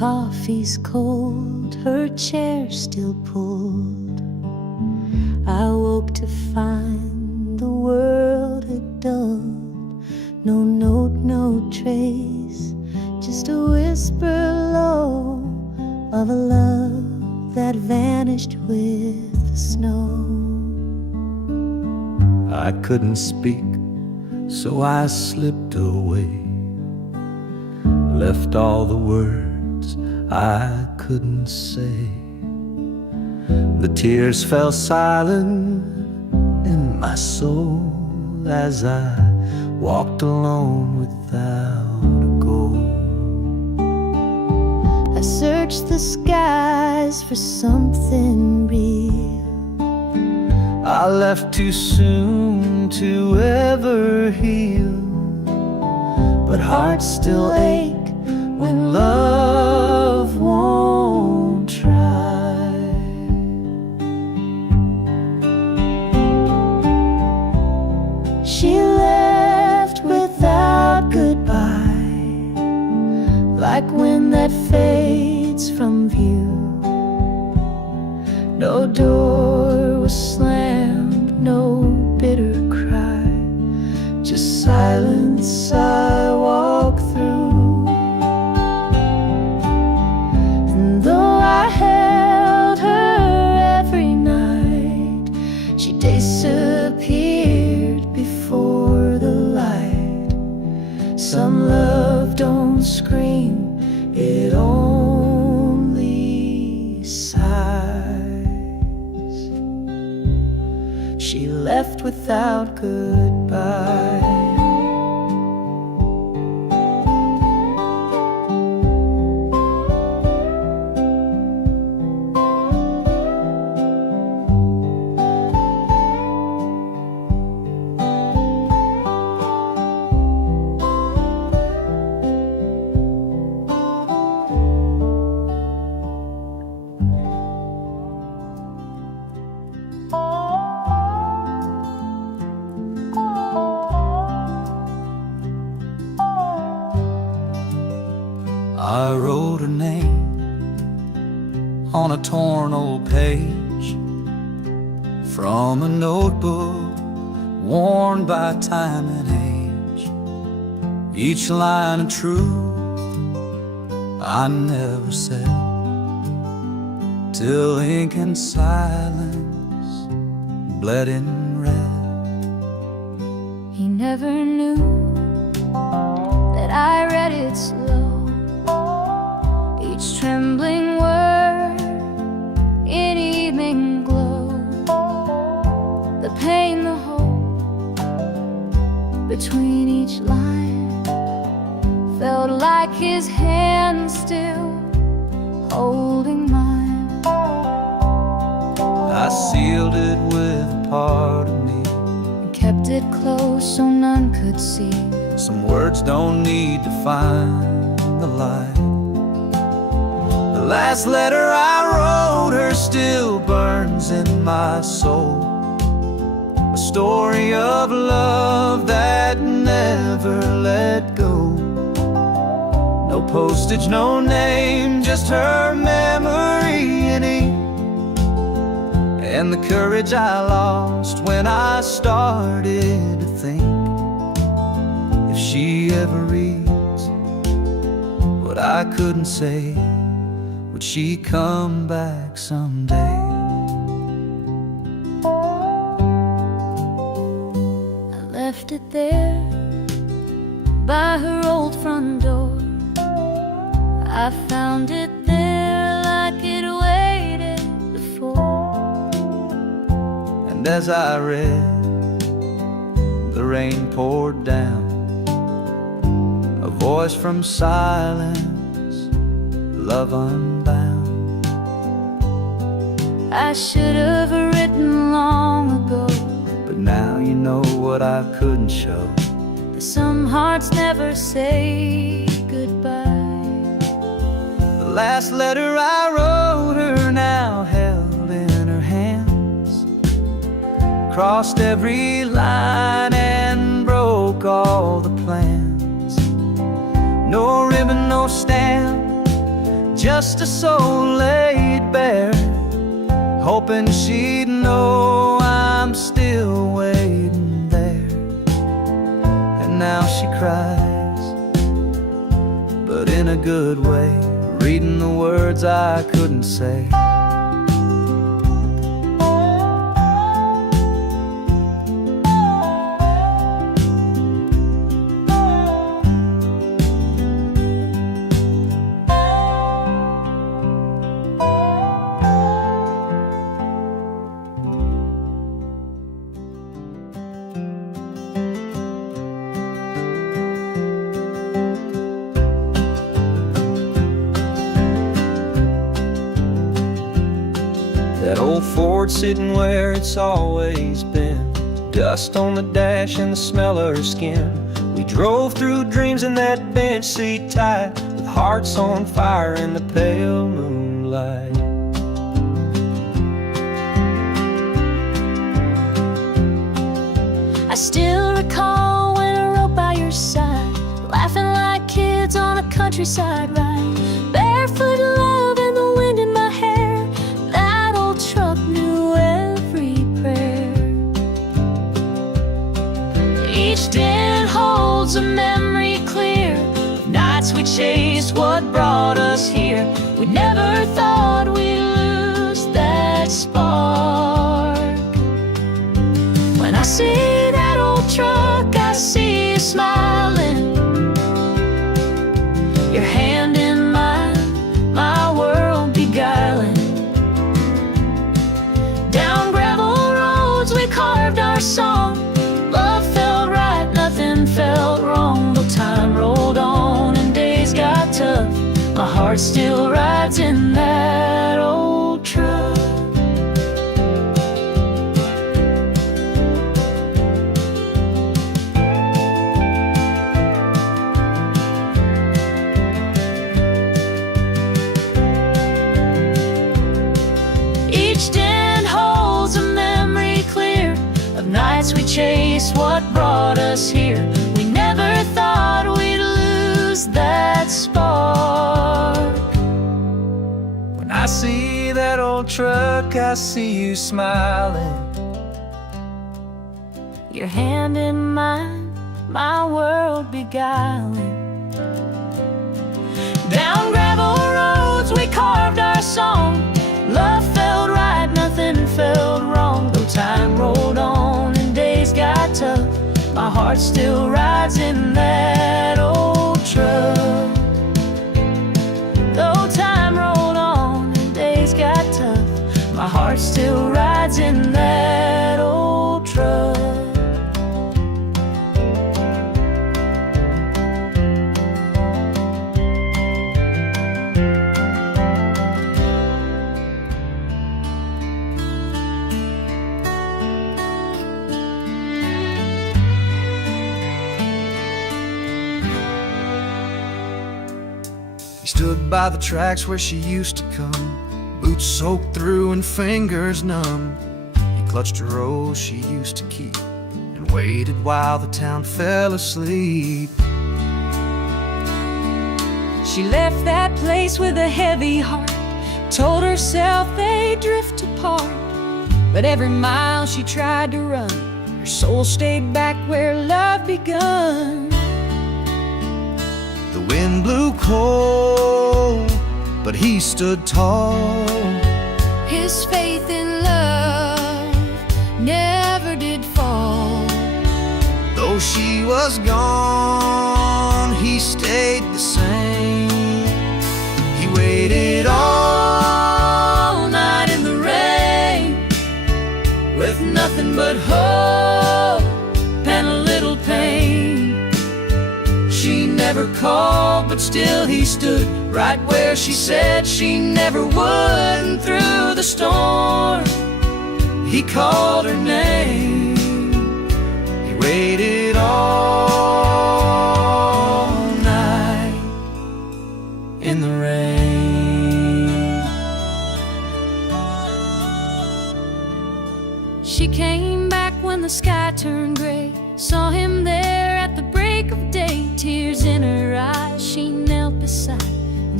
coffee's cold, her chair still pulled. I woke to find the world had dulled. No note, no trace, just a whisper low of a love that vanished with the snow. I couldn't speak, so I slipped away, left all the words I couldn't say. The tears fell silent in my soul as I walked alone without a goal. I searched the skies for something real. I left too soon to ever heal, but hearts still ache when love won't try. She left without goodbye, like wind that fades from view. No door was slammed, no bitter cry, just silence I walk through. And though I held her every night, she disappeared before the light. Some love don't scream, it only sighs. She left without goodbye. I wrote her name on a torn old page from a notebook worn by time and age. Each line of truth I never said, till ink and silence bled in red. He never knew that I read it slow, each trembling word in evening glow. The pain, the hope between each line felt like his hand still holding mine. I sealed it with a part of me, And kept it close so none could see. some words don't need to find the light. The last letter I wrote her still burns in my soul, a story of love that never let go. No postage, no name, just her memory in ink, and the courage I lost when I started to think, if she ever reads what I couldn't say, would she come back someday? I left it there by her old front door. I found it there like it waited before. And as I read, the rain poured down, a voice from silence, love unbound. I should have written long ago, But now you know what I couldn't show. that some hearts never say goodbye. The last letter I wrote her now held in her hands, crossed every line and broke all the plans. No ribbon, no stamp, just a soul laid bare, hoping she'd know I'm still waiting there. And now she cries, but in a good way, reading the words I couldn't say. That old Ford sitting where it's always been, dust on the dash and the smell of her skin. We drove through dreams in that bench seat tight, with hearts on fire in the pale moonlight. I still recall when I rode by your side, laughing like kids on a countryside ride. Barefoot love and the wind in my hair, that old truck knew every prayer. Each dent holds a memory clear of nights we chased what brought us here. We never thought we'd lose that spark. When I see that old truck, I see you smiling, your hand in mine, my world beguiling. Down gravel roads we carved our song, love felt right, nothing felt wrong. Though time rolled on and days got tough, my heart still rides in that old truck. Nights we chased what brought us here. We never thought we'd lose that spark. When I see that old truck, I see you smiling, your hand in mine, my world beguiling. Down gravel roads we carved our song, love felt right, nothing felt wrong. Though time rolled on and days got tough, my heart still rides in that old truck. Though time rolled on and days got tough, my heart still rides in that old truck. He stood by the tracks where she used to come, boots soaked through and fingers numb. He clutched a rose she used to keep and waited while the town fell asleep. She left that place with a heavy heart, told herself they'd drift apart. But every mile she tried to run, her soul stayed back where love begun. The wind blew cold, but he stood tall. His faith in love never did fall. Though she was gone, he stayed the same. He waited all night in the rain, with nothing but hope and a little pain. She never called, but still he stood right where she said she never would. And through the storm, he called her name. He waited all night in the rain. She came back when the sky turned gray, saw him there at the break of day. Tears in her eyes, she knelt beside and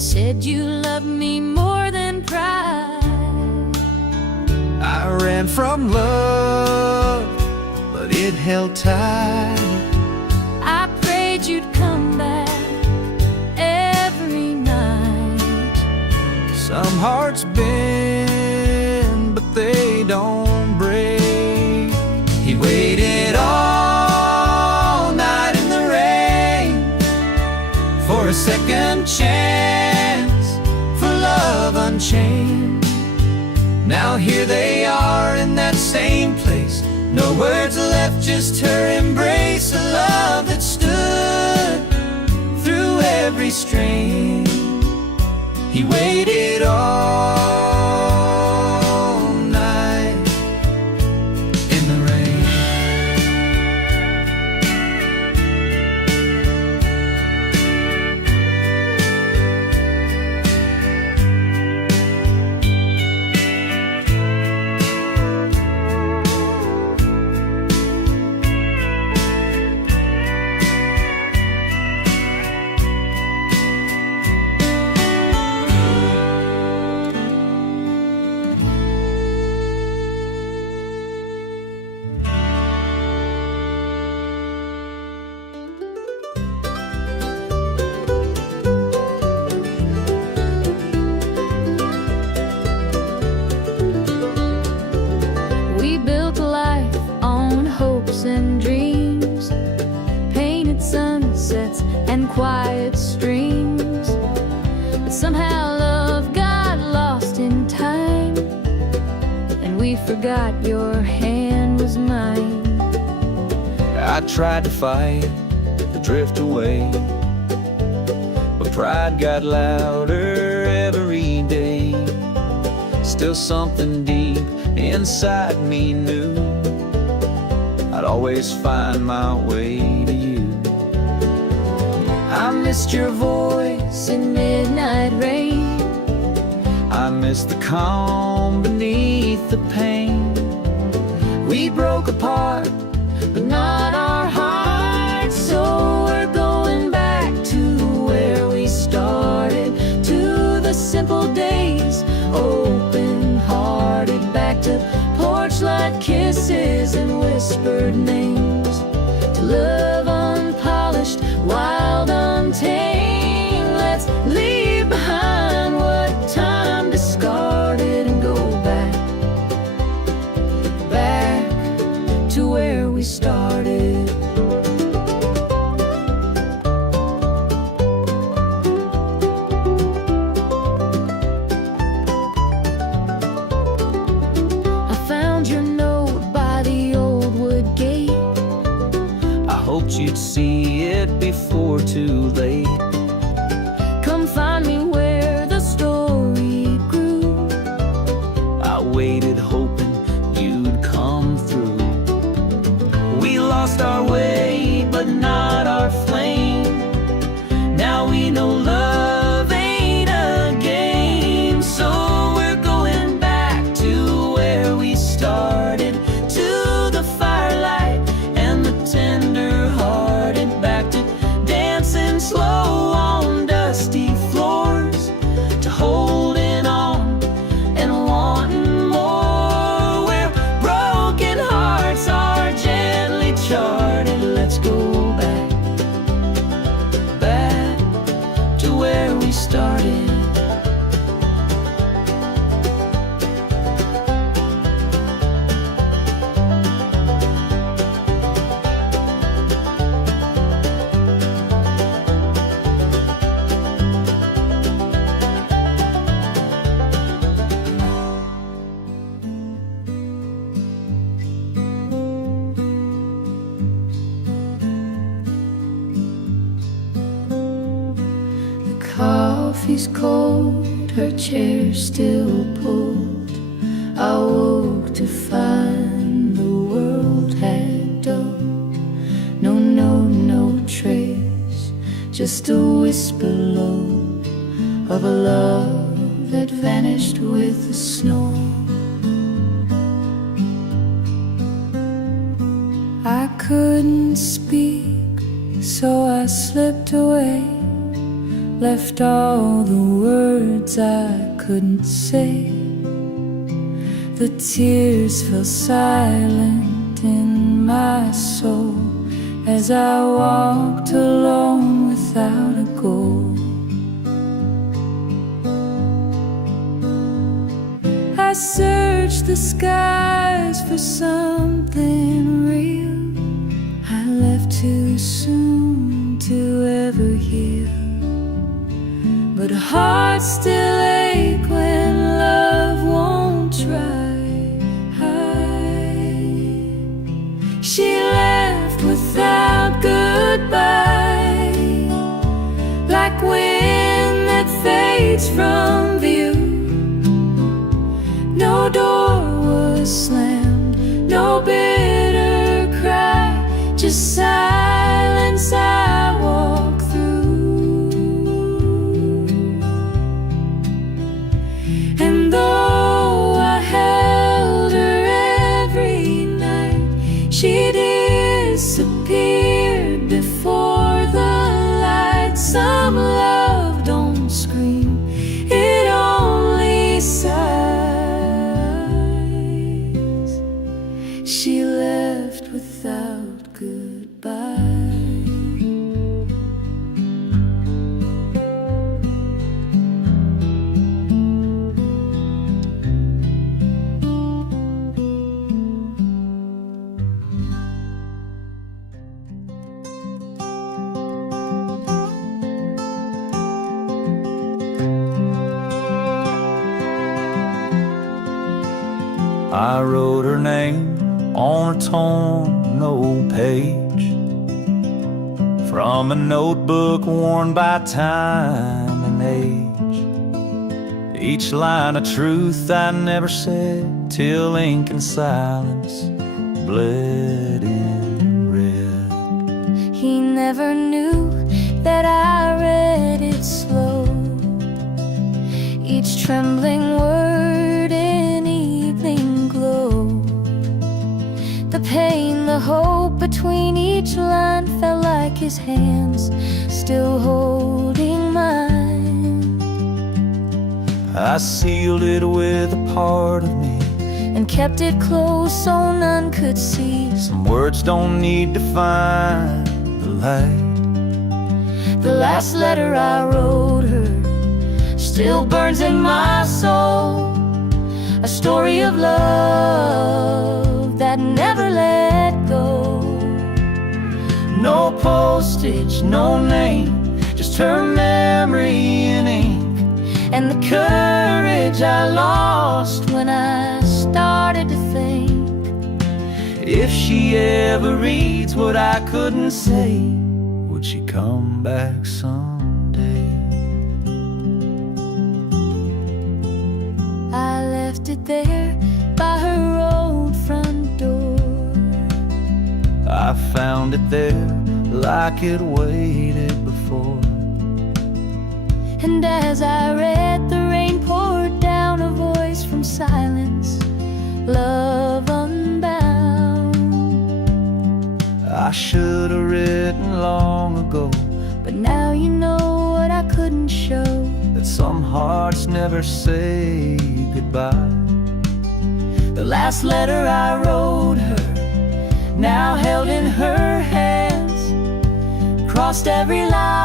said you loved me more than pride. I ran from love, but it held tight. I prayed you'd come back every night. Some hearts bend, but they don't break. He waited all night in the rain for a second chance, for love unchained. Now here they are in that same place. No words left, just her embrace. A love that stood through every strain. He waited all night in the rain. And dreams, painted sunsets and quiet streams. But somehow love got lost in time, and we forgot your hand was mine. I tried to fight the drift away, but pride got louder every day. Still something deep inside me knew I'd always find my way to you. I missed your voice in midnight rain. I missed the calm beneath the pain. We broke apart, but not our hearts. So we're going back to where we started, to the simple days, open-hearted, back to porch-light kisses and whispered names, to love unpolished, wild, untamed. Let's leave behind what time discarded and go back, back to where we started. I found your note by the old wood gate. I hoped you'd see it before too late. Come find me where the story grew. I waited hoping you'd come through. We lost our way, but not our flame. Now we know love ain't a game. So we're going back to where we started, to the firelight and the tender-hearted, back to dancing slow on dusty floors, to holding on and wanting more, where broken hearts are gently charted. Let's go back, back to where we started. The coffee's cold, her chair still pulled. I woke to find the world had dulled. No trace, just a whisper low of a love that vanished with the snow. I couldn't speak, so I slipped away, left all the words I couldn't say. The tears fell silent in my soul as I walked alone without a goal. I searched the skies for something real. I left too soon to ever heal, but hearts still ache when love won't try. She left without goodbye, like wind that fades from view. No door was slammed, no bitter cry, just silence I walk through. And though I held her every night, she disappeared before the light. Some love don't scream, it only sighs. She left without goodbye. I wrote her name on a torn old page from a notebook worn by time and age. Each line of truth I never said till ink and silence bled in red. He never knew that I read it slow, each trembling word in evening glow. The pain, the hope between each line felt like his hands still holding mine. I sealed it with a part of me and kept it close so none could see. Some words don't need to find the light. The last letter I wrote her still burns in my soul, a story of love that never let go. No postage, no name, just her memory in ink, and the courage I lost when I started to think, if she ever reads what I couldn't say, would she come back someday? I left it there by her old front door. I found it there like it waited before. And as I read, the rain poured down, a voice from silence, love unbound. I should have written long ago, but now you know what I couldn't show, that some hearts never say goodbye. the last letter I wrote her, now held in her hands, crossed every line.